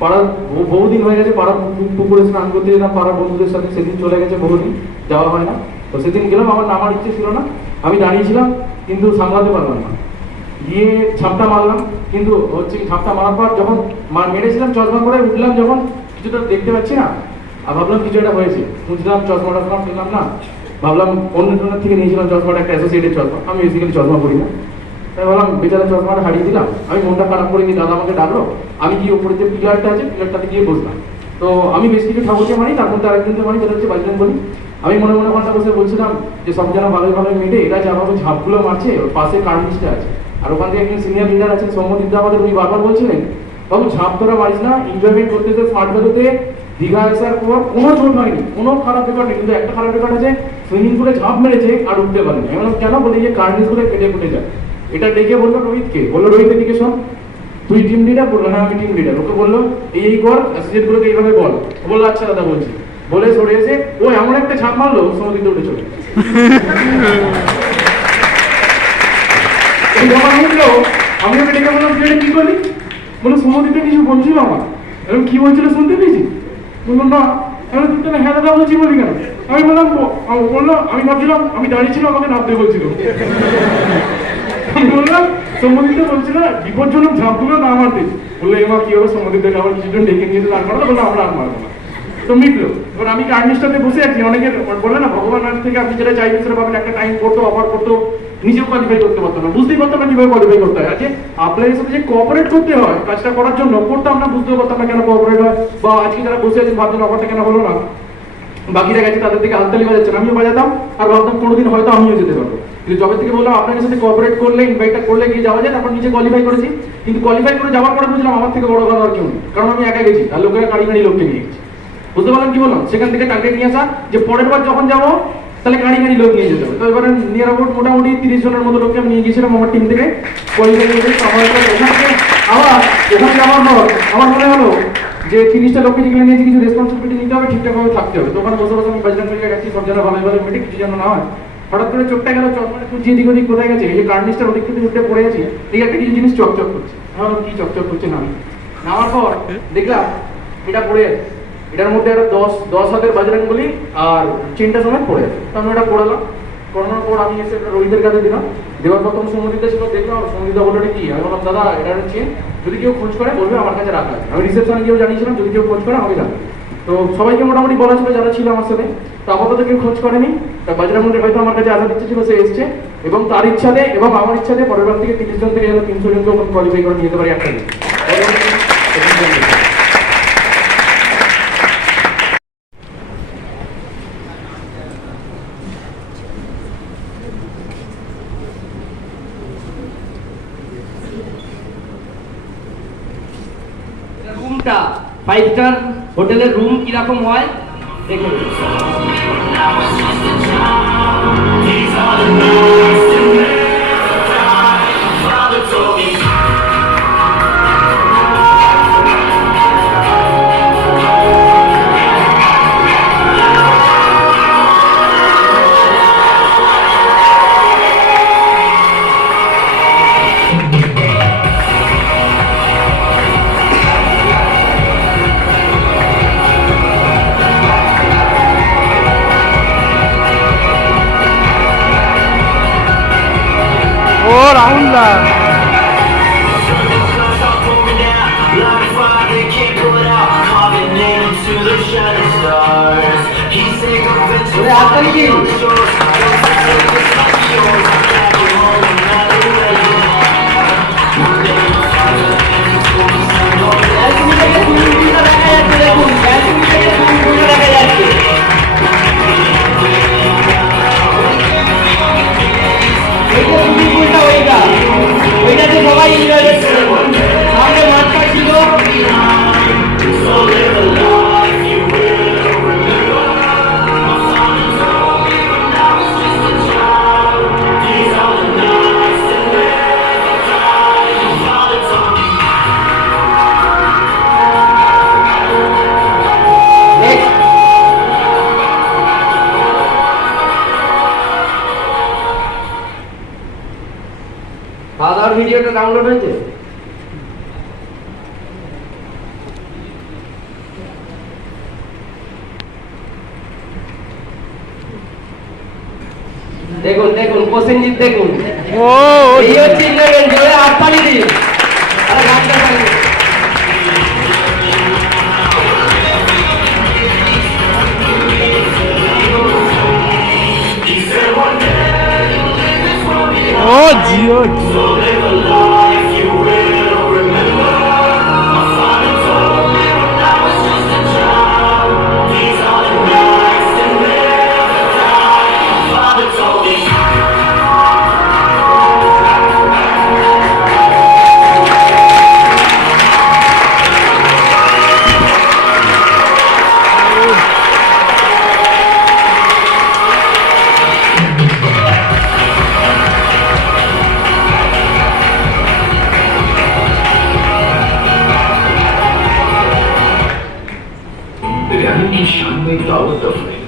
পাড়ার বহুদিন হয়ে গেছে, পাড়ার পুকুরে স্নান করতে যেতাম পাড়ার বন্ধুদের সাথে, সেদিন চলে গেছে, বহুদিন যাওয়া হয় না। তো সেদিন গেলাম, আমার নামার ইচ্ছে ছিল না, আমি দাঁড়িয়েছিলাম কিন্তু সামলাতে পারলাম না, গিয়ে ঝাপটা মারলাম। কিন্তু হচ্ছে ঝাপটা মারার পর যখন মেরেছিলাম চশমা করে উঠলাম, যখন কিছুটা দেখতে পাচ্ছি না, আর ভাবলাম কিছু একটা হয়েছে, বুঝলাম চশমাটা পেলাম না, ভাবলাম অন্য জনের থেকে নিয়েছিলাম চশমাটা, একটা অ্যাসোসিয়েটেড চশমা, আমি বেসিক্যালি চশমা পড়ি না, তাই ভাবলাম বেচারা চশমাটা হারিয়ে দিলাম। আমি মনটা খারাপ করে দিই, দাদা আমাকে ডাকলো, আমি গিয়ে উপরে যে পিলারটা আছে পিলারটাতে গিয়ে বসলাম। তো আমি বেশ কিছু ঠাকুরকে মানি, তার মধ্যে আরেকজনকে মানি, যেটা হচ্ছে বাইজন বলি। আমি মনে মনে ঘন্টা বসে বলছিলাম যে সব যেন ভালোই ভালোই মেটে, এরা যেভাবে ঝাঁপগুলো মারছে, ওর পাশে কার্নিশটা আছে, আর ওখান থেকে একজন সিনিয়র লিডার আছেন সৌম্যদীপ আমাদের, উনি বারবার বলছিলেন বাবু ঝাঁপ তোরা মারিস না, এনজয়মেন্ট করতেছে স্মার্ট ভ্যালুতে, দীঘা আসার পর কোনো চোট হয়নি, কোনো খারাপ রেকর্ড নেই, কিন্তু একটা খারাপ রেকর্ড আছে, সুইমিং পুলে ঝাঁপ মেরেছে আর উঠতে পারেনি। এমন কেন বলি যে কার্নিশ গুলো কেটে ফুটে যায়। এটা ডেকে বললো রোহিতকে, বললো রোহিত এদিকে শোন, তুই টিম লিডার? বললো হ্যাঁ আমি টিম লিডার। ওকে বললো এই কর, অ্যাসোসিয়েট গুলোকে এইভাবে বল। বললো আচ্ছা দাদা বলছি, বলে সরে এসে ও এমন একটা ঝাঁপ মারলো সমুদ্রে উঠে চলে। আমি ওকে ডেকে বললাম তুই কি করলি? বললো সমুদ্রে কিছু বলছিল আমার। এরকম কি বলছিল শুনতে পেয়েছি? বললো না। আমি তুই তাহলে হ্যাঁ দাদা বলছি বলি কেন? আমি বললাম, বললো আমি ভাবছিলাম, আমি দাঁড়িয়েছিলাম আমাকে নামতে বলছিল। বললাম সমুদ্রে বলছিল বিপজ্জনক ঝাঁপগুলো না মারতে। বললো এবার কি হবে, সমুদ্রে আবার কিছুজন ডেকে নিয়ে আর মারলো, বললো আমরা আর মারবো না। তো মিটলো। এবার আমি কার্নিশটাতে বসে আছি, অনেকে বলে না ভগবান থেকে আপনি যেটা চাইবেন সেটা পাবেন, একটা টাইম করতো, অফার করতো, নিজেও কোয়ালিফাই করতে পারতাম না, বুঝতেই পারতাম না কিভাবে কোয়ালিফাই করতে হয়। আজকে আপনাদের সাথে যে কোঅপারেট করতে হয় কাজটা করার জন্য, করতাম না, বুঝতেও পারতাম না কেন কোঅপারেট হয়, বা আজকে যারা বসে আছেন ভাবছেন অফারটা কেন হলো না, বাকিরা গেছে তাদের থেকে হাততালি বাজাচ্ছেন, আমিও বাজাতাম আর ভাবতাম কোনোদিন হয়তো আমিও যেতে পারবো। কিন্তু যবে থেকে বললাম আপনাদের সাথে কোঅপারেট করলে, ইনভাইটটা করলে গিয়ে যাওয়া যায়, তারপর নিজে কোয়ালিফাই করেছি। কিন্তু কোয়ালিফাই করে যাওয়ার পরে বুঝলাম আমার থেকে বড় কথা আর কেউ নেই, কারণ আমি একা গেছি আর লোকেরা গাড়ি লোককে নিয়ে গেছি। বুঝতে পারলাম কি বললাম? সেখান থেকে টার্গেট নিয়ে আসা যে পরের বার যখন যাবো তাহলে গাড়ি গাড়ি লোক নিয়ে যেতে হবে। তো এবারে নিয়ার অ্যাবাউট মোটামুটি 30 জনের মতো লোককে আমি নিয়ে গিয়েছিলাম আমার টিম থেকে কোয়ালিফাই করে। আমার ওখানে যাওয়ার পর আমার মনে হলো যে 30টা লোককে যেখানে নিয়েছি কিছু রেসপন্সিবিলিটি নিতে হবে, ঠিকঠাকভাবে থাকতে হবে। তো ওখানে বসে বসে আমি বাজরাং করে গেছি, সব যেন ভালো ভালো মেটে কিছু যেন না হয়। হঠাৎ করে চোখটা গেল চশমাটা খুঁজছি এদিক ওদিক কোথায় গেছে, এই যে কার্নিসটার ওদিক থেকে উঠে পড়ে আছি, এই একটা কিছু জিনিস চকচক করছে। ভাবলাম কি চকচক করছে না, নামার পর দেখলাম এটা পড়ে আছে, এটার মধ্যে একটা 10 হাতের বাজরাং বলি আর চেনটা সমেত পড়ে আছে। তো আমি ওটা পড়ালাম, পড়ানোর পর আমি এসে রোহিতের কাছে দিলাম, দেওয়ার পর তখন সৌমজিৎ ছিল, দেখলাম সৌমজিৎ বললো এটা কি, আমি বললাম দাদা এটা চেন, যদি কেউ খোঁজ করে বলবে আমার কাছে রাখা আছে। আমি রিসেপশনে গিয়েও জানিয়েছিলাম যদি কেউ খোঁজ করে আমাকে জানাবে। তো সবাইকে মোটামুটি বলা ছিল যারা ছিল আমার সাথে, তো আপাতত কেউ খোঁজ করেনি। তা বাজরাং বলি হয়তো আমার কাছে আসার ইচ্ছে ছিল, সে এসছে এবং তার ইচ্ছাতে এবং আমার ইচ্ছাতে পরের বার থেকে 30 জন থেকে 300 জনকে কোয়ালিফাই করে নিয়ে যেতে পারি একটা দিন। রুমটা 5 স্টার হোটেলের রুম কিরকম হয় দেখুন। Oh, Rahul da. খাওয়া দাওয়ার ভিডিওটা ডাউনলোড হয়েছে? দেখুন দেখুন প্রসেনজিৎ দেখুন, এই হচ্ছে ইন্দ্রগঞ্জ জোরে আটপালি দিন। আরে গানটা গাইবে। Oh, Gio, Gio. की शान में दावत दफने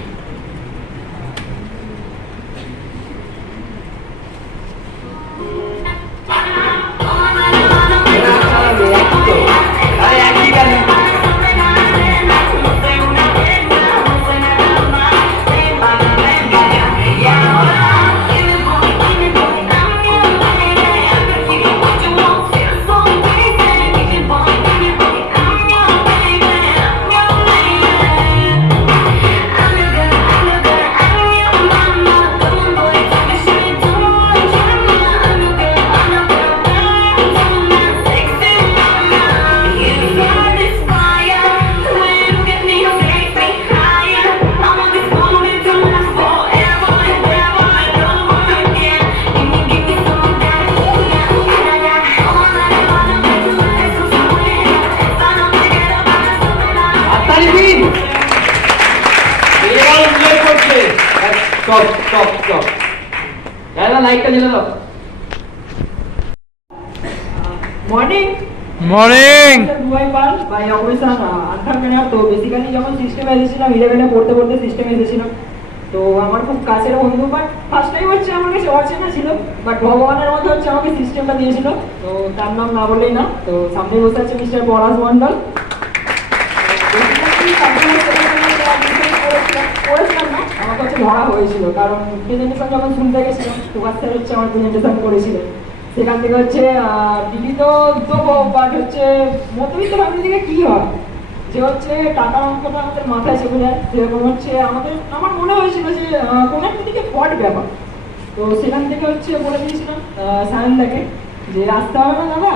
স্টপ এরা লাইটটা জ্বেলে দাও। Morning morning Dubai Pal by operation entrepreneur. তো বেসিক্যালি যখন সিস্টেমে এসেছিলাম 11-এ পড়তে সিস্টেমে এসেছিলাম। তো আমার খুব কাছের বন্ধু, বাট ফার্স্ট টাইম হচ্ছে আমার কাছে অচেনা ছিল, বাট ভগবানের মধ্যে হচ্ছে আমাকে সিস্টেমটা দিয়েছিল। তো তার নাম না বললেই না। তো সামনে বসে আছে মিস্টার পলাশ মন্ডল। করেছিলাম না, আমার কাছে ধরা হয়েছিল, কারণ প্রেজেন্টেশন যখন শুনতে গেছিলাম প্রকাশ স্যার হচ্ছে আমার প্রেজেন্টেশন করেছিলেন। সেখান থেকে হচ্ছে ডিগ্রি তো দেবো, বাট হচ্ছে মধ্যবিত্ত ফ্যামিলি থেকে কী হয় যে হচ্ছে টাকা অঙ্কটা আমাদের মাথায় চেপে যায়, সেরকম হচ্ছে আমার মনে হয়েছিল যে কোনো একটা দিকে ফল্ট ব্যাপার। তো সেখান থেকে হচ্ছে বলে দিয়েছিলাম সায়নদাকে যে আসতে হবে না দাদা,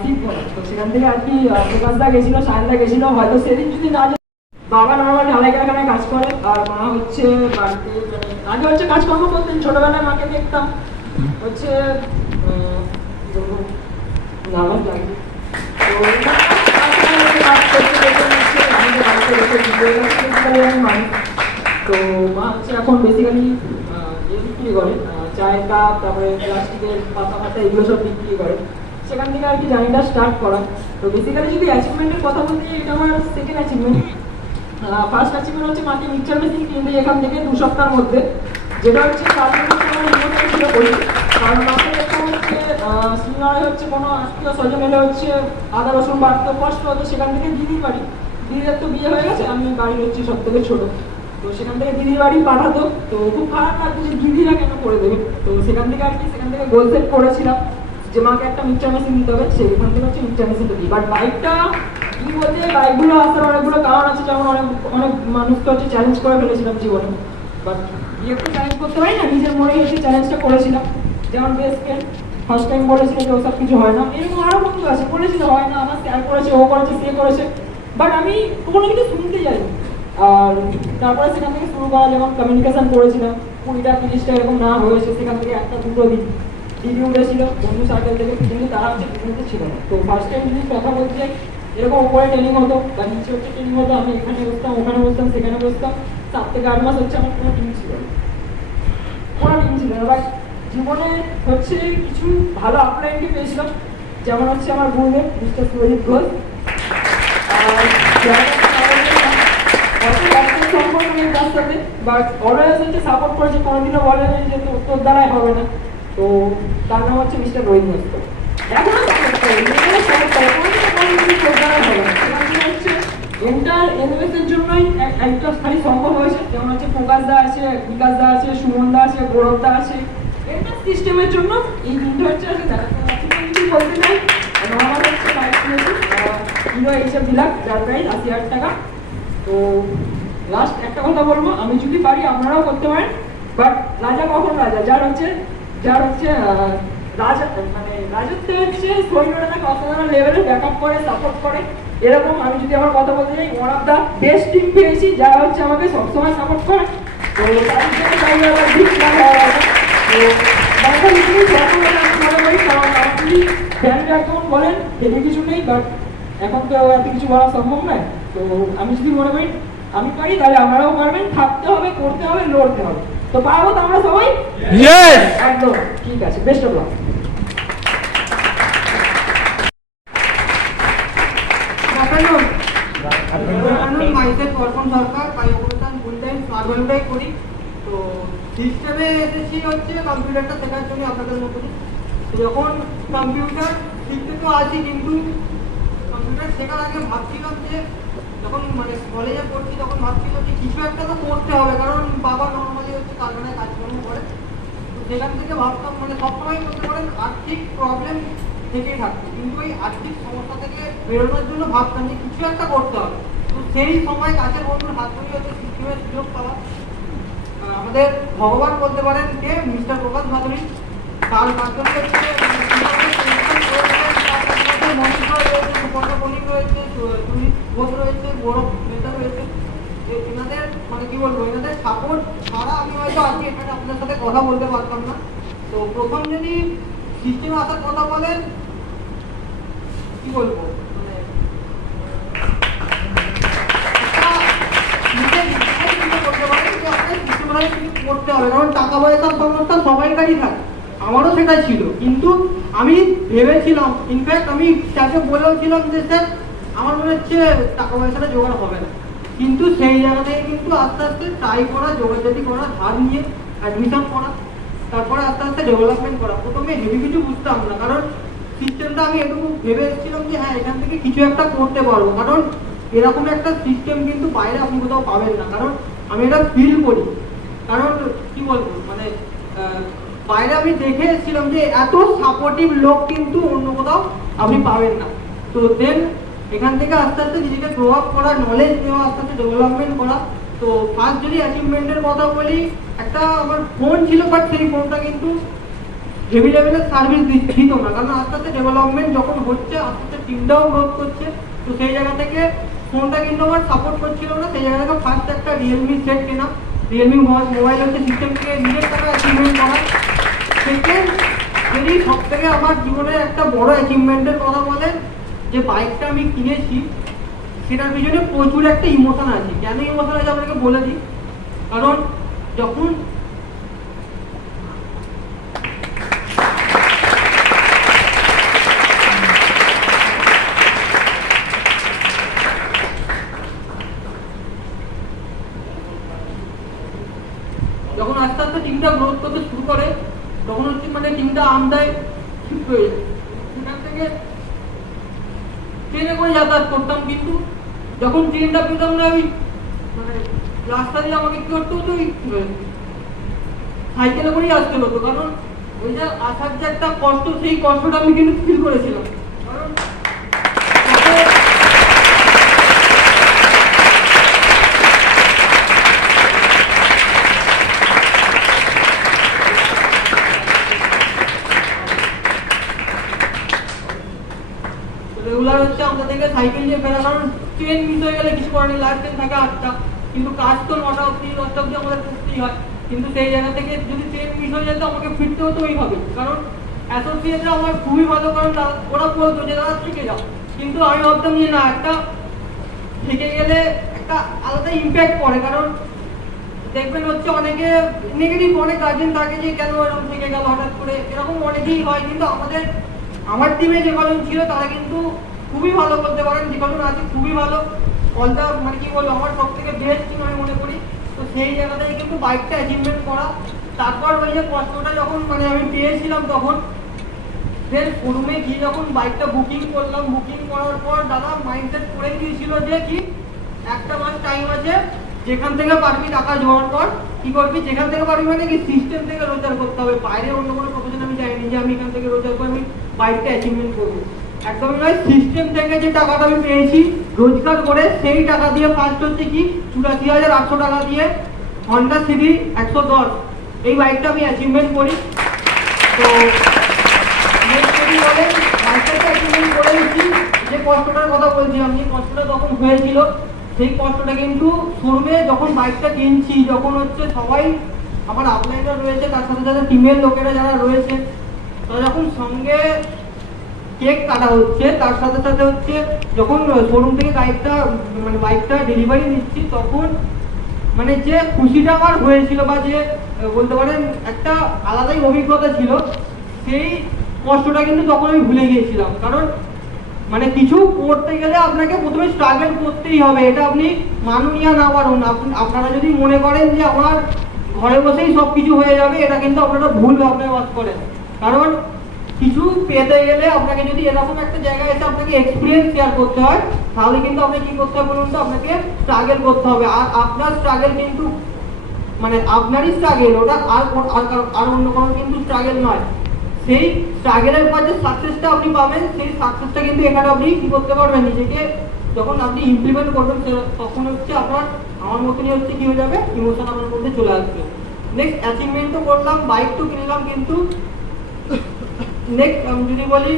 সিট ধরো। তো সেখান থেকে আর কি প্রকাশদা গেছিলো, সায়নদা গেছিলো। হয়তো সেদিন যদি না, বাবা নর্মাল ঢালাই কারখানায় কাজ করে, আর মা হচ্ছে বাড়িতে আগে হচ্ছে কাজকর্ম করতেন। ছোটবেলায় মাকে দেখতাম হচ্ছে নামাজ লাগে। তো মা হচ্ছে এখন বেসিক্যালি বিক্রি করে, চায়ের কাপ, তারপরে প্লাস্টিকের পাতা পাতা এগুলো সব বিক্রি করে। সেখান থেকে আর কি জার্নিটা স্টার্ট করা। তো বেসিক্যালি যদি অ্যাচিভমেন্টের কথা বলতে, এটা আমার সেকেন্ড অ্যাচিভমেন্ট। ফার্স্ট অ্যাচিভমেন্ট হচ্ছে মাকে মিক্সচার মেশিন কিনতে এখান থেকে 2 সপ্তাহের মধ্যে, যেটা হচ্ছে তার জন্য আমার ইমোশন ছিল বলি। কারণ মাকে একটা হচ্ছে সিঙ্গারে হচ্ছে কোনো আত্মীয় স্বজন এলে হচ্ছে আদা রসুন বাড়তে কষ্ট হতো। সেখান থেকে দিদির বাড়ি, দিদিদের তো বিয়ে হয়ে গেছে, আমি বাড়ির হচ্ছে সব থেকে ছোটো। তো সেখান থেকে দিদির বাড়ি পাঠাতো। তো খুব খারাপ লাগতো যে দিদিরা কেন করে দেবে। তো সেখান থেকে আর কি সেখান থেকে গোল সেট করেছিলাম যে মাকে একটা মিক্সচার মেশিন দিতে হবে। সেখান থেকে হচ্ছে মিক্সচার মেশিনটা দিই। বাট বাইকটা কি বলতে, বাইকগুলো আসার অনেকগুলো কারণ আছে। যেমন অনেক মানুষকে হচ্ছে চ্যালেঞ্জ করে ফেলেছিলাম জীবনে, বাট একটু চ্যালেঞ্জ করতে পারি না, নিজের মনে এসে চ্যালেঞ্জটা করেছিলাম। যেমন বেস্ট ফ্রেন্ড ফার্স্ট টাইম বলেছিল যে ওসব কিছু হয় না, এরকম আরও বন্ধু আছে বলেছিল হয় না, আমার স্যার করেছে, ও করেছে, সে করেছে, বাট আমি কোনো কিছু শুনতে যাইনি। আর তারপরে সেখান থেকে শুরু করা, যেমন কমিউনিকেশন করেছিলাম 20টা 30টা এরকম না হয়েছে। সেখান থেকে 1-2 দিন দিদি উঠেছিল বন্ধু সার্কেল থেকে, কিন্তু তারা হচ্ছে বিজনেসে ছিল না। তো ফার্স্ট টাইম যদি কথা বলতে যাই, এরকম উপরে ট্রেনিং হতো বা নিচে হচ্ছে ট্রেনিং হতো, আমি এখানে বসতাম, ওখানে বসতাম, সেখানে বসতাম। 7 থেকে 8 মাস হচ্ছে আমার কোনো টিম ছিল না, বাট জীবনে হচ্ছে কিছু ভালো আপলাইনকে পেয়েছিলাম। যেমন হচ্ছে আমার গুরুদেব মিস্টার সুরজিৎ ঘোষ। সম্পর্ক নেই তার সাথে, বাট অলওয়েজ হচ্ছে সাপোর্ট করেছে, কোনোদিনও বলেনি যে তোর দ্বারাই হবে না। তো তার নাম হচ্ছে মিস্টার রোহিত মিস্ত্র। এখনো সাপোর্ট করে, তোর দ্বারাই হবে না। হচ্ছে এন্টার এনএসের জন্যই একটা খালি সম্ভব হয়েছে। যেমন হচ্ছে প্রকাশদা আছে, বিকাশদা আছে, সুমনদা আছে, গৌরবদা আছে। এন্টার সিস্টেমের জন্য এই তিনটে হচ্ছে আছে। তারা কিছু বলতে চাই, আমার হচ্ছে বাইক কিনেছি হিরো এইচএফ ডিলাক্স, যার প্রাইস 80,000 টাকা। তো লাস্ট একটা কথা বলবো, আমি যদি পারি আপনারাও করতে পারেন, বাট রাজা কখন রাজা, যার হচ্ছে রাজা মানে রাজত্ব হচ্ছে সৈন্যরা তাকে অসাধারণ লেভেলে ব্যাকআপ করে, সাপোর্ট করে। এরকম আমি যদি আমার কথা বলতে চাই, one of the best team পেয়েছি যারা হচ্ছে আমাকে সবসময় সাপোর্ট করে। তো তার জন্য চাই আমার দিক তো দেখা দিচ্ছি যখন আমি মনে করি, কারণ আমার যদি ফ্যান ব্যাকগ্রাউন্ড বলেন হেভি কিছু নেই, বাট এখন তো এত কিছু বলা সম্ভব নয়। তো আমি যদি মনে করি আমি পারি, তাহলে আপনারাও পারবেন। থাকতে হবে, করতে হবে, লড়তে হবে। তো পারবো তো আমরা সবাই? একদম ঠিক আছে, বেস্ট অফ লাক। করি। তো সিস্টেমে এসেছি হচ্ছে কম্পিউটারটা শেখার জন্য আপনাদের মতন। যখন কম্পিউটার শিখতে তো আছি, কিন্তু কম্পিউটার শেখার আগে ভাবছিলাম যে, যখন মানে কলেজে পড়ছি তখন ভাবছিলাম যে কিছু একটা তো করতে হবে, কারণ বাবা নর্মালি হচ্ছে কারখানায় কাজকর্ম করে। তো সেখান থেকে ভাবতাম, মানে সবসময় বলতে পারেন আর্থিক প্রবলেম থেকেই থাকতো, কিন্তু ওই আর্থিক সমস্যা থেকে বেরোনোর জন্য ভাবতাম যে কিছু একটা করতে হবে। তো সেই সময় কাছের বন্ধুর হাত ধরে হচ্ছে সিস্টেমের সুযোগ পাওয়া। আমাদের ভগবান বলতে পারেন কে, মিস্টার প্রকাশ মাধুরী। তার মাধ্যমে হচ্ছে এনাদের মানে কি বলবো, এনাদের সাপোর্ট ছাড়া আমি হয়তো আজকে এখানে আপনাদের সাথে কথা বলতে পারতাম না। তো প্রথম যদি সিস্টেমে আসার কথা বলেন, কি বলবো, মানে করতে পারেন যে আপনার সিস্টেমে কিছু করতে হবে। হবে, কারণ টাকা পয়সার সমস্যা সবাইকারই থাকে, আমারও সেটা ছিল। কিন্তু আমি ভেবেছিলাম, ইনফ্যাক্ট আমি স্যারকে বলেওছিলাম যে স্যার আমার মনে হচ্ছে টাকা পয়সাটা জোগাড় হবে না। কিন্তু সেই জায়গা থেকে কিন্তু আস্তে আস্তে ট্রাই করা, জোগাড়জাতি করা, ধার নিয়ে অ্যাডমিশন করা, তারপরে আস্তে আস্তে ডেভেলপমেন্ট করা। প্রথমে হেভি কিছু বুঝতাম না, কারণ সিস্টেমটা আমি এটুকু ভেবে এসেছিলাম যে হ্যাঁ এখান থেকে কিছু একটা করতে পারবো, কারণ এরকম একটা সিস্টেম কিন্তু বাইরে আপনি কোথাও পাবেন না। কারণ আমি এটা ফিল করি, কারণ কি বলবো মানে বাইরে আমি দেখে এসেছিলাম যে এত সাপোর্টিভ লোক কিন্তু অন্য কোথাও আপনি পাবেন না। তো দেন এখান থেকে আস্তে আস্তে নিজেকে গ্রো আপ করা, নলেজ নেওয়া, আস্তে আস্তে ডেভেলপমেন্ট করা। তো ফার্স্ট যদি অ্যাচিভমেন্টের কথা বলি, একটা আমার ফোন ছিল, বাট সেই ফোনটা কিন্তু হেভি লেভেলের সার্ভিস দিত না, কারণ আস্তে আস্তে ডেভেলপমেন্ট যখন হচ্ছে, আস্তে আস্তে টিমটাও গ্রোথ করছে। তো সেই জায়গা থেকে ফোনটা কিন্তু আমার সাপোর্ট করছিল না। সেই জায়গা থেকে ফার্স্ট একটা রিয়েলমি সেট কেনা, রিয়েলমি মোবাইল হচ্ছে সিস্টেম থেকে নিজের টাকা অ্যাচিভমেন্ট করা। সেকেন্ড যদি সব থেকে আমার জীবনের একটা বড় অ্যাচিভমেন্টের কথা বলেন, যে বাইকটা আমি কিনেছি, সেটার পিছনে প্রচুর একটা ইমোশন আছে। কেন ইমোশন আছে আপনাকে বলে দিই, কারণ যখন আস্তে আস্তে টিমটা গ্রোথ করতে শুরু করে, তখন হচ্ছে মানে টিমটা আমদায় শিফট হয়ে যায়। সেখান থেকে ট্রেনে করে যাতায়াত করতাম, কিন্তু যখন ট্রেনটা পেতাম না, আমি মানে রাস্তা দিয়ে আমাকে কি করতে হতো, সাইকেলে করেই আসতে হতো। কারণ ওই যে আসার যে একটা কষ্ট, সেই কষ্টটা আমি কিন্তু ফিল করেছিলাম। কারণ রেগুলার হচ্ছে আমাদের থেকে সাইকেল নিয়ে ফেরা, কারণ ট্রেন মিস হয়ে গেলে কিছু করার নেই, লাস্ট ট্রেন থাকে 8টা, কিন্তু কাজ তো 9টা অব্দি 10টা অব্দি আমাদের করতেই হয়। কিন্তু সেই জায়গা থেকে যদি ট্রেন মিস হয়ে যেত, আমাকে ফিরতে হতো ওইভাবে। কারণ অ্যাসোসিয়েটরা আমার খুবই ভালো, কারণ ওরা বলতো যে দাদা থেকে যাও, কিন্তু আমি ভাবতাম যে না, একটা থেকে গেলে একটা আলাদা ইম্প্যাক্ট পড়ে। কারণ দেখবেন হচ্ছে অনেকে নেগেটিভ অনেক গার্জেন থাকে যে কেন এরকম থেকে গেল হঠাৎ করে, এরকম অনেকেই হয়। কিন্তু আমার টিমে যে কজন ছিল তারা কিন্তু খুবই ভালো বলতে পারেন, যে কজন আছে খুবই ভালো। অলটা মানে কি বলবো, আমার সব থেকে বেস্ট টিম আমি মনে করি। তো সেই জায়গাটাই কিন্তু বাইকটা অ্যাচিভমেন্ট করা। তারপর ওই যে কষ্টটা যখন মানে আমি পেয়েছিলাম, তখন ফের শোরুমে গিয়ে যখন বাইকটা বুকিং করলাম, বুকিং করার পর দাদা মাইন্ডসেট করে দিয়েছিল যে কি একটা মাস টাইম আছে, যেখান থেকে পারবি টাকা জোগাড় কর, কি করবি, যেখান থেকে পারবি মানে কি সিস্টেম থেকে রোজগার করতে হবে, বাইরে অন্য কোনো প্রফেশন আমি যাইনি যে আমি এখান থেকে রোজগার করে আমি বাইকটা অ্যাচিভমেন্ট করবো। একদমই নয়, সিস্টেম থেকে যে টাকাটা আমি পেয়েছি রোজগার করে, সেই টাকা দিয়ে ফার্স্ট হচ্ছে কি 84,800 টাকা দিয়ে হন্ডা সিটি 110 এই বাইকটা আমি অ্যাচিভমেন্ট করি। তো বাইকটাকে অ্যাচিভমেন্ট করে দিচ্ছি। যে কষ্টটার কথা বলছি আমি, কষ্টটা তখন হয়েছিল, সেই কষ্টটা কিন্তু শোরুমে যখন বাইকটা কিনছি, যখন হচ্ছে সবাই আমার আপলাইনার রয়েছে, তার সাথে সাথে টিমের লোকেরা যারা রয়েছে, তারা যখন সঙ্গে কেক কাটা হচ্ছে, তার সাথে সাথে হচ্ছে যখন শোরুম থেকে বাইকটা ডেলিভারি নিচ্ছি, তখন মানে যে খুশিটা আমার হয়েছিল, বা যে বলতে পারেন একটা আলাদাই অভিজ্ঞতা ছিল, সেই কষ্টটা কিন্তু তখন আমি ভুলে গিয়েছিলাম। কারণ মানে কিছু করতে গেলে আপনাকে প্রথমে স্ট্রাগল করতেই হবে, এটা আপনি মানুন ইয়া না পারুন। আপনারা যদি মনে করেন যে আমার ঘরে বসেই সব কিছু হয়ে যাবে, এটা কিন্তু আপনারা ভুল ভাবনায় বাস করেন। কারণ কিছু পেতে গেলে আপনাকে যদি এরকম একটা জায়গায় এসে আপনাকে এক্সপিরিয়েন্স শেয়ার করতে হয়, তাহলে কিন্তু আপনাকে কি করতে হবে বলুন তো, আপনাকে স্ট্রাগল করতে হবে। আর আপনার স্ট্রাগল কিন্তু মানে আপনারই স্ট্রাগল, ওটা আর অন্য কোনো কিন্তু স্ট্রাগল নয়। সেই স্ট্রাগলের পর যে সাকসেসটা আপনি পাবেন, সেই সাকসেসটা কিন্তু এখানে আপনি কি করতে পারবেন, নিজেকে যখন আপনি ইমপ্লিমেন্ট করবেন, তখন হচ্ছে আমার মতনই হচ্ছে কি হয়ে যাবে, ইমোশন আপনার মধ্যে চলে আসবে। নেক্সট অ্যাচিভমেন্টও করলাম, বাইক তো কিনলাম, কিন্তু নেক্সট যদি বলি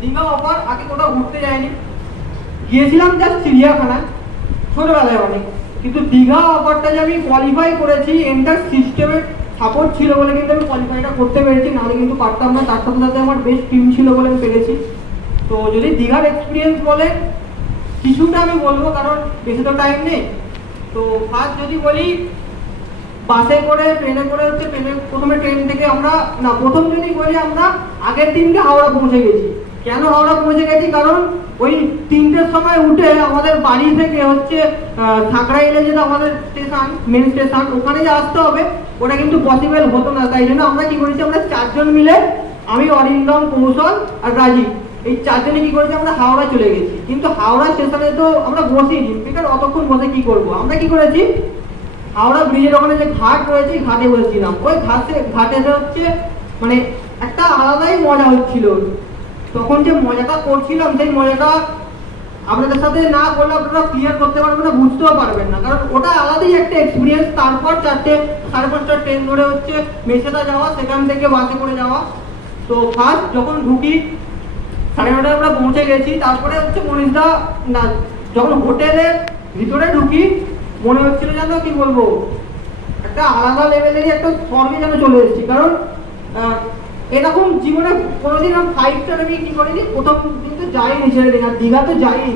দীঘা অফার, আগে কোথাও ঘুরতে যায়নি, গিয়েছিলাম জাস্ট চিড়িয়াখানায় ছোটবেলায় অনেক। কিন্তু দীঘা অফারটা যে আমি কোয়ালিফাই করেছি, এন্টার সিস্টেমের সাপোর্ট ছিল বলে কিন্তু আমি কোয়ালিফাইটা করতে পেরেছি, নাহলে কিন্তু পারতাম না। তার সাথে সাথে আমার বেস্ট টিম ছিল বলে আমি পেরেছি। তো যদি দীঘার এক্সপিরিয়েন্স বলে কিছুটা আমি বলবো, কারণ বেশি তো টাইম নেই। তো ফার্স্ট যদি বলি বাসে করে ট্রেনে করে হচ্ছে প্রথমে ট্রেন থেকে আমরা না প্রথম দিনই বলি আমরা আগের দিনকে হাওড়া পৌঁছে গেছি। কেন হাওড়া পৌঁছে গেছি? কারণ ওই 3টের সময় উঠে আমাদের বাড়ি থেকে হচ্ছে সাঁকড়াইলে যেটা আমাদের স্টেশন, মেন স্টেশন, ওখানে যে আসতে হবে ওটা কিন্তু পসিবল হতো না। তাই জন্য আমরা কি করেছি, আমরা 4 জন মিলে, আমি, অরিন্দম, কৌশল আর রাজীব, এই 4 জনে কি করেছি আমরা হাওড়া চলে গেছি। কিন্তু হাওড়া স্টেশনে তো আমরা বসিনি, ঠিক আছে, অতক্ষণ বসে কি করব, আমরা কি করেছি হাওড়া ব্রিজের ওখানে যে ঘাট রয়েছে ঘাটে বসেছিলাম। ওই ঘাটে হচ্ছে মানে একটা আলাদাই মজা হচ্ছিল। তখন যে মজাটা করছিলাম সেই মজাটা আপনাদের সাথে না বলে আপনারা ক্লিয়ার করতে পারবেন না, বুঝতেও পারবেন না, কারণ ওটা আলাদাই একটা এক্সপিরিয়েন্স। তারপর 4টে সাড়ে 5টার ট্রেন ধরে হচ্ছে মেছেদা যাওয়া, সেখান থেকে বাসে করে যাওয়া। তো ফার্স্ট যখন ঢুকি 9:30 আমরা পৌঁছে গেছি। তারপরে হচ্ছে মনীষদা না, যখন হোটেলের ভিতরে ঢুকি মনে হচ্ছিল যেন কি বলবো একটা আলাদা লেভেলেরই একটা স্বর্গে যেন চলে এসেছি। কারণ এরকম জীবনে কোনোদিন আমি 5 স্টার আমি কি করিনি, প্রথম দিন তো যাইনি, ছেড়ে দিন, আর দীঘা তো যাইনি।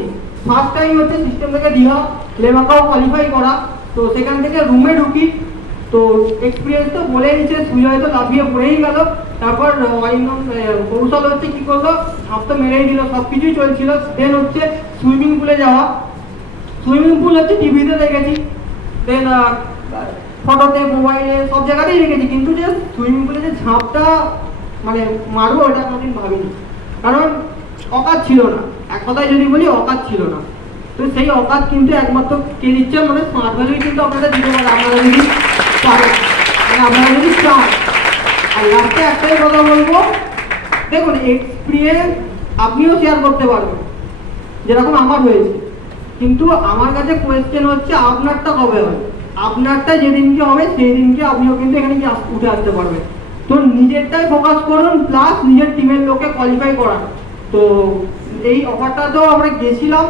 ফার্স্ট টাইম হচ্ছে সিস্টেম থেকে দীঘা লেমাকাও কোয়ালিফাই করা। তো সেখান থেকে রুমে ঢুকি, তো এক্সপিরিয়েন্স তো বলে নিচ্ছে, সুজয় তো লাফিয়ে পড়েই গেল। তারপর কৌশল হচ্ছে কি করলো, ঝাঁপ তো মেরেই দিল, সব কিছুই চলছিল। দেন হচ্ছে সুইমিং পুলে যাওয়া। সুইমিং পুল হচ্ছে টিভিতে দেখেছি, দেন ফটোতে, মোবাইলে, সব জায়গাতেই দেখেছি, কিন্তু যে সুইমিং পুলে যে ঝাঁপটা মানে মারবো এটা কোনোদিন ভাবিনি, কারণ অকাত ছিল না। এক কথায় যদি বলি অকাত ছিল না। তো সেই অকাত কিন্তু একমাত্র কে দিচ্ছে, মানে স্মার্ট ভ্যালুই কিন্তু আপনারা দিতে পারে, আপনারা যদি পারেন, মানে আপনারা যদি চান। আর লাস্টে একটাই কথা বলবো, দেখুন এক্সপিরিয়েন্স আপনিও শেয়ার করতে পারবেন যেরকম আমার হয়েছে, কিন্তু আমার কাছে কোয়েশ্চেন হচ্ছে আপনারটা কবে হবে। আপনারটা যেদিনকে হবে সেই দিনকে আপনিও কিন্তু এখানে উঠে আসতে পারবেন। তো নিজেরটাই ফোকাস করুন, প্লাস নিজের টিমের লোককে কোয়ালিফাই করান। তো এই অফারটা তো আমরা গেছিলাম,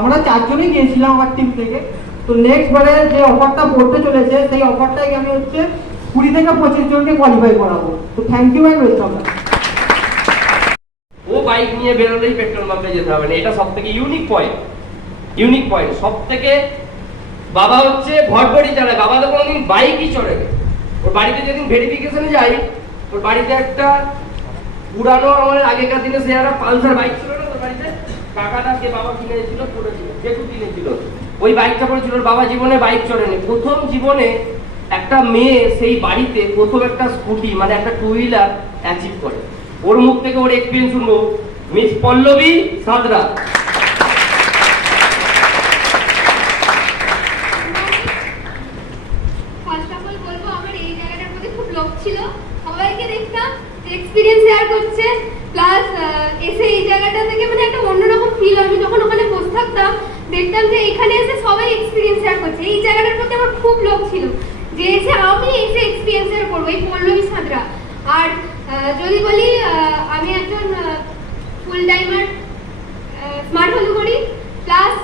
আমরা 4 জনই গিয়েছিলাম আমার টিম থেকে। তো নেক্সট বারে যে অফারটা পড়তে চলেছে সেই অফারটাই আমি হচ্ছে 20 থেকে 25 জনকে কোয়ালিফাই করাবো। তো থ্যাংক ইউ অ্যান্ড ওয়েলকাম। ও বাইক নিয়ে বেরোলেই পেট্রোল পাম্পে যেতে হবে না, এটা সবথেকে ইউনিক পয়েন্ট। সবথেকে বাবা হচ্ছে ভটভটি চালায়, বাবা তো কোনোদিন বাইকই চড়ে। ওর বাড়িতে যেদিন ভেরিফিকেশনে যাই, ওর বাড়িতে একটা পুরানো আমাদের আগেকার দিনে সে একটা পালসার বাইক ছিল না, ওর বাড়িতে কাকাটা কে বাবা কিনেছিল, যেটু কিনেছিল, ওই বাইকটা পড়েছিল। ওর বাবা জীবনে বাইক চড়েনি, প্রথম জীবনে একটা মেয়ে সেই বাড়িতে প্রথম একটা স্কুটি মানে একটা 2 হুইলার অ্যাচিভ করে। ওর মুখ থেকে ওর এক্সপিরিয়েন্স শুনবো, মিস পল্লবী সাদরা। ছিল, সবাইকে দেখতাম যে এক্সপেরিয়েন্স শেয়ার করছে, প্লাস এসে এই জায়গাটা থেকে মানে একটা অন্যরকম ফিল। আমি যখন ওখানে বসে থাকতাম দেখতাম যে এখানে এসে সবাই এক্সপেরিয়েন্স শেয়ার করছে। এই জায়গাটার প্রতি আমার খুব লোভ ছিল যে আমি এসে এক্সপেরিয়েন্স শেয়ার করবো, এই পল্লবী সাঁতরা। আর যদি বলি আমি একজন ফুল টাইমার স্মার্ট ভ্যালু করি, প্লাস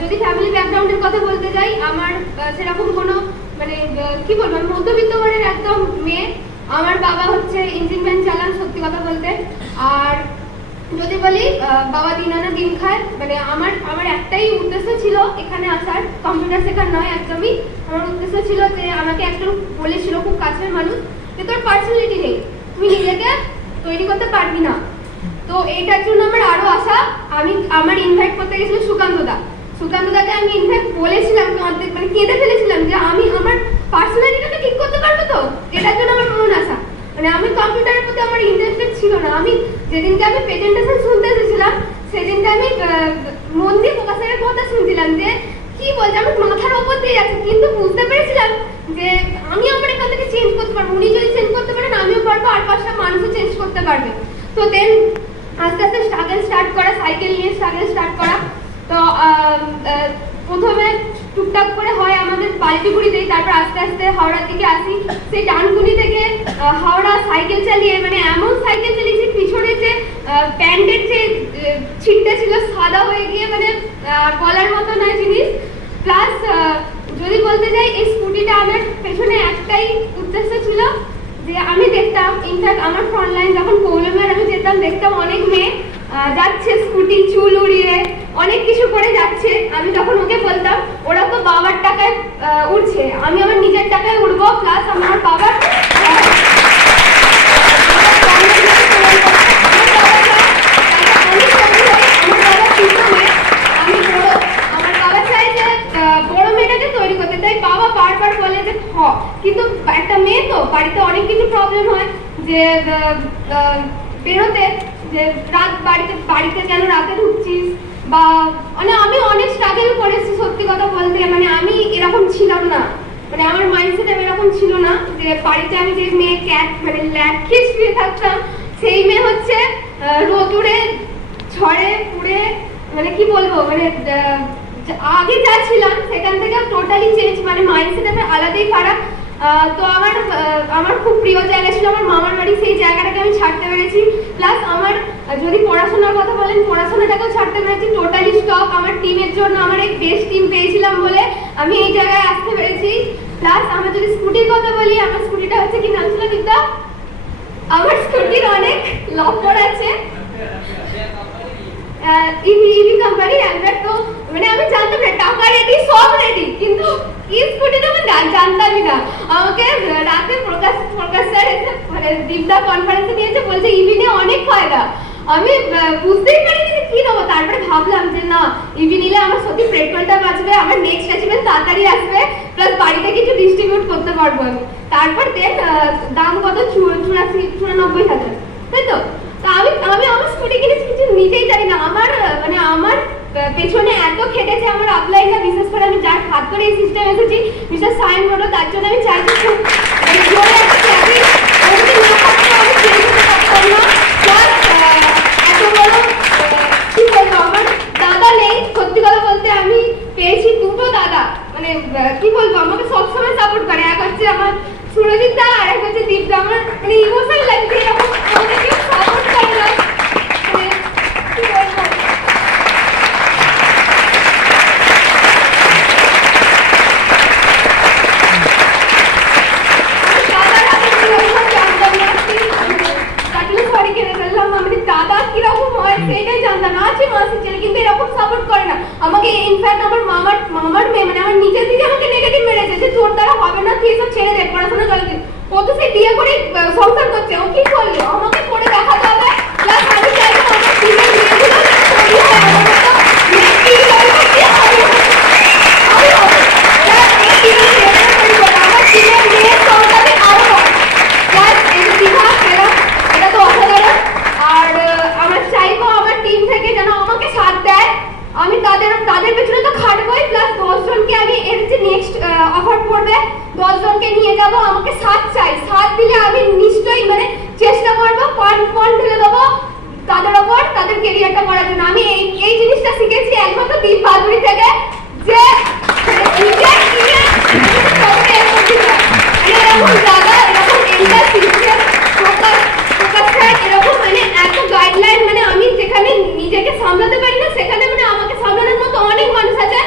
যদি ফ্যামিলি ব্যাকগ্রাউন্ডের কথা বলতে যাই, আমার সেরকম কোনো মানে কি বলবো, আমি মধ্যবিত্ত ঘরের একদম মেয়ে। আমার বাবা হচ্ছে ইঞ্জিন ভ্যান চালান, সত্যি কথা বলতে। আর যদি বলি বাবা দিন আনা দিন খায়, মানে আমার একটাই উদ্দেশ্য ছিল এখানে আসার, কম্পিউটার শেখার নয় একদমই। আমার উদ্দেশ্য ছিল যে আমাকে একজন বলেছিল খুব কাছের মানুষ যে তোর পার্সোনালিটি নেই, তুই নিজেকে তৈরি করতে পারবি না। তো এইটার জন্য আমার আরো আশা। আমার ইনভাইট করতে গেছিল সুকান্তদাকে আমি ইনফ্যাক্ট বলেছিলাম, মানে কেঁদে ফেলেছিলাম যে আমি আমার পার্সোনালিটিটাকে ঠিক করতে পারবো, তো এটার জন্য আমার মন আসা। মানে আমি কম্পিউটারের প্রতি আমার ইন্টারেস্টেড ছিল না। আমি যেদিনকে আমি প্রেজেন্টেশন শুনতে এসেছিলাম সেদিনকে আমি মন দিয়ে প্রকাশের কথা শুনছিলাম যে কি বলছে, আমি মাথার ওপর দিয়ে যাচ্ছি, কিন্তু বুঝতে পেরেছিলাম যে আমি আমার এখান থেকে চেঞ্জ করতে পারবো। উনি যদি চেঞ্জ করতে পারেন আমিও পারবো, আর 5টা মানুষও চেঞ্জ করতে পারবে। তো দেন আস্তে আস্তে স্ট্রাগল স্টার্ট করা, সাইকেল নিয়ে স্ট্রাগল স্টার্ট করা। তো প্রথমে টুকটাক করে হয় আমাদের বালিপুরিতেই, তারপর আস্তে আস্তে হাওড়ার দিকে আসি। সেই ডানকুনি থেকে হাওড়া সাইকেল চালিয়ে, মানে এমন সাইকেল চালিয়েছি পিছনে যে প্যান্টের যে ছিটটা ছিল সাদা হয়ে গিয়ে মানে বলার মতো নয় জিনিস। প্লাস যদি বলতে যাই এই স্কুটিটা আমার পেছনে একটাই উদ্দেশ্য ছিল যে আমি দেখতাম, ইনফ্যাক্ট আমার ফ্রন্ট লাইন যখন পৌলমের আমি যেতাম দেখতাম অনেক মেয়ে যাচ্ছে স্কুটি চুল উড়িয়ে অনেক কিছু করে যাচ্ছে। আমি তখন ওকে বলতাম ওরা তো বাবার টাকায় উঠছে, আমি আমার নিজের টাকায় উঠবো, প্লাস আমার বাবার বড় মেয়েটাকে তৈরি করতে, তাই বাবা বারবার বলে যে কিন্তু একটা মেয়ে তো বাড়িতে অনেক কিছু প্রবলেম হয়, যে বেরোতে, যে রাত বাড়িতে কেন রাতে ঢুকছিস, বা মানে আমি অনেক স্ট্রাগল করেছি সত্যি কথা বলতে। মানে আমি এরকম ছিলাম না, মানে আমার মাইন্ডসেট এরকম ছিল না যে বাড়িতে আমি যে মেয়ে মানে ল্যাট খেয়ে শুয়ে থাকতাম, সেই মেয়ে হচ্ছে রোদুরে ঝড়ে পুড়ে, মানে কি বলবো, মানে আগে যা ছিলাম সেখান থেকে টোটালি চেঞ্জ, মানে মাইন্ডসেট একটা আলাদাই খারাপ। তো আমার খুব প্রিয় জায়গা ছিল আমার মামার বাড়ি, সেই জায়গাটাকে আমি ছাড়তে পেরেছি। প্লাস আমার যদি পড়াশোনার কথা বলেন, পড়াশোনাটাকেও ছাড়তে পেরেছি, টোটালি স্টপ। আমার টিমের জন্য আমার এক বেস্ট টিম পেয়েছিলাম বলে আমি এই জায়গায় আসতে পেরেছি। প্লাস আমার যদি স্কুটির কথা বলি, আমার স্কুটিটা হচ্ছে কি নাম ছিল দিদা, আমার স্কুটির অনেক লফর আছে, ইভি কোম্পানি অ্যান্ড্রয়েড। তো মানে আমি জানতাম না, টাকা রেডি, সব রেডি, কিন্তু স্কুটিটা আমি জানতামই না। আমাকে রাতে প্রকাশ স্যার এসে মানে দীপদা কনফারেন্সে নিয়েছে, বলছে ইভি নিয়ে অনেক ফায়দা। আমি বুঝতেই পারিনি যে কি নেবো, তারপরে ভাবলাম যে না, ইভি নিলে আমার সত্যি পেট্রোলটা বাঁচবে, আমার নেক্সট অ্যাচিভমেন্ট তাড়াতাড়ি আসবে, প্লাস বাড়িতে কিছু ডিস্ট্রিবিউট করতে পারবো আমি। তারপর দেখ দাম কত, 94,000, তাই তো। তা আমি আমার স্কুটি কিনেছি কিছু নিজেই জানি না, আমার পেছনে এত খেটেছে আমার আপলাইনটা, বিশেষ করে আমি যার হাত করে এই সিস্টেম এসেছি মিস্টার সায়ন বড়, তার জন্য আমি চাইছি খুব জোরে একটা ক্লাবি ওকে না থাকলে আমি চেঞ্জ করতে পারতাম না। প্লাস এত বড় কি বলবো, আমার দাদা নেই, সত্যি কথা বলতে আমি পেয়েছি দুটো দাদা, মানে কি বলবো, আমাকে সবসময় সাপোর্ট করে। এক হচ্ছে আমার সুরজিৎ দা, আর এক হচ্ছে দীপদা। আমার মানে ইমোশন লাগছে এরকম আমাকে কেউ সাপোর্ট করে না, মানে কি বলবো। দাদা কিরকম হয় সেটাই জানতাম না, আছে মাসি ছেলে কিন্তু এরকম সাপোর্ট করে না আমাকে। ইনফ্যাক্ট আমার মামার মেয়ে, মানে আমার নিজের দিকে আমাকে নেগেটিভ মেরেছে যে তোর দ্বারা হবে না, তুই এসব ছেড়ে দে, পড়াশোনা চলছে। ও তো সে বিয়ে করে সংসার করছে, ও কি করলো, আমাকে করে দেখাতে হবে। প্লাস আমি চাইবো আমার টিমের মেয়েগুলো তৈরি হয় আমার মতো, মেয়ে কি করবো, কি হবে, আমি হবে, এই টিমের মেয়েরা তৈরি করবো, আমার টিমের মেয়ের সংসারে আরো হয়। প্লাস এই যে দিঘা খেলা, এটা তো অসাধারণ। আর আমরা চাইবো আমার টিম থেকে যেন আমাকে সাথ দেয়, আমি তাদের পেছনে তো খাটবোই, প্লাস 10 জনকে আমি এর যে নেক্সট অফার পড়বে 10 জনকে নিয়ে যাব, আমাকে সাথ চাই। সাথ দিলে আমি নিশ্চয়ই মানে চেষ্টা করবো, কনফার্ম ঢেলে দেবো তাদের ওপর, তাদের ক্যারিয়ারটা করার জন্য। আমি এই জিনিসটা শিখেছি একমাত্র দীপ বাদুড়ি থেকে, যে এরকম জায়গা, এরকম এন্টার সিস্টেম, এরকম মানে এত গাইডলাইন, মানে আমি যেখানে নিজেকে সামলাতে পারি না সেখানে মানে আমাকে সামলানোর মতো অনেক মানুষ আছে,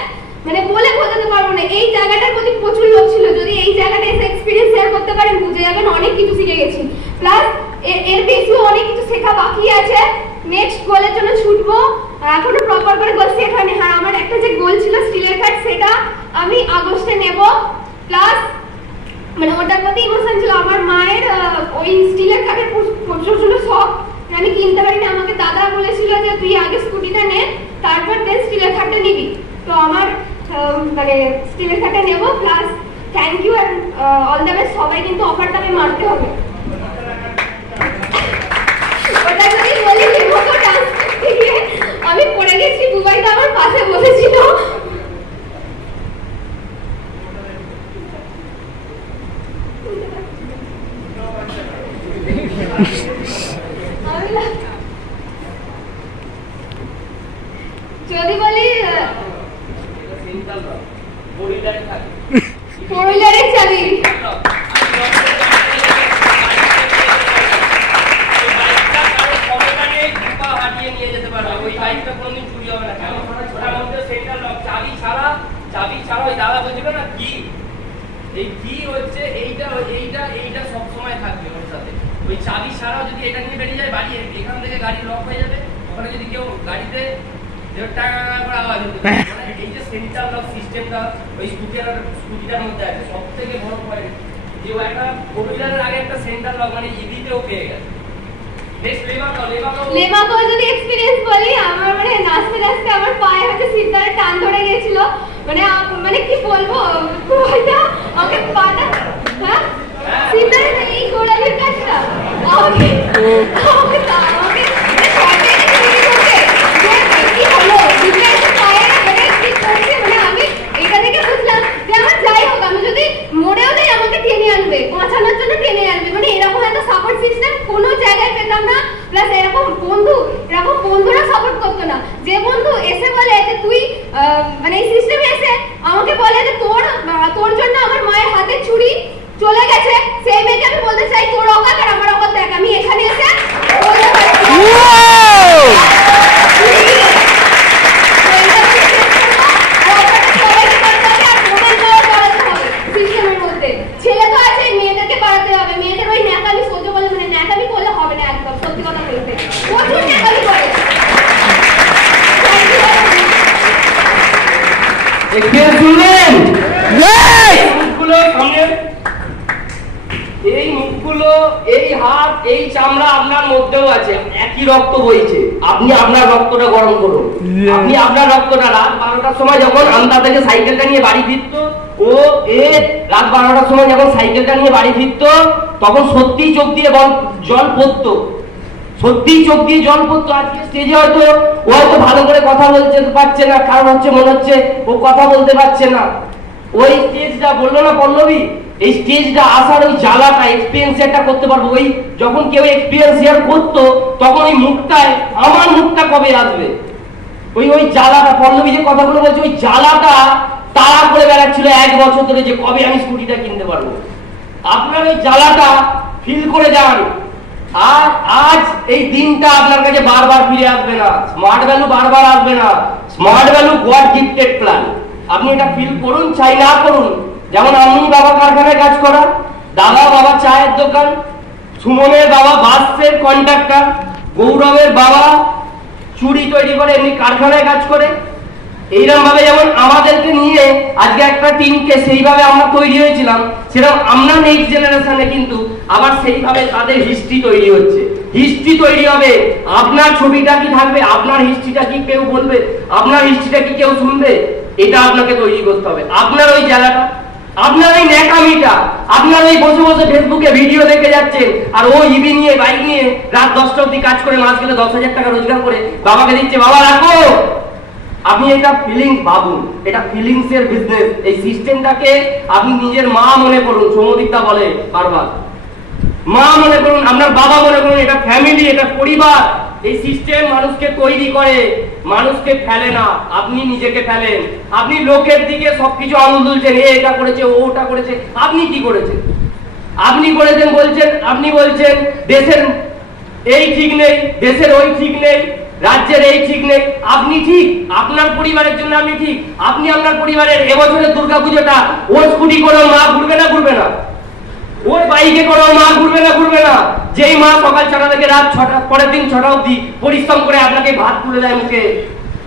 মানে বলে বোঝাতে পারবো না। এই জায়গাটার প্রতি প্রচুর লোক ছিল, যদি এই জায়গাটা এসে এক্সপিরিয়েন্স শেয়ার করতে পারেন বুঝে যাবেন অনেক কিছু শিখে গেছি। প্লাস এর বেশিও অনেক কিছু শেখা বাকি আছে, নেক্সট গোলের জন্য ছুটবো, এখনো প্রপার করে গোল সেট হয়নি। হ্যাঁ, আমার একটা যে গোল ছিল স্টিলের কাট, সেটা আমি আগস্টে নেব। প্লাস মানে ওটার প্রতি ইমোশন ছিল, আমার মায়ের ওই স্টিলের কাঠের প্রচুর শখ, আমি কিনতে পারিনি। আমাকে দাদা বলেছিল যে তুই আগে স্কুটিটা নে, তারপর দেন স্টিলের কাঠটা নিবি। তো আমার মানে স্টিলের কাঠটা নেব। Plus thank you and all the best. সবাই কিন্তু অফারটাকে মারতে হবে। ওটা যদি বলি মতো ডান্স করতে গিয়ে আমি পড়ে গেছি, বুবাইটা আমার পাশে বসেছিল। যদি বলি ফোর হুইলারের চাবি, চাবি ছাড়া ওই দাদা বলছিল না কি, এই কি হচ্ছে এইটা সব সময় থাকবে ওর সাথে। ওই চাবি ছাড়াও যদি এটা নিয়ে বেরিয়ে যায় বাড়ি, এখান থেকে গাড়ি লক হয়ে যাবে। ওখানে যদি কেউ গাড়িতে টাকা করে আওয়াজ হতো মানে এই যে সেন্ট্রাল লক সিস্টেমটা ওই স্কুটিটার মধ্যে আছে সবথেকে বড় পয়েন্ট যে ও একটা ফোর হুইলারের আগে একটা সেন্ট্রাল লক মানে ইভিতেও পেয়ে গেছে। লেবাকো যদি এক্সপেরিয়েন্স বলি, আমার মানে নাচতে নাচতে আমার পায়ে হচ্ছে সিটটারে টান ধরে গিয়েছিল, মানে কি বলবো ওইটা আমাকে পাটা হ্যাঁ সিটটারে এই গোড়ালির কাজটা আমাকে কি হলো সিটটারে পায়ে মানে কি করছে, মানে আমি এটা দেখে বুঝলাম যে আমার যাই হোক আমি যদি মরেও যাই আমাকে টেনে আনবে, বাঁচানোর জন্য টেনে আনবে, মানে এরকম একটা সাপোর্ট সিস্টেম কোনো জায়গায় পেতাম না। প্লাস এরকম বন্ধুরা সাপোর্ট করতো না, যে বন্ধু এসে বলে যে তুই মানে এই সিস্টেমে এসে আমাকে বলে যে তোর জন্য আমার মায়ের হাতে ছুরি চলে গেছে, সেই মেয়েকে আমি বলতে চাই তোর অকাত আর আমার অকাত দেখ, আমি এখানে এসে বলতে পারছি সিস্টেমের মধ্যে। ছেলে তো আছে, মেয়েদেরকে পাঠাতে হবে, মেয়েদের ওই ন্যাকামি সহ্য করলে মানে ন্যাকামি করলে হবে না, একদম সত্যি কথা বলতে প্রচুর ন্যাকামি করে। শুনলেন মুখগুলো সামনে, এই মুখগুলো, এই হাত, এই চামড়া আপনার মধ্যেও আছে, একই রক্ত বইছে। আপনি আপনার রক্তটা গরম করুন, আপনি আপনার রক্তটা রাত 12টার সময় যখন আমদা থেকে সাইকেলটা নিয়ে বাড়ি ফিরতো, ও রাত 12টার সময় যখন সাইকেলটা নিয়ে বাড়ি ফিরতো তখন সত্যিই চোখ দিয়ে জল পড়তো, সত্যিই চোখ দিয়ে জল পড়তো। আজকে স্টেজে হয়তো ও হয়তো ভালো করে কথা বলতে পারছে না, কারণ হচ্ছে মনে হচ্ছে ও কথা বলতে পারছে না। ওই স্টেজটা বললো না পল্লবী, এই স্টেজটা আসার ওই জ্বালাটা এক্সপিরিয়েন্স একটা করতে পারবো। ওই যখন কেউ এক্সপিরিয়েন্স শেয়ার করতো তখন ওই মুখটায় আমার মুখটা কবে আসবে, ওই জ্বালাটা, পল্লবী যে কথাগুলো বলছে ওই জ্বালাটা তাড়া করে বেড়াচ্ছিল 1 বছর ধরে যে কবে আমি স্কুটিটা কিনতে পারবো। আপনার ওই জ্বালাটা ফিল করে যান, আর আজ এই দিনটা আপনার কাছে বারবার ফিরে আসবে না, স্মার্ট ভ্যালু বারবার আসবে না। Smart value god gifted plan, আপনি এটা ফিল করুন চাই না করুন। যেমন আমি বাবা কারখানায় কাজ করা, দাদা বাবা চায়ের দোকান, সুমনের বাবা বাসের কন্ট্রাক্টর, গৌরবের বাবা চুড়ি তৈরি করে এমনি কারখানায় কাজ করে। এইরকম ভাবে যেমন আমাদেরকে নিয়ে আজকে একটা টিমকে সেইভাবে আমরা তৈরি হয়েছিলাম, সেরকম আমরা নেক্সট জেনারেশনে কিন্তু আবার সেইভাবে তাদের হিস্ট্রি তৈরি হচ্ছে। হিস্ট্রি তৈরি হবে, আপনার ছবিটা কি থাকবে, আপনার হিস্ট্রিটা কি কেউ বলবে, আপনার হিস্ট্রিটা কি কেউ শুনবে, এটা আপনাকে তৈরি করতে হবে। আপনার ওই জায়গাটা, আপনার ওই ন্যাকামিটা, আপনার ওই বসে বসে ফেসবুকে ভিডিও দেখে যাচ্ছেন আর ও ইভি নিয়ে বাইক নিয়ে রাত 10টা অবধি কাজ করে মাস গেলে 10,000 টাকা রোজগার করে বাবাকে দিচ্ছে, বাবা রাখো। আপনি এটা ফিলিংস ভাবুন, এটা ফিলিংস এর বিজনেস। এই সিস্টেমটাকে আপনি নিজের মা মনে করুন, সৌমদীপদা বলে বারবার, মা মনে করুন, আপনার বাবা মনে করুন, এটা ফ্যামিলি, এটা পরিবার। এই সিস্টেম মানুষকে তৈরি করে, মানুষকে ফেলে না, আপনি নিজেকে ফেলেন। আপনি লোকের দিকে সবকিছু আঙুল তুলছেন, এটা করেছে ওটা করেছে, আপনি কি করেছেন? আপনি করেছেন বলছেন, আপনি বলছেন দেশের এই ঠিক নেই, দেশের ওই ঠিক নেই, রাজ্যের এই ঠিক নেই। আপনি ঠিক, আপনার পরিবারের জন্য আপনি ঠিক। আপনি আপনার পরিবারের এবছরের দুর্গাপুজোটা ওর স্কুটি করে মা ঘুরবে না ঘুরবে না, ওর বাইকে করে মা ঘুরবে না ঘুরবে না, যেই মা সকাল 6টা থেকে রাত 6টা পরের দিন 6টা অবধি পরিশ্রম করে আপনাকে ভাত তুলে দেয় মুখে,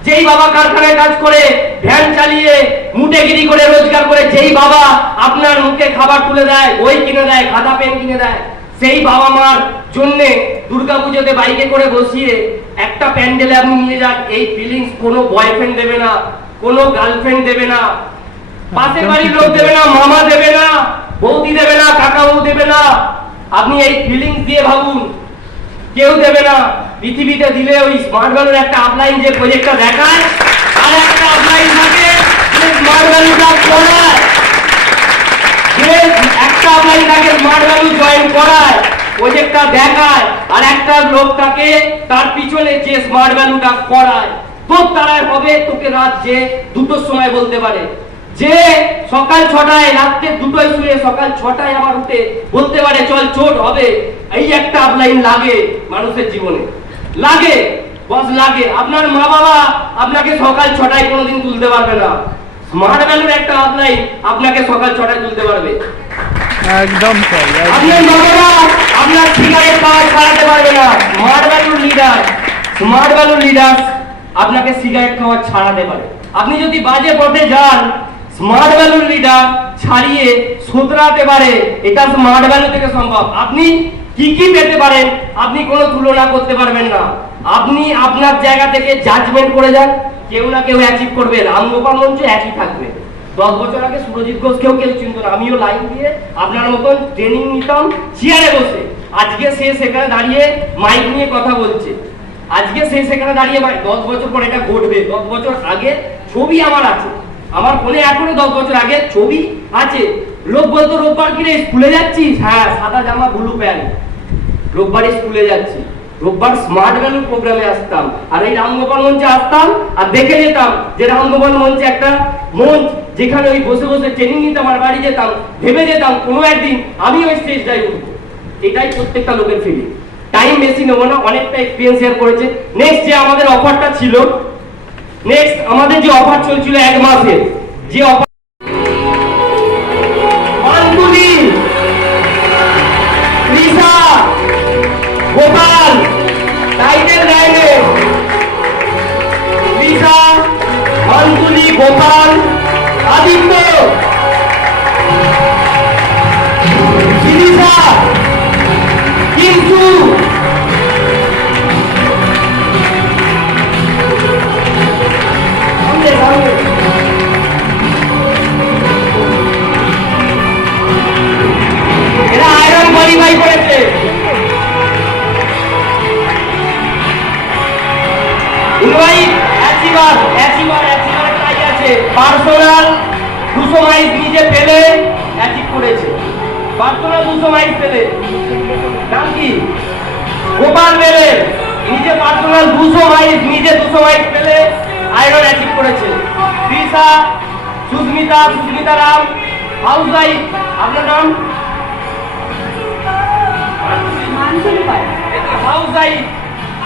যেই বাবা কারখানায় কাজ করে ভ্যান চালিয়ে মুটেগিরি করে রোজগার করে যেই বাবা আপনার মুখে খাবার তুলে দেয়, বই কিনে দেয়, খাতা পেন কিনে দেয়, সেই বাবা মার জন্য দুর্গাপুজোতে বাইকে করে বসিয়ে একটা প্যান্ডেলে আপনি নিয়ে যান। এই ফিলিংস কোনো বয়ফ্রেন্ড দেবে না, কোনো গার্লফ্রেন্ড দেবে না, পাশের বাড়ির লোক দেবে না, মামা দেবে না, বৌদি দেবে না, কাকা বউ দেবে না। আপনি এই ফিলিংস দিয়ে ভাবুন, কেউ দেবে না। পৃথিবীতে দিলে ওই স্মার্ট ভ্যালুর একটা আপলাইন যে প্রজেক্টটা দেখায়, আর একটা আপলাইন থাকে যে স্মার্ট ভ্যালুটা পড়ায়, যে একটা আপলাইন থাকে স্মার্ট ভ্যালু জয়েন করায়, প্রজেক্টটা দেখায়, আর একটা লোক থাকে তার পিছনে যে স্মার্ট ভ্যালুটা করায়। তোর তারাই হবে তোকে রাত যে 2টোর সময় বলতে পারে, যে সকাল 6টায় রাত্রে 2টোয় শুয়ে সকাল 6টায় আবার উঠে বলতে পারে চল চোট হবে। এই একটা আপলাইন লাগে মানুষের জীবনে, লাগে বস লাগে। আপনার মা বাবা আপনাকে সকাল 6টায় কোনোদিন তুলতে পারবে না, স্মার্ট ভ্যালুর একটা আপলাইন আপনাকে সকাল 6টায় তুলতে পারবে। একদম আপনার মা বাবা আপনার সিগারেট খাওয়া ছাড়াতে পারবে না। স্মার্ট ভ্যালুর লিডার, স্মার্ট ভ্যালুর লিডার আপনাকে সিগারেট খাওয়া ছাড়াতে পারে। আপনি যদি বাজে পথে যান, স্মার্ট ভ্যালু লিডার ছাড়িয়ে শুধরাতে পারে, এটা স্মার্ট ভ্যালু থেকে সম্ভব। আপনি কি কি পেতে পারেন আপনি কোনো তুলনা করতে পারবেন না। আপনি আপনার জায়গা থেকে জাজমেন্ট করে যান, কেউ না কেউ অ্যাচিভ করবে। রামগোপাল মঞ্চ একই থাকবে। 10 বছর আগে সুরজিৎ ঘোষ কেউ চিনত না, আমিও লাইন দিয়ে আপনার মতন ট্রেনিং নিতাম চেয়ারে বসে। আজকে সে সেখানে দাঁড়িয়ে মাইক নিয়ে কথা বলছে। আজকে সে সেখানে দাঁড়িয়ে 10 বছর পর এটা ঘটবে। 10 বছর আগে ছবি আমার আছে, আমার ফোনে এখনো 10 বছর আগে ছবি আছে। লোক বলতো রোববার কি রে স্কুলে যাচ্ছিস? হ্যাঁ, সাদা জামা ব্লু প্যান্ট, রোববারে স্কুলে যাচ্ছি। রোববার স্মার্ট ভ্যালু প্রোগ্রামে আসতাম, আর এই রামগোপাল মঞ্চে আসতাম আর দেখে যেতাম যে রামগোপাল মঞ্চে একটা মঞ্চ, যেখানে ওই বসে বসে ট্রেনিং নিতাম আর বাড়ি যেতাম, ভেবে যেতাম কোনো একদিন আমি ওই স্টেজটাই উঠবো। এটাই প্রত্যেকটা লোকের ফিলিং। টাইম বেশি নেবো না, অনেকটা এক্সপিরিয়েন্স শেয়ার করেছে। নেক্সট যে আমাদের অফারটা ছিল, নেক্সট আমাদের যে অফার চলছিল 1 মাসের, যে অফার গোপাল টাইটেল লাইনে লিসা, অঞ্জলি, গোপাল, আদিত্য, শিরিষা, কিন্তু এরা আয়রন কোয়ালিফাই করেছে। পার্সোনাল 200 মাইল নিজে পেলে অ্যাচিভ করেছে। পার্সোনাল 200 মাইল পেলে, নাম কি? গোপাল পেলে নিজে পার্সোনাল 200 মাইল, নিজে 200 মাইল পেলে আয়রন অ্যাচিভ করেছে। তৃষা, সুস্মিতা রাম, হাউস ওয়াইফ, আপনার নাম? হাউস ওয়াইফ,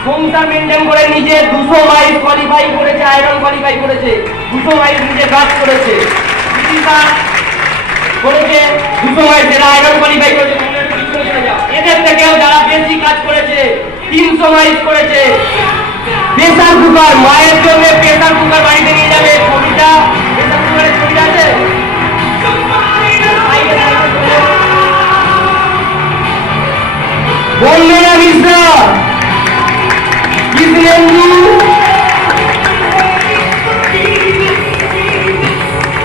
সংসার মেনটেন করে নিজে 200 মাইল কোয়ালিফাই করেছে, আয়রন কোয়ালিফাই করেছে, 200 মাইল নিজে কাজ করেছে। করেছে 200 মাইল, যারা আয়রন কোয়ালিফাই করেছে এদের থেকেও যারা বেশি কাজ করেছে 300 মাইল করেছে। প্রেসার কুকার, মায়ের জন্য প্রেসার কুকার বাড়িতে নিয়ে যাবে। ছবিটা, প্রেসার কুকারের ছবিটা আছে। বন্দনা মিশ্রা,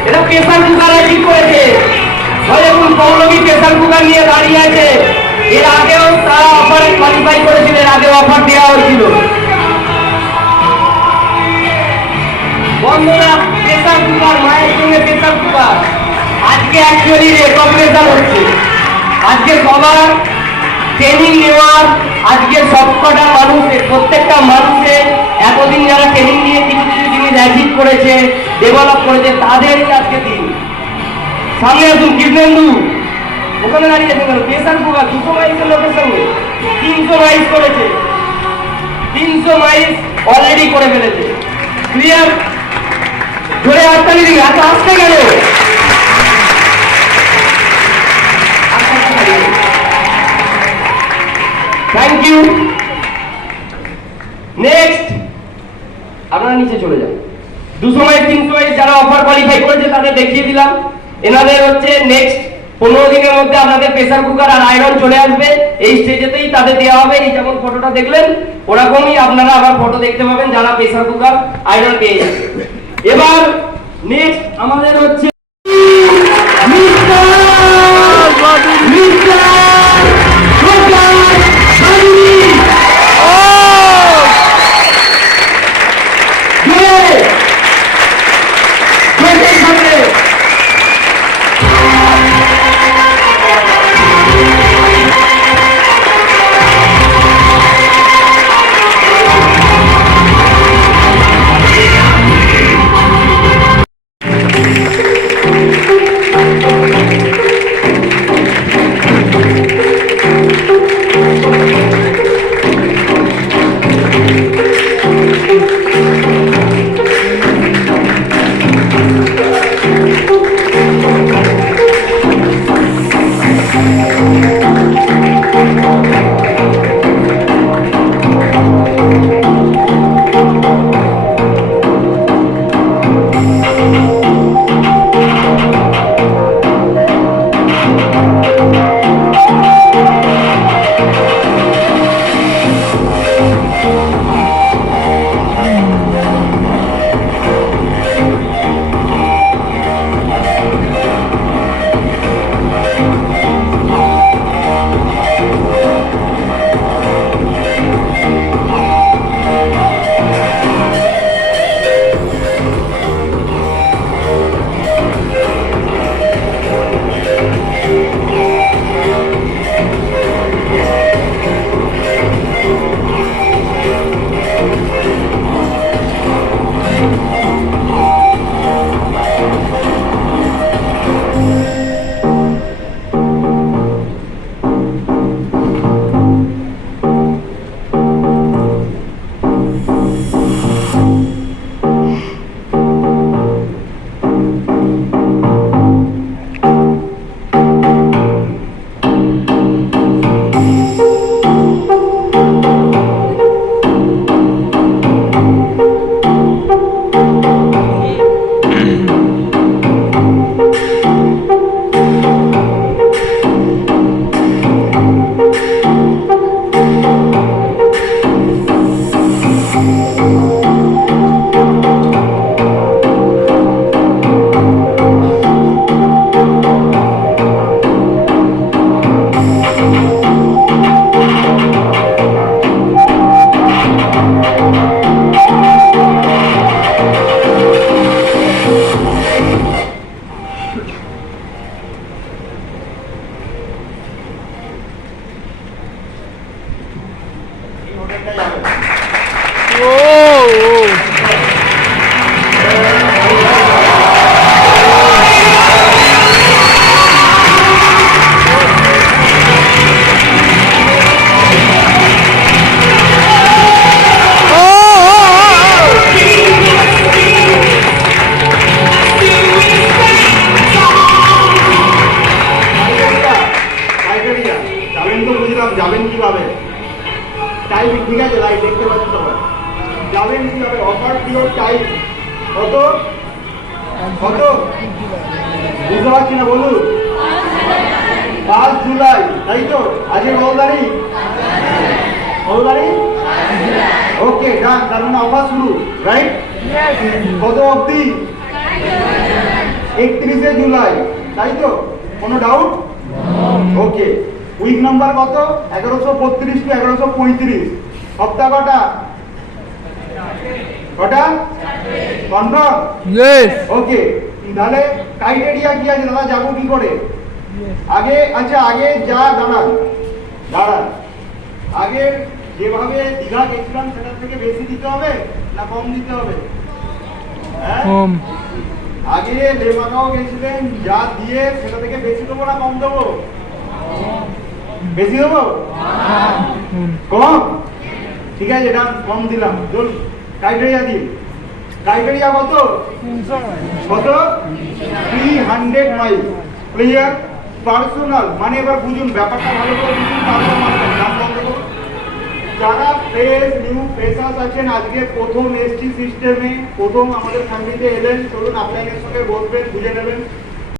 এরা প্রেসার কুকার অ্যাচিভ করেছে। দেখুন পৌলমী প্রেসার কুকার নিয়ে দাঁড়িয়ে আছে। এর আগেও তারা অফারে কোয়ালিফাই করেছিল, এর আগে অফার দেওয়া হয়েছিল। বন্ধুরা, প্রেসার কুকার, মায়ের সঙ্গে প্রেসার কুকার আজকে অ্যাকচুয়ালি রেকগনিশন হচ্ছে। আজকে সবার ট্রেনিং নেওয়ার, আজকে সবকটা মানুষের, প্রত্যেকটা মানুষের এতদিন যারা ট্রেনিং নিয়ে কিছু কিছু জিনিস অ্যাচিভ করেছে, ডেভেলপ করেছে, তাদেরই আজকে দিন। সামনে আসুন কৃষ্ণেন্দু, ওখানে দাঁড়িয়ে আছে কেন? প্রেসার কুকার 200 মাইলের লোকের সঙ্গে 300 মাইল করেছে, 300 মাইল অলরেডি করে ফেলেছে। ক্লিয়ার? জোরে হাততালি দিন। এত আসতে গেল? Thank you. নেক্সট আপনারা নিচে চলে যান। 200 মাইল 300 মাইল যারা অফার কোয়ালিফাই করেছে তাদের দেখিয়ে দিলাম। এনাদের হচ্ছে নেক্সট 15 দিনের মধ্যে আপনাদের প্রেসার কুকার আর আয়রন চলে আসবে। এই স্টেজেতেই তাদের দেওয়া হবে। এই যেমন ফটোটা দেখলেন ওরকমই আপনারা আবার ফটো দেখতে পাবেন যারা প্রেসার কুকার আয়রন পেয়ে যাবে। এবার নেক্সট আমাদের হচ্ছে এটা যাবে যাবেন তো বুঝলাম, যাবেন কিভাবে? টাইম ঠিক আছে, লাইট দেখতে পাচ্ছি সবাই। যাবেন কিভাবে? অফার পিরিয়ড টাইম কত কত বুঝতে পারছি না, বলুন। 5 জুলাই, তাই তো? আজকে কত তারিখ? কত তারিখ? ওকে ডান, তার মানে অফার শুরু, রাইট? কত অবধি? 31শে জুলাই, তাই তো? কোনো ডাউট? ওকে। উইক নাম্বার কত? 1132 টু 1135। সপ্তাহ কটা? কটা? কনফার্ম? ইয়েস। ওকে, তাহলে ক্রাইটেরিয়া কি আছে দাদা, যাবো কি করে? আগে আচ্ছা, আগে যা দাঁড়ান দাঁড়ান, আগে যেভাবে দীঘা গেছিলাম সেটার থেকে বেশি দিতে হবে না কম দিতে হবে? হ্যাঁ, কম। আগে লেমাগাঁও গেছিলেন, যা দিয়ে সেটা থেকে বেশি দেবো না কম দেবো? বেশি দেবো? কম? ঠিক আছে, এটা কম দিলাম। চল ক্রাইটেরিয়া দিন। ক্রাইটেরিয়া কত? কত? 300 মাইল। ক্লিয়ার? পার্সোনাল মানে এবার বুঝুন ব্যাপারটা ভালো করে বুঝুন, তারপর মানবেন। নাম বন্ধ করুন। যারা ফ্রেশ নিউ ফ্রেশার্স আছেন, আজকে প্রথম এসটি সিস্টেমে প্রথম আমাদের ফ্যামিলিতে এলেন, চলুন আপনাদের সঙ্গে বসবেন, বুঝে নেবেন